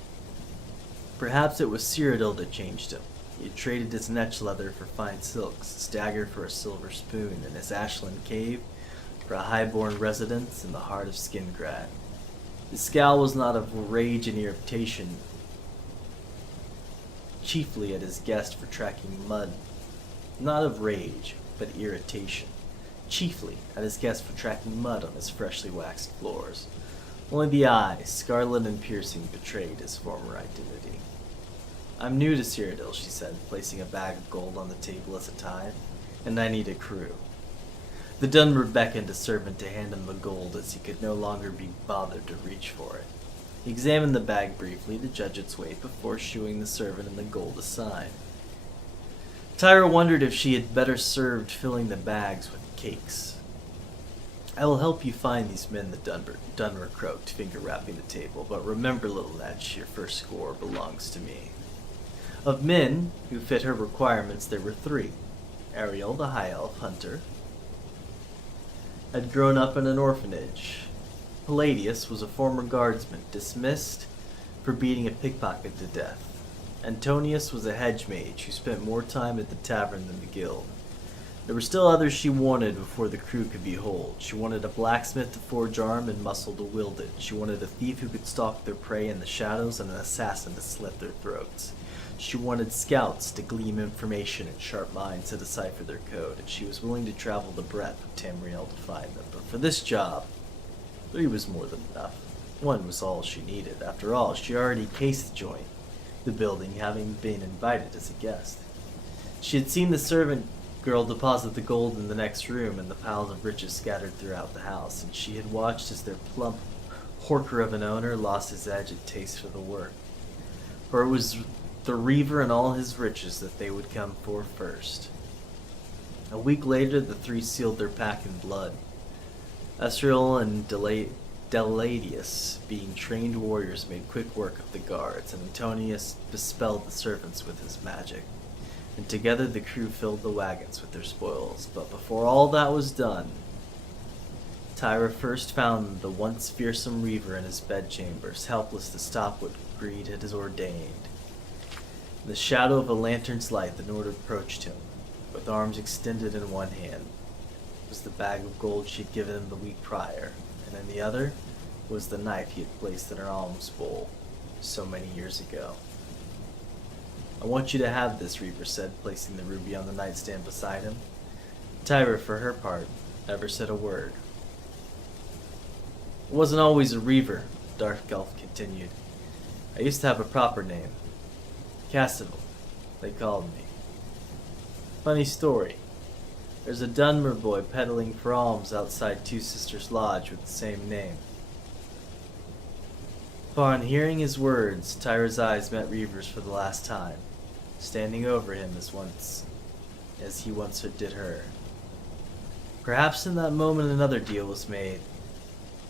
Perhaps it was Cyrodiil that changed him. He had traded his netch leather for fine silks, his dagger for a silver spoon, and his ashland cave for a high-born residence in the heart of Skingrad. His scowl was not of rage and irritation, chiefly at his guest for tracking mud. Not of rage, but irritation. Chiefly at his guest for tracking mud on his freshly waxed floors. Only the eyes, scarlet and piercing, betrayed his former identity. I'm new to Cyrodiil, she said, placing a bag of gold on the table as a tithe, and I need a crew. The Dunmer beckoned a servant to hand him the gold as he could no longer be bothered to reach for it. He examined the bag briefly to judge its weight before shooing the servant and the gold aside. Tyra wondered if she had better served filling the bags with cakes. "I will help you find these men," the Dunmer croaked, finger-wrapping the table. "But remember, little Netch, your first score belongs to me." Of men who fit her requirements, there were 3. Ariel, the High Elf hunter, had grown up in an orphanage. Palladius was a former guardsman, dismissed for beating a pickpocket to death. Antonius was a hedge mage who spent more time at the tavern than the guild. There were still others she wanted before the crew could be whole. She wanted a blacksmith to forge arm and muscle to wield it. She wanted a thief who could stalk their prey in the shadows and an assassin to slit their throats. She wanted scouts to glean information and sharp minds to decipher their code, and she was willing to travel the breadth of Tamriel to find them. But for this job, 3 was more than enough. 1 was all she needed. After all, she already cased the building, having been invited as a guest. She had seen the servant girl deposit the gold in the next room and the piles of riches scattered throughout the house, and she had watched as their plump horker of an owner lost his edge and taste for the work. For it was the Reaver and all his riches that they would come for first. A week later, the 3 sealed their pact in blood. Esriel and Deladius, being trained warriors, made quick work of the guards, and Antonius bespelled the servants with his magic. And together the crew filled the wagons with their spoils. But before all that was done, Tyra first found the once fearsome Reaver in his bedchambers, helpless to stop what greed had ordained. In the shadow of a lantern's light, the Nord approached him, with arms extended in one hand. It was the bag of gold she had given him the week prior, and in the other was the knife he had placed in her alms bowl so many years ago. "I want you to have this," Reaver said, placing the ruby on the nightstand beside him. Tyra, for her part, never said a word. "I wasn't always a Reaver," Dark Elf continued. "I used to have a proper name. Cassivel, they called me. Funny story. There's a Dunmer boy peddling for alms outside Two Sisters Lodge with the same name." Upon hearing his words, Tyra's eyes met Reaver's for the last time, standing over him as he once did her. Perhaps in that moment another deal was made,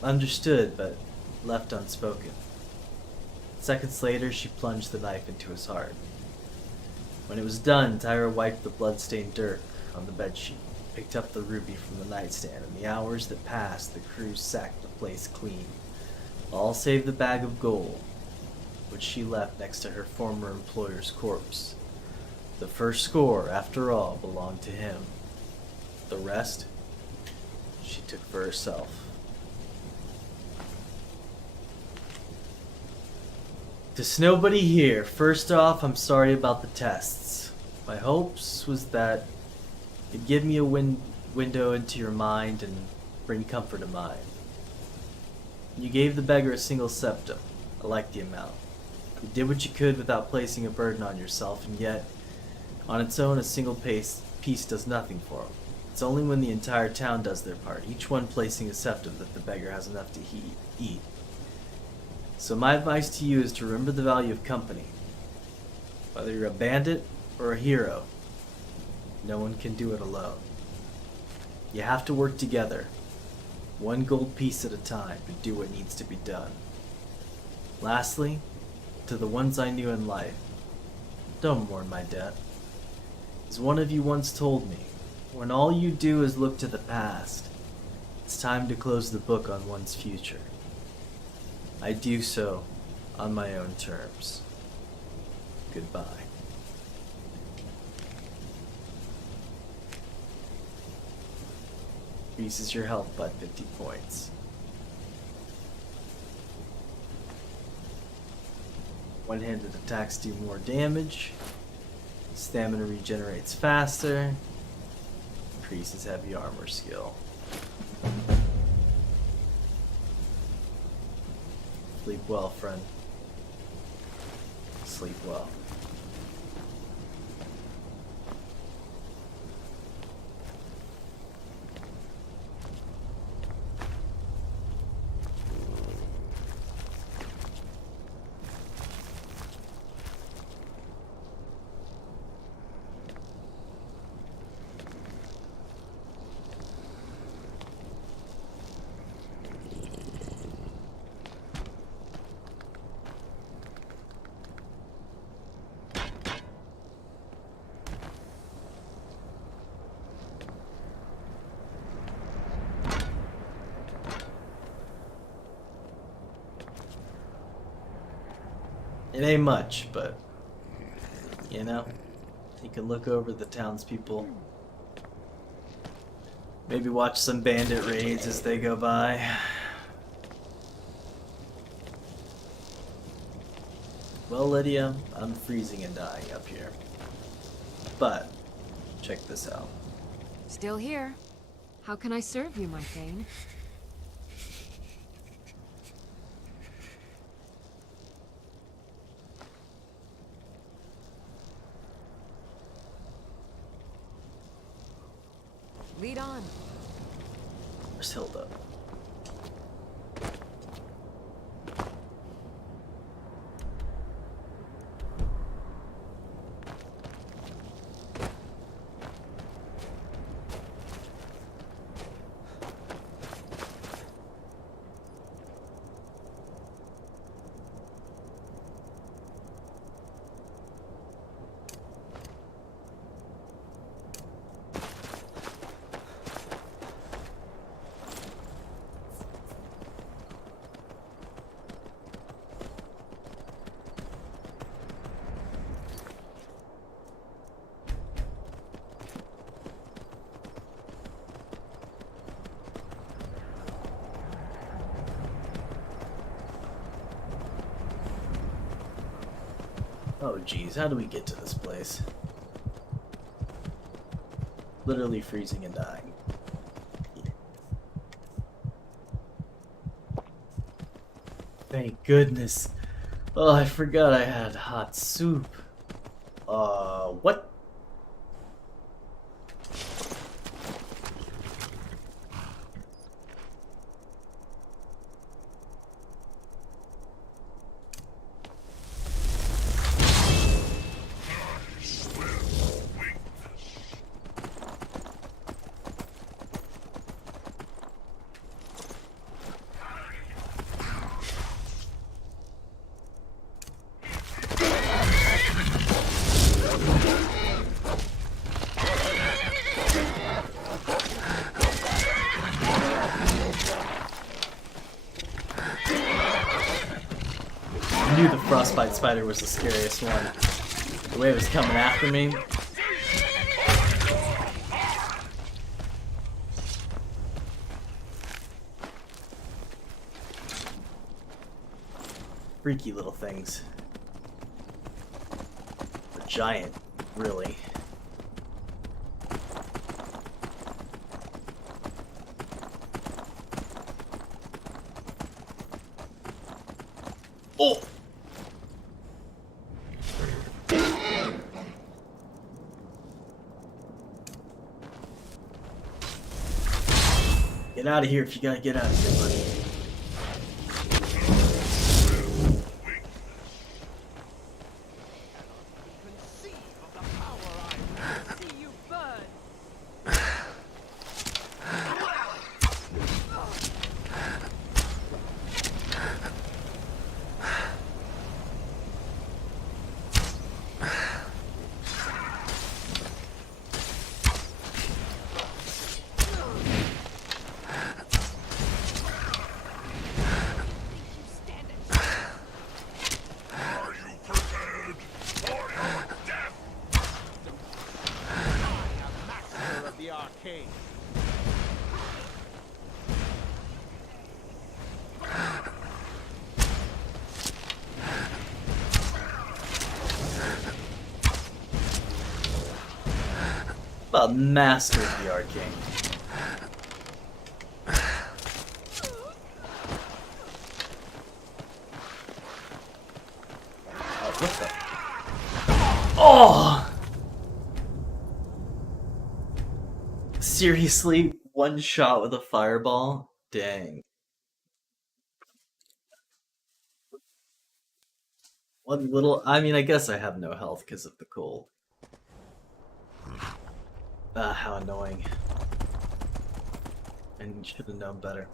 understood but left unspoken. Seconds later, she plunged the knife into his heart. When it was done, Tyra wiped the blood-stained dirt on the bedsheet, picked up the ruby from the nightstand. In the hours that passed, the crew sacked the place clean, all save the bag of gold, which she left next to her former employer's corpse. The first score, after all, belonged to him. The rest, she took for herself. To SnowbodyHere, first off, I'm sorry about the tests. My hopes was that it'd give me a window into your mind and bring comfort to mine. You gave the beggar a single septum. I liked the amount. You did what you could without placing a burden on yourself, and yet, on its own, a single piece does nothing for him. It's only when the entire town does their part, each one placing a septum, that the beggar has enough to eat. So my advice to you is to remember the value of company. Whether you're a bandit or a hero, no one can do it alone. You have to work together, one gold piece at a time, to do what needs to be done. Lastly, to the ones I knew in life, don't mourn my death. As one of you once told me, when all you do is look to the past, it's time to close the book on one's future. I do so on my own terms. Goodbye. Increases your health by 50 points. One-handed attacks do more damage. Stamina regenerates faster. Increases heavy armor skill. Sleep well, friend. Sleep well. It ain't much, but you know, you can look over the townspeople. Maybe watch some bandit raids as they go by. Well, Lydia, I'm freezing and dying up here. But, check this out. Still here. How can I serve you, my Thane? Lead on. Where's Hilda? Oh geez, how do we get to this place? Literally freezing and dying. Thank goodness. Oh, I forgot I had hot soup. What? I knew the frostbite spider was the scariest one. The way it was coming after me. Freaky little things. They're giant, really. Oh! Get out of here if you gotta get out of here, buddy. About master of the arcane. Oh, what the? Oh! Seriously? One shot with a fireball? Dang. One little... I mean, I guess I have no health because of the cold. Ah, how annoying. And should have known better.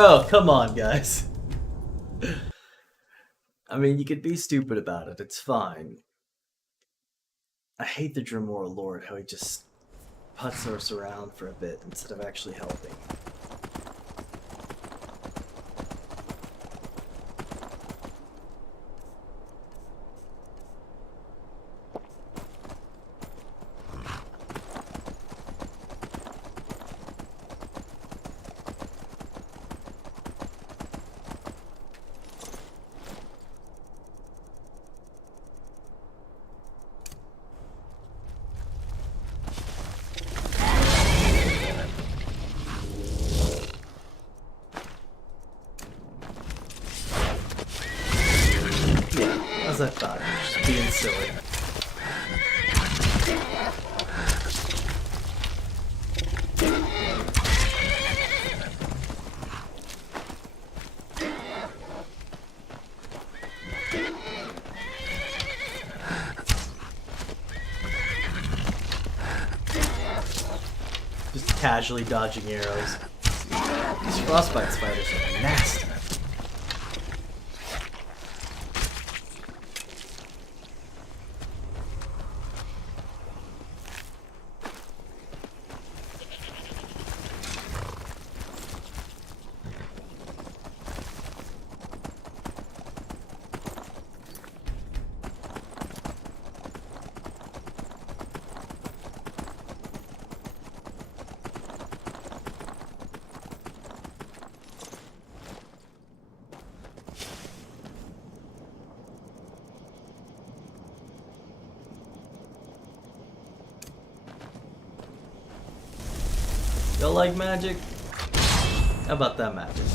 Bro, come on, guys. I mean, you could be stupid about it. It's fine. I hate the Dremora Lord, how he just puts us around for a bit instead of actually helping. As I thought, just being silly. Just casually dodging arrows. These frostbite spiders are nasty. Y'all like magic? How about that magic?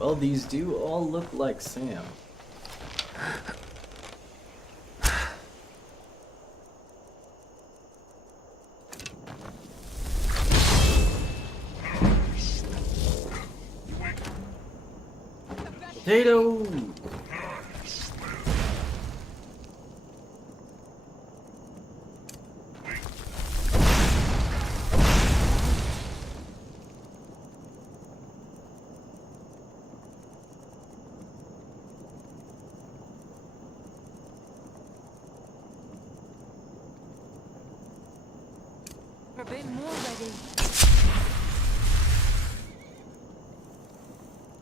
Well, these do all look like Sam. Potato! A bit more ready.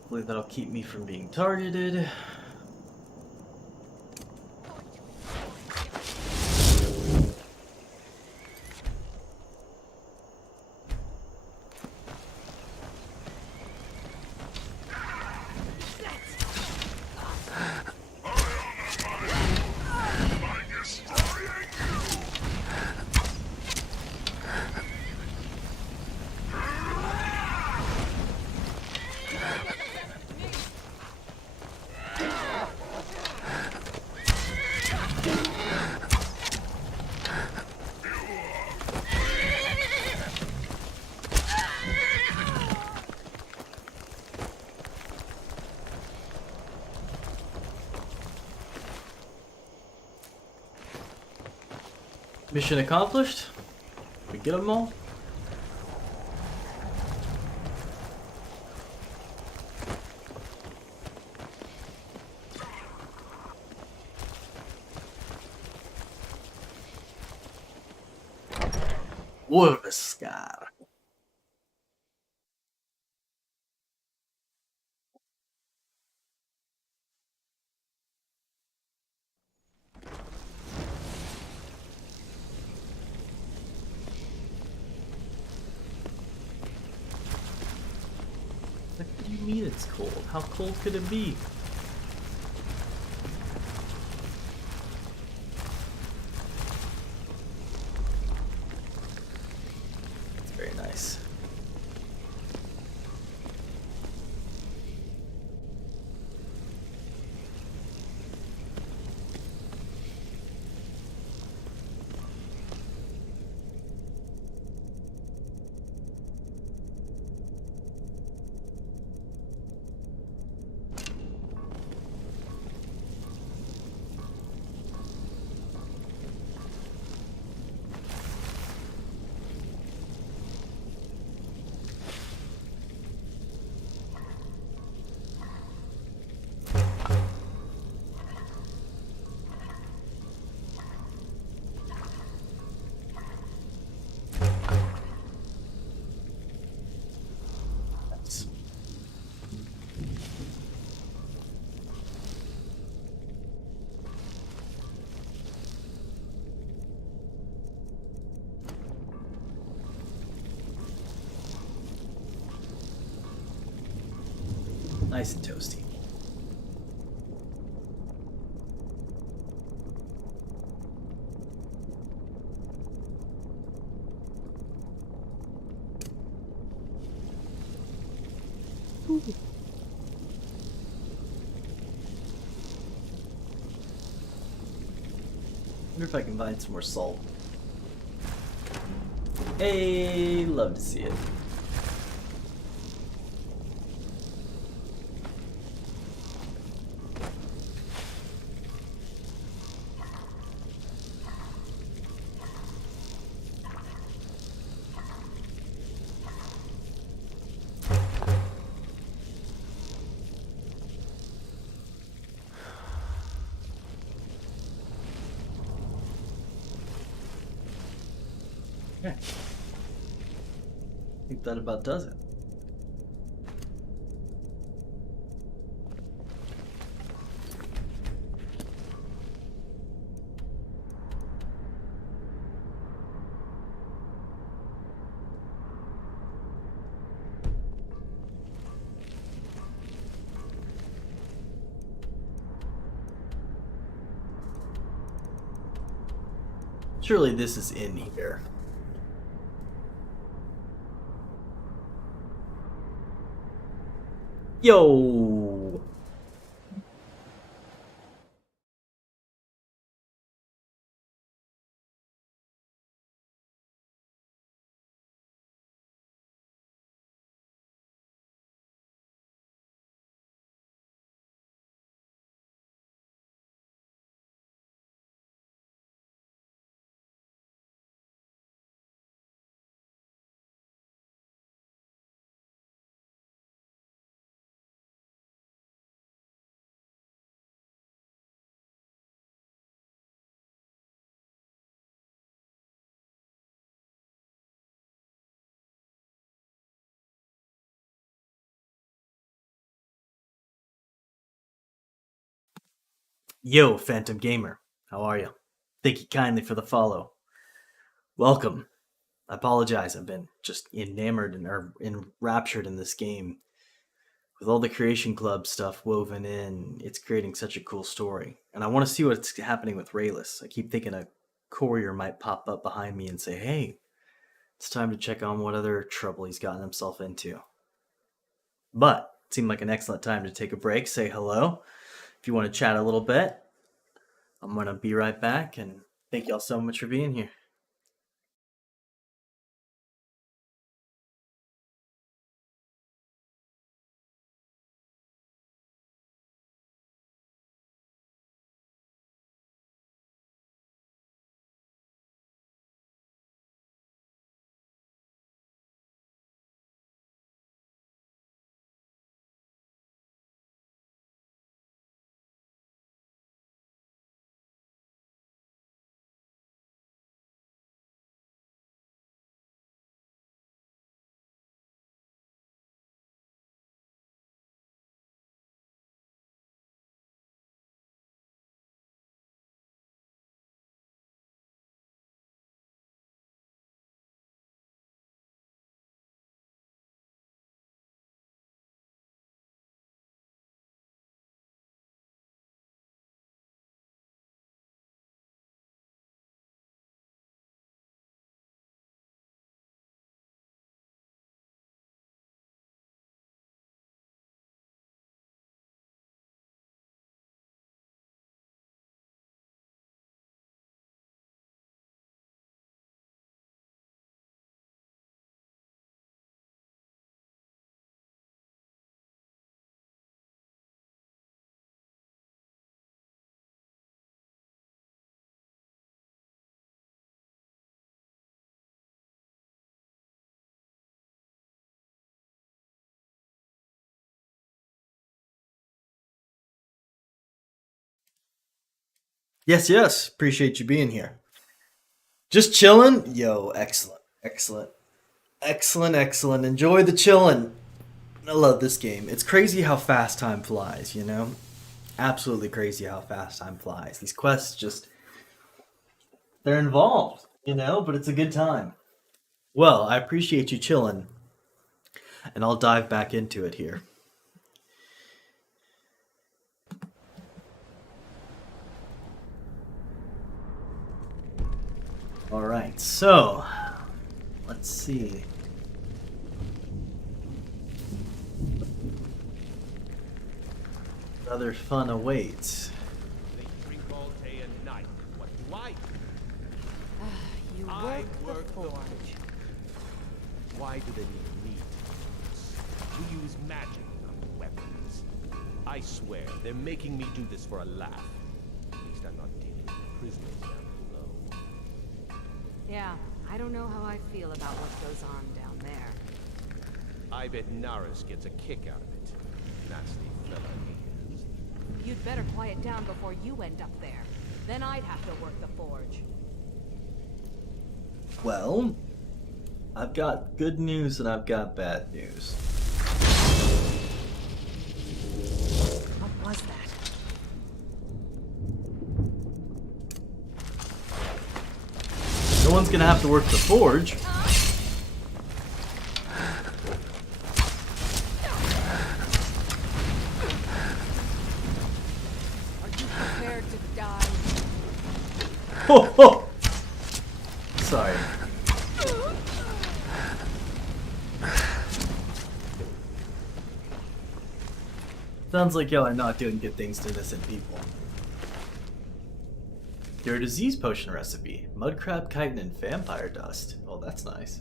Hopefully that'll keep me from being targeted. Mission accomplished. We get them all. Wolfscar. What do you mean it's cold? How cold could it be? It's very nice. Nice and toasty. Ooh. Wonder if I can find some more salt. Hey, love to see it. I think that about does it. Surely this is in here. Yo! Yo, Phantom Gamer. How are you? Thank you kindly for the follow. Welcome. I apologize. I've been just enamored and enraptured in this game. With all the Creation Club stuff woven in, it's creating such a cool story. And I want to see what's happening with Rayless. I keep thinking a courier might pop up behind me and say, hey, it's time to check on what other trouble he's gotten himself into. But it seemed like an excellent time to take a break, say hello. If you want to chat a little bit, I'm going to be right back, and thank you all so much for being here. Yes, yes. Appreciate you being here. Just chilling? Yo, excellent. Excellent. Excellent, excellent. Enjoy the chilling. I love this game. It's crazy how fast time flies, you know? Absolutely crazy how fast time flies. These quests just, they're involved, you know, but it's a good time. Well, I appreciate you chilling, and I'll dive back into it here. Alright, so, let's see. Other fun awaits. They drink all day and night. What do I do? You I work the work forge. Why do they need meat? We use magic, not weapons. I swear, they're making me do this for a laugh. At least I'm not dealing with prisoners down below. Yeah, I don't know how I feel about what goes on down there. I bet Naris gets a kick out of it. Nasty fella he is. You'd better quiet down before you end up there. Then I'd have to work the forge. Well, I've got good news and I've got bad news. What was that? No one's gonna have to work the forge. Are you prepared to die? Ho ho! Sorry. Sounds like y'all are not doing good things to innocent people. Your disease potion recipe. Mudcrab chitin and vampire dust. Oh, that's nice.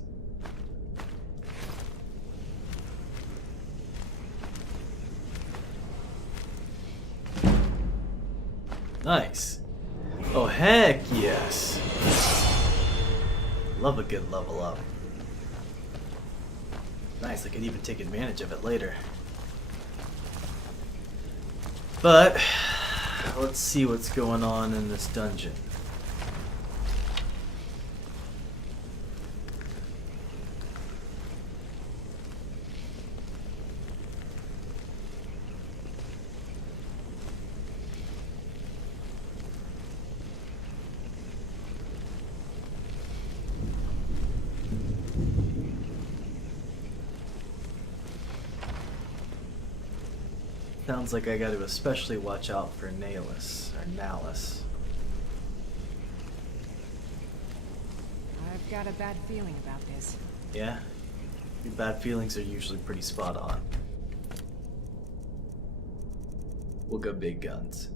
Nice. Oh, heck yes. Love a good level up. Nice, I could even take advantage of it later. But, let's see what's going on in this dungeon. Sounds like I gotta especially watch out for Nalus, or Nalus. I've got a bad feeling about this. Yeah? Your bad feelings are usually pretty spot on. We'll go big guns.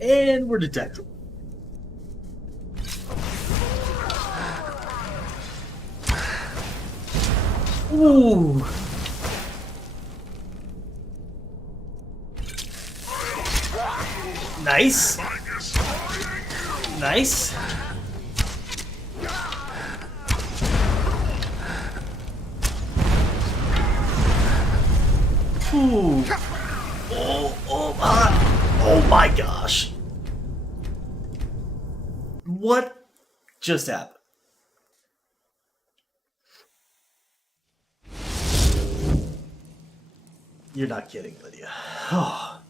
And we're detected. Ooh. Nice. Nice. Ooh. Oh my gosh. What just happened? You're not kidding, Lydia. Oh.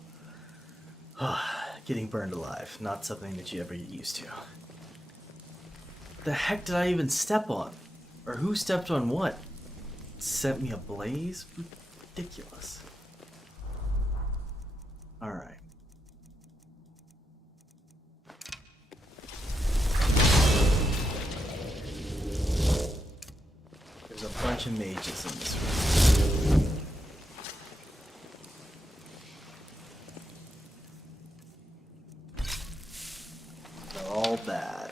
Getting burned alive. Not something that you ever get used to. The heck did I even step on? Or who stepped on what? Set me ablaze? Ridiculous. Alright. There's a bunch of mages in this room. about that?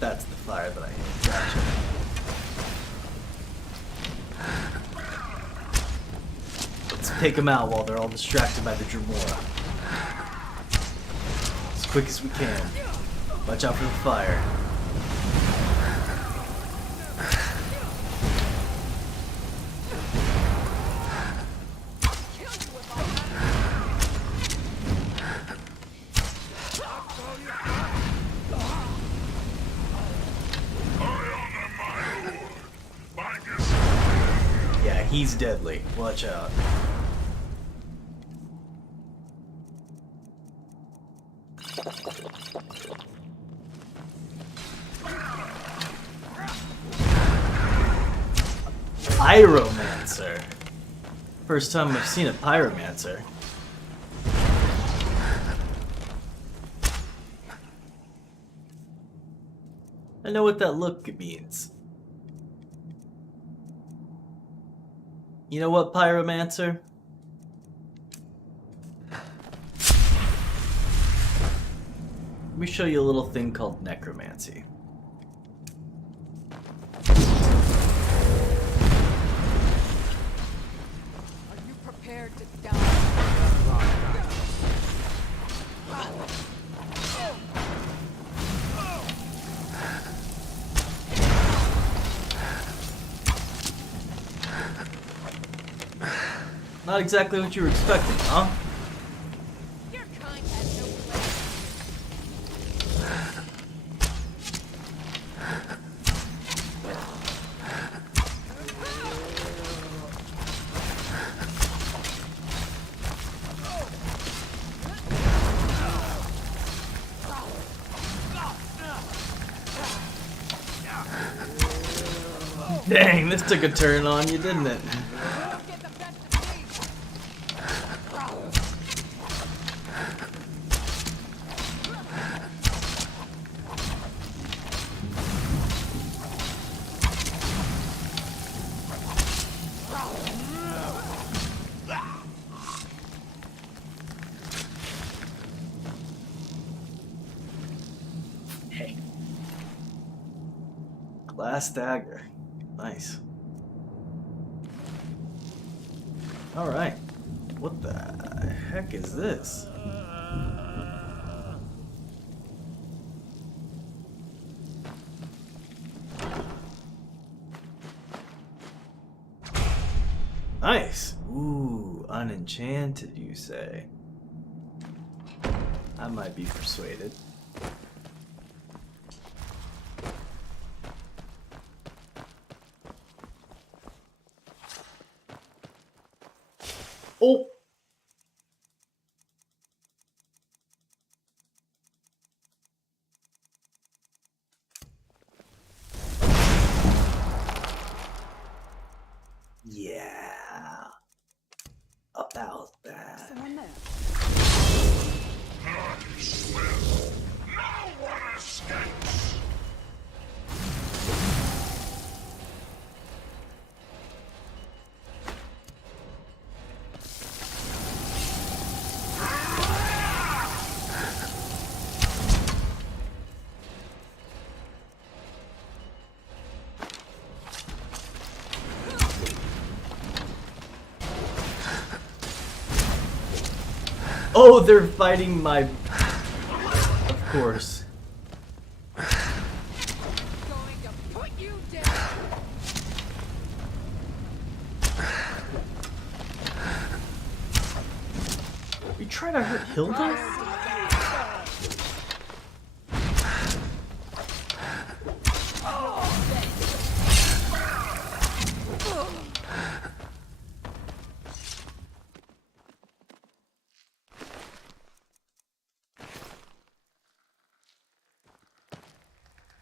That's the fire that I hate. Gotcha. Let's take them out while they're all distracted by the Dremora. As quick as we can. Watch out for the fire. Yeah, he's deadly. Watch out. Pyromancer. First time I've seen a pyromancer. I know what that look means. You know what, pyromancer? Let me show you a little thing called necromancy. Prepared to die. Not exactly what you were expecting, huh? Your kind has no place. Dang, this took a turn on you, didn't it? Hey. Glass dagger. Nice. Alright. What the heck is this? Nice. Ooh, unenchanted, you say? I might be persuaded. Oh! Yeah. About that. Someone there. No one escapes! Oh, they're fighting my... Of course. Going to put you down. You trying to hurt Hilda?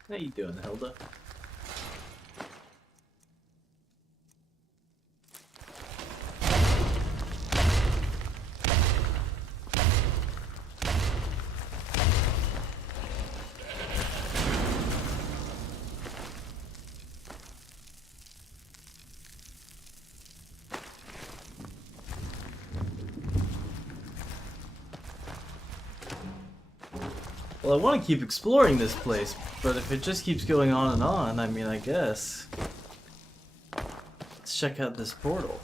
How you doing, Hilda? Well, I want to keep exploring this place, but if it just keeps going on and on, I mean, I guess. Let's check out this portal.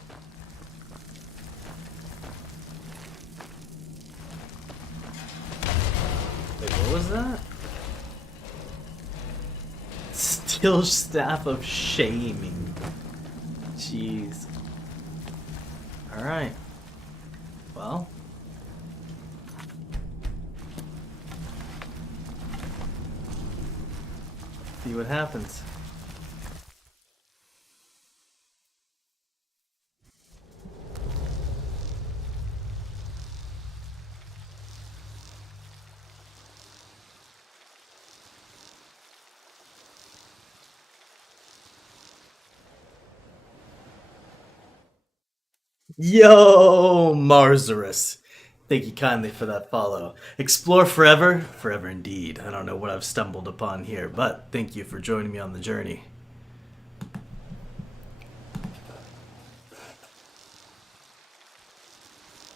Wait, what was that? Steel Staff of Shaming. Jeez. Alright. Well. See what happens. Yo, Marzarus. Thank you kindly for that follow. Explore forever? Forever indeed. I don't know what I've stumbled upon here, but thank you for joining me on the journey.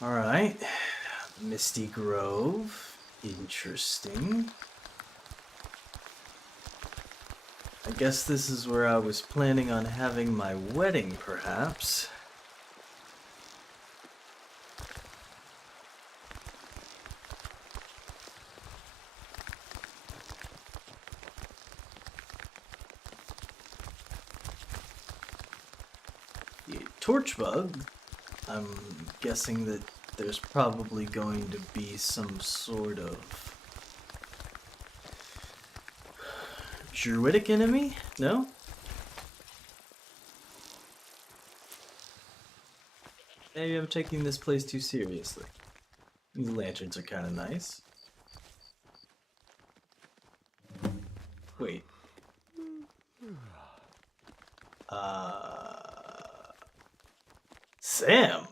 Alright. Misty Grove. Interesting. I guess this is where I was planning on having my wedding, perhaps. Torchbug, I'm guessing that there's probably going to be some sort of druidic enemy? No? Maybe I'm taking this place too seriously. These lanterns are kind of nice. Wait. Sam!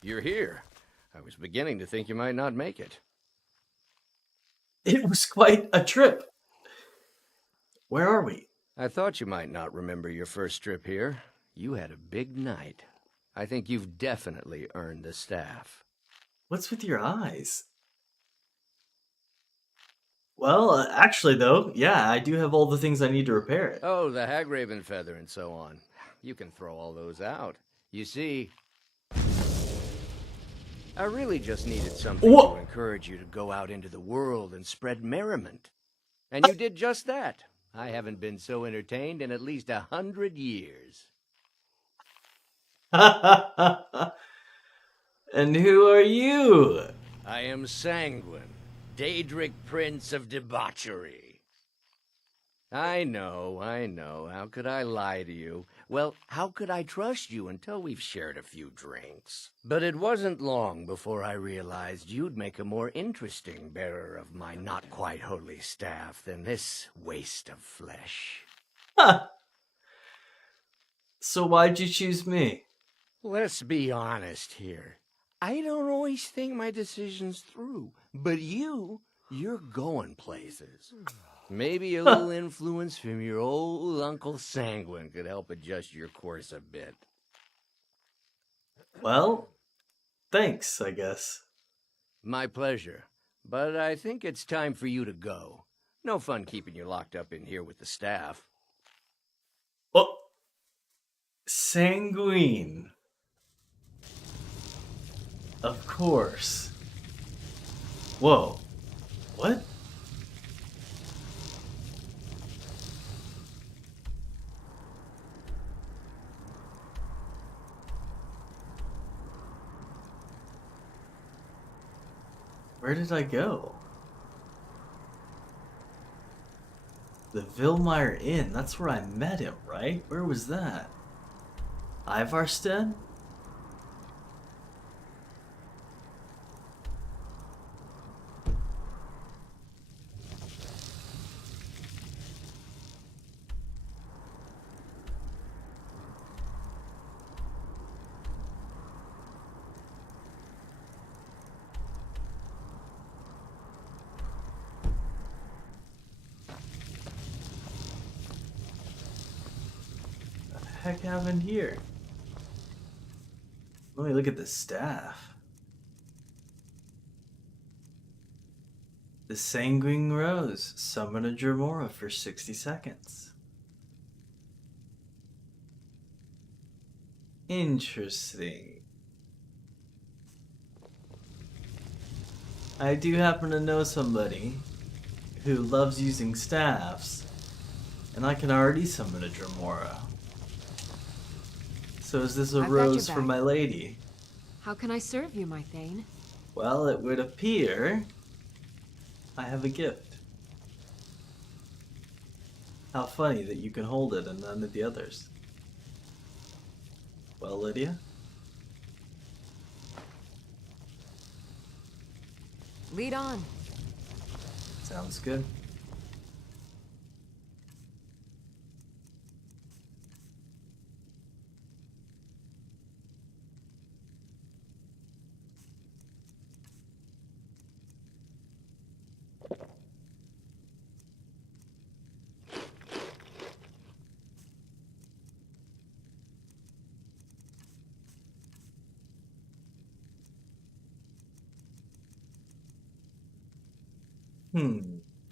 You're here. I was beginning to think you might not make it. It was quite a trip. Where are we? I thought you might not remember your first trip here. You had a big night. I think you've definitely earned the staff. What's with your eyes? Well, actually though, yeah, I do have all the things I need to repair it. Oh, the Hagraven feather and so on. You can throw all those out. You see, I really just needed something to encourage you to go out into the world and spread merriment. And you did just that. I haven't been so entertained in at least 100 years. And who are you? I am Sanguine, Daedric Prince of Debauchery. I know. How could I lie to you? Well, how could I trust you until we've shared a few drinks? But it wasn't long before I realized you'd make a more interesting bearer of my not-quite-holy staff than this waste of flesh. Huh. So why'd you choose me? Let's be honest here. I don't always think my decisions through, but you're going places. Maybe a little influence from your old Uncle Sanguine could help adjust your course a bit. Well, thanks, I guess. My pleasure. But I think it's time for you to go. No fun keeping you locked up in here with the staff. Oh, Sanguine. Of course. Whoa. What? Where did I go? The Vilmeyer Inn. That's where I met him, right? Where was that? Ivarstead? Heck happened here? Let me look at the staff. The Sanguine Rose. Summon a Dremora for 60 seconds. Interesting. I do happen to know somebody who loves using staffs, and I can already summon a Dremora. So is this a I've got your rose for back. my lady? How can I serve you, my Thane? Well, it would appear I have a gift. How funny that you can hold it and none of the others. Well, Lydia? Lead on. Sounds good.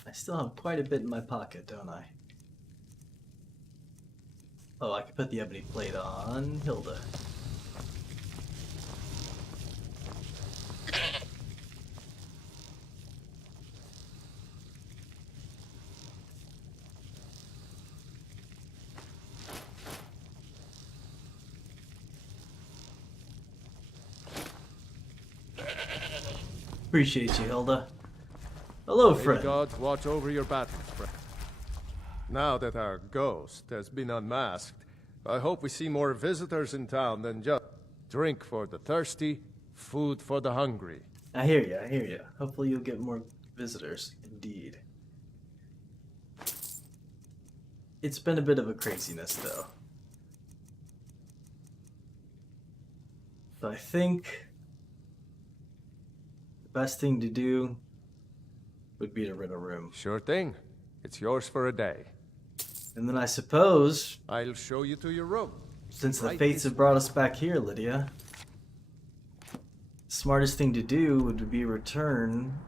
I still have quite a bit in my pocket, don't I? Oh, I could put the ebony plate on Hilda. Appreciate you, Hilda. Hello, May friend. the gods watch over your battles, friend. Now that our ghost has been unmasked, I hope we see more visitors in town than just drink for the thirsty, food for the hungry. I hear you, I hear you. Hopefully you'll get more visitors, indeed. It's been a bit of a craziness, though. So I think the best thing to do would be to rent a room. Sure thing. It's yours for a day. And then I suppose, I'll show you to your room. since the Right fates this have brought us back here, Lydia, the smartest thing to do would be return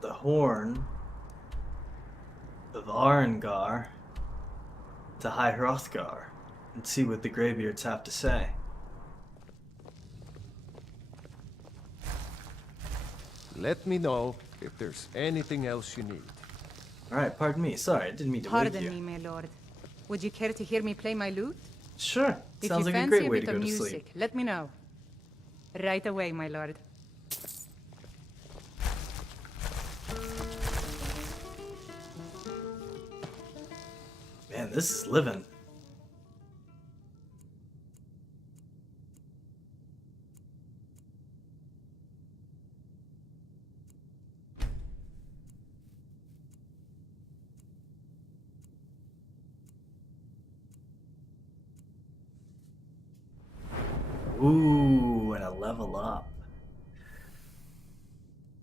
the horn of Arengar to High Hrothgar and see what the Greybeards have to say. Let me know if there's anything else you need. Alright, pardon me. Sorry, I didn't mean to wake Pardon you. me, my lord. Would you care to hear me play my lute? Sure. If Sounds you like a fancy great way bit to go of to music, sleep. let me know. Right away, my lord. Man, this is living. Ooh, and a level up.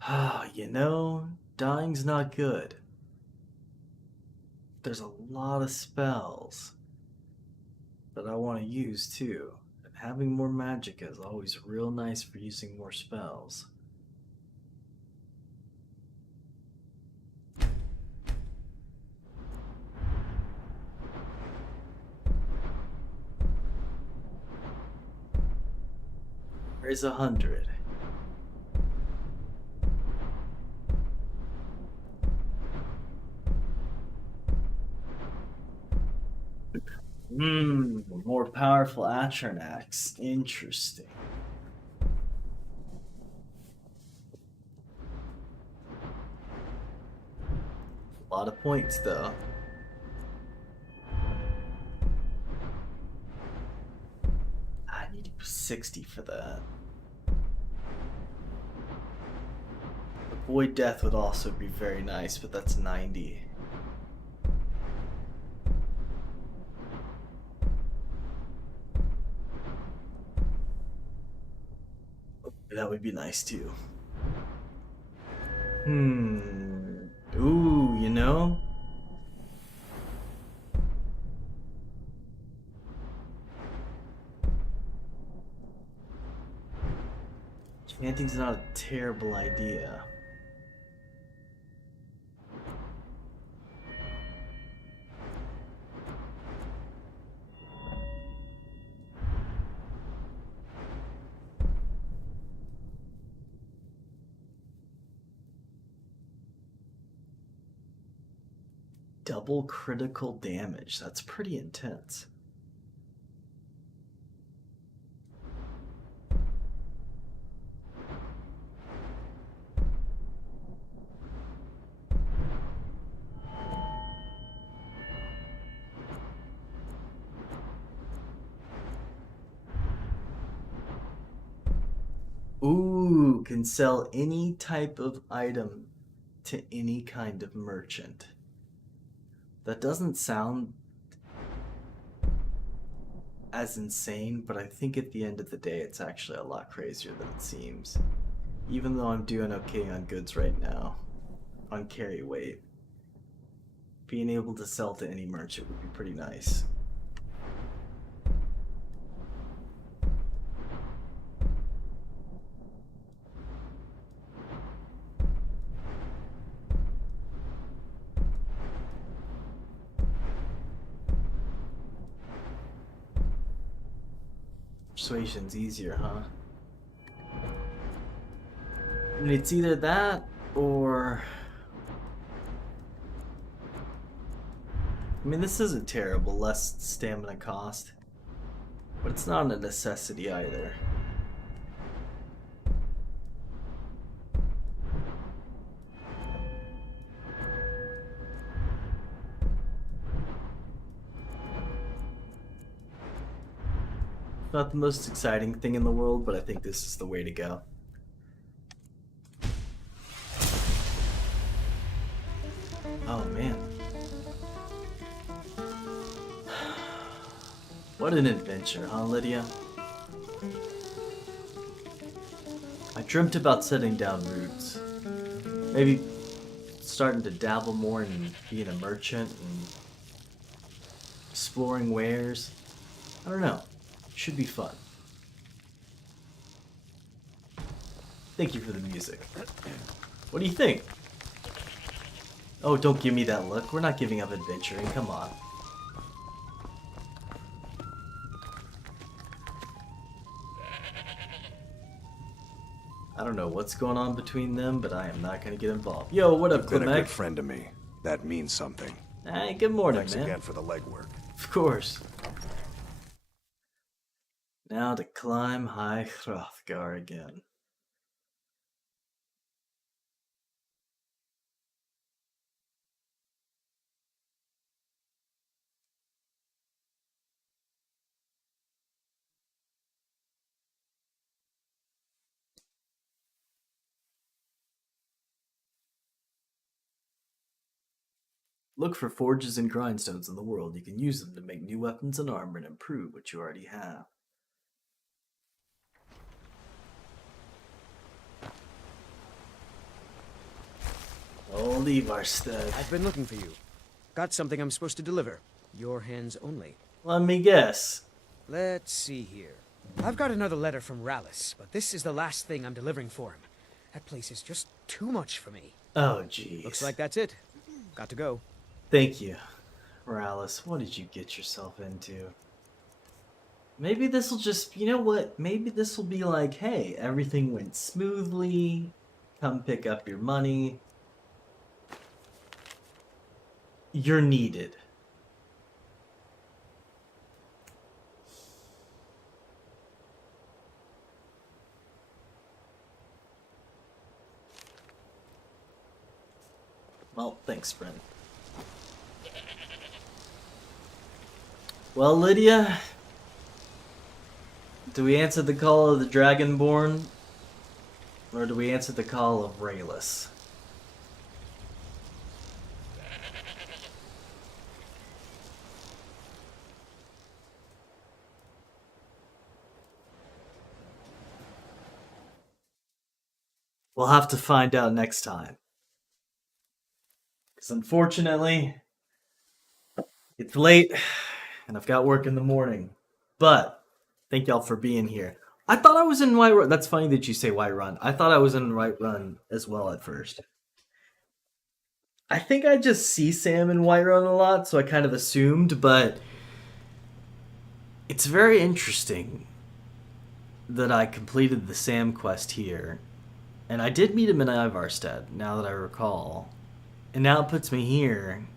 Ah, you know, dying's not good. There's a lot of spells that I want to use too. And having more magic is always real nice for using more spells. There's 100. More powerful Atronax. Interesting. A lot of points, though. I need 60 for that. Avoid death would also be very nice, but that's 90. That would be nice too. Ooh, you know? Painting's not a terrible idea. Double critical damage. That's pretty intense. Ooh, can sell any type of item to any kind of merchant. That doesn't sound as insane, but I think at the end of the day, it's actually a lot crazier than it seems. Even though I'm doing okay on goods right now, on carry weight, being able to sell to any merchant would be pretty nice. Persuasion's easier, huh? I mean, it's either that or... I mean, this isn't terrible, less stamina cost. But it's not a necessity either. Not the most exciting thing in the world, but I think this is the way to go. Oh man. What an adventure, huh, Lydia? I dreamt about setting down roots. Maybe starting to dabble more in being a merchant and exploring wares. I don't know. Should be fun. Thank you for the music. What do you think? Oh, don't give me that look. We're not giving up adventuring. Come on. I don't know what's going on between them, but I am not going to get involved. Yo, what up, You've been a Clemec? good friend to me. That means something. Hey, good morning, Thanks man. again for the legwork. Of course. Now to climb High Hrothgar again. Look for forges and grindstones in the world. You can use them to make new weapons and armor and improve what you already have. Oh, leave our stud. I've been looking for you. Got something I'm supposed to deliver. Your hands only. Let me guess. Let's see here. I've got another letter from Rallis, but this is the last thing I'm delivering for him. That place is just too much for me. Oh, jeez. Looks like that's it. Got to go. Thank you, Morales. What did you get yourself into? Maybe this will just, you know what? Maybe this will be like, hey, everything went smoothly. Come pick up your money. You're needed. Well, thanks, friend. Well, Lydia, do we answer the call of the Dragonborn, or do we answer the call of Rayless? We'll have to find out next time. Because unfortunately, it's late, and I've got work in the morning. But, thank y'all for being here. I thought I was in Whiterun. That's funny that you say Whiterun. I thought I was in Whiterun as well at first. I think I just see Sam in Whiterun a lot, so I kind of assumed, but it's very interesting that I completed the Sam quest here. And I did meet him in Ivarstead, now that I recall. And now it puts me here.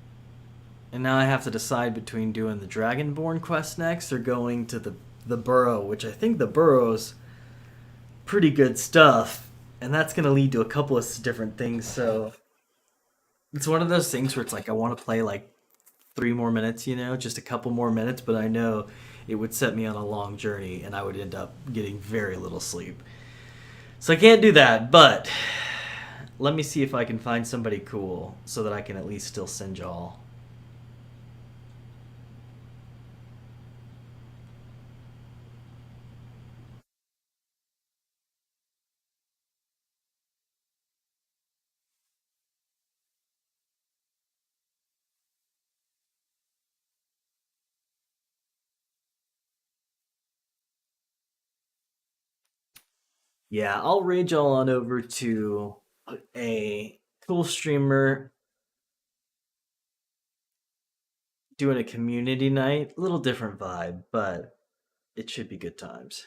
And now I have to decide between doing the Dragonborn quest next or going to the Burrow, which I think the Burrow's pretty good stuff. And that's going to lead to a couple of different things, so... It's one of those things where it's like I want to play like 3 more minutes, you know, just a couple more minutes, but I know it would set me on a long journey and I would end up getting very little sleep. So I can't do that, but let me see if I can find somebody cool so that I can at least still send y'all. Yeah, I'll raid y'all on over to a cool streamer doing a community night. A little different vibe, but it should be good times.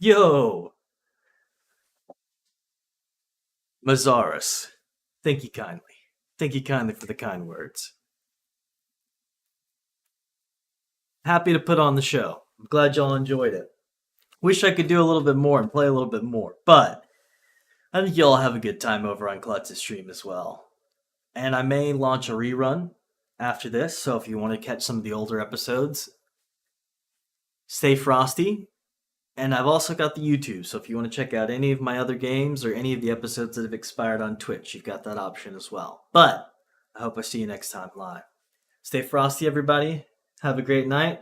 Yo! Mazaris, thank you kindly. Thank you kindly for the kind words. Happy to put on the show. I'm glad y'all enjoyed it. Wish I could do a little bit more and play a little bit more, but I think y'all have a good time over on Klutz's stream as well. And I may launch a rerun after this, so if you want to catch some of the older episodes, stay frosty. And I've also got the YouTube, so if you want to check out any of my other games or any of the episodes that have expired on Twitch, you've got that option as well. But I hope I see you next time live. Stay frosty, everybody. Have a great night.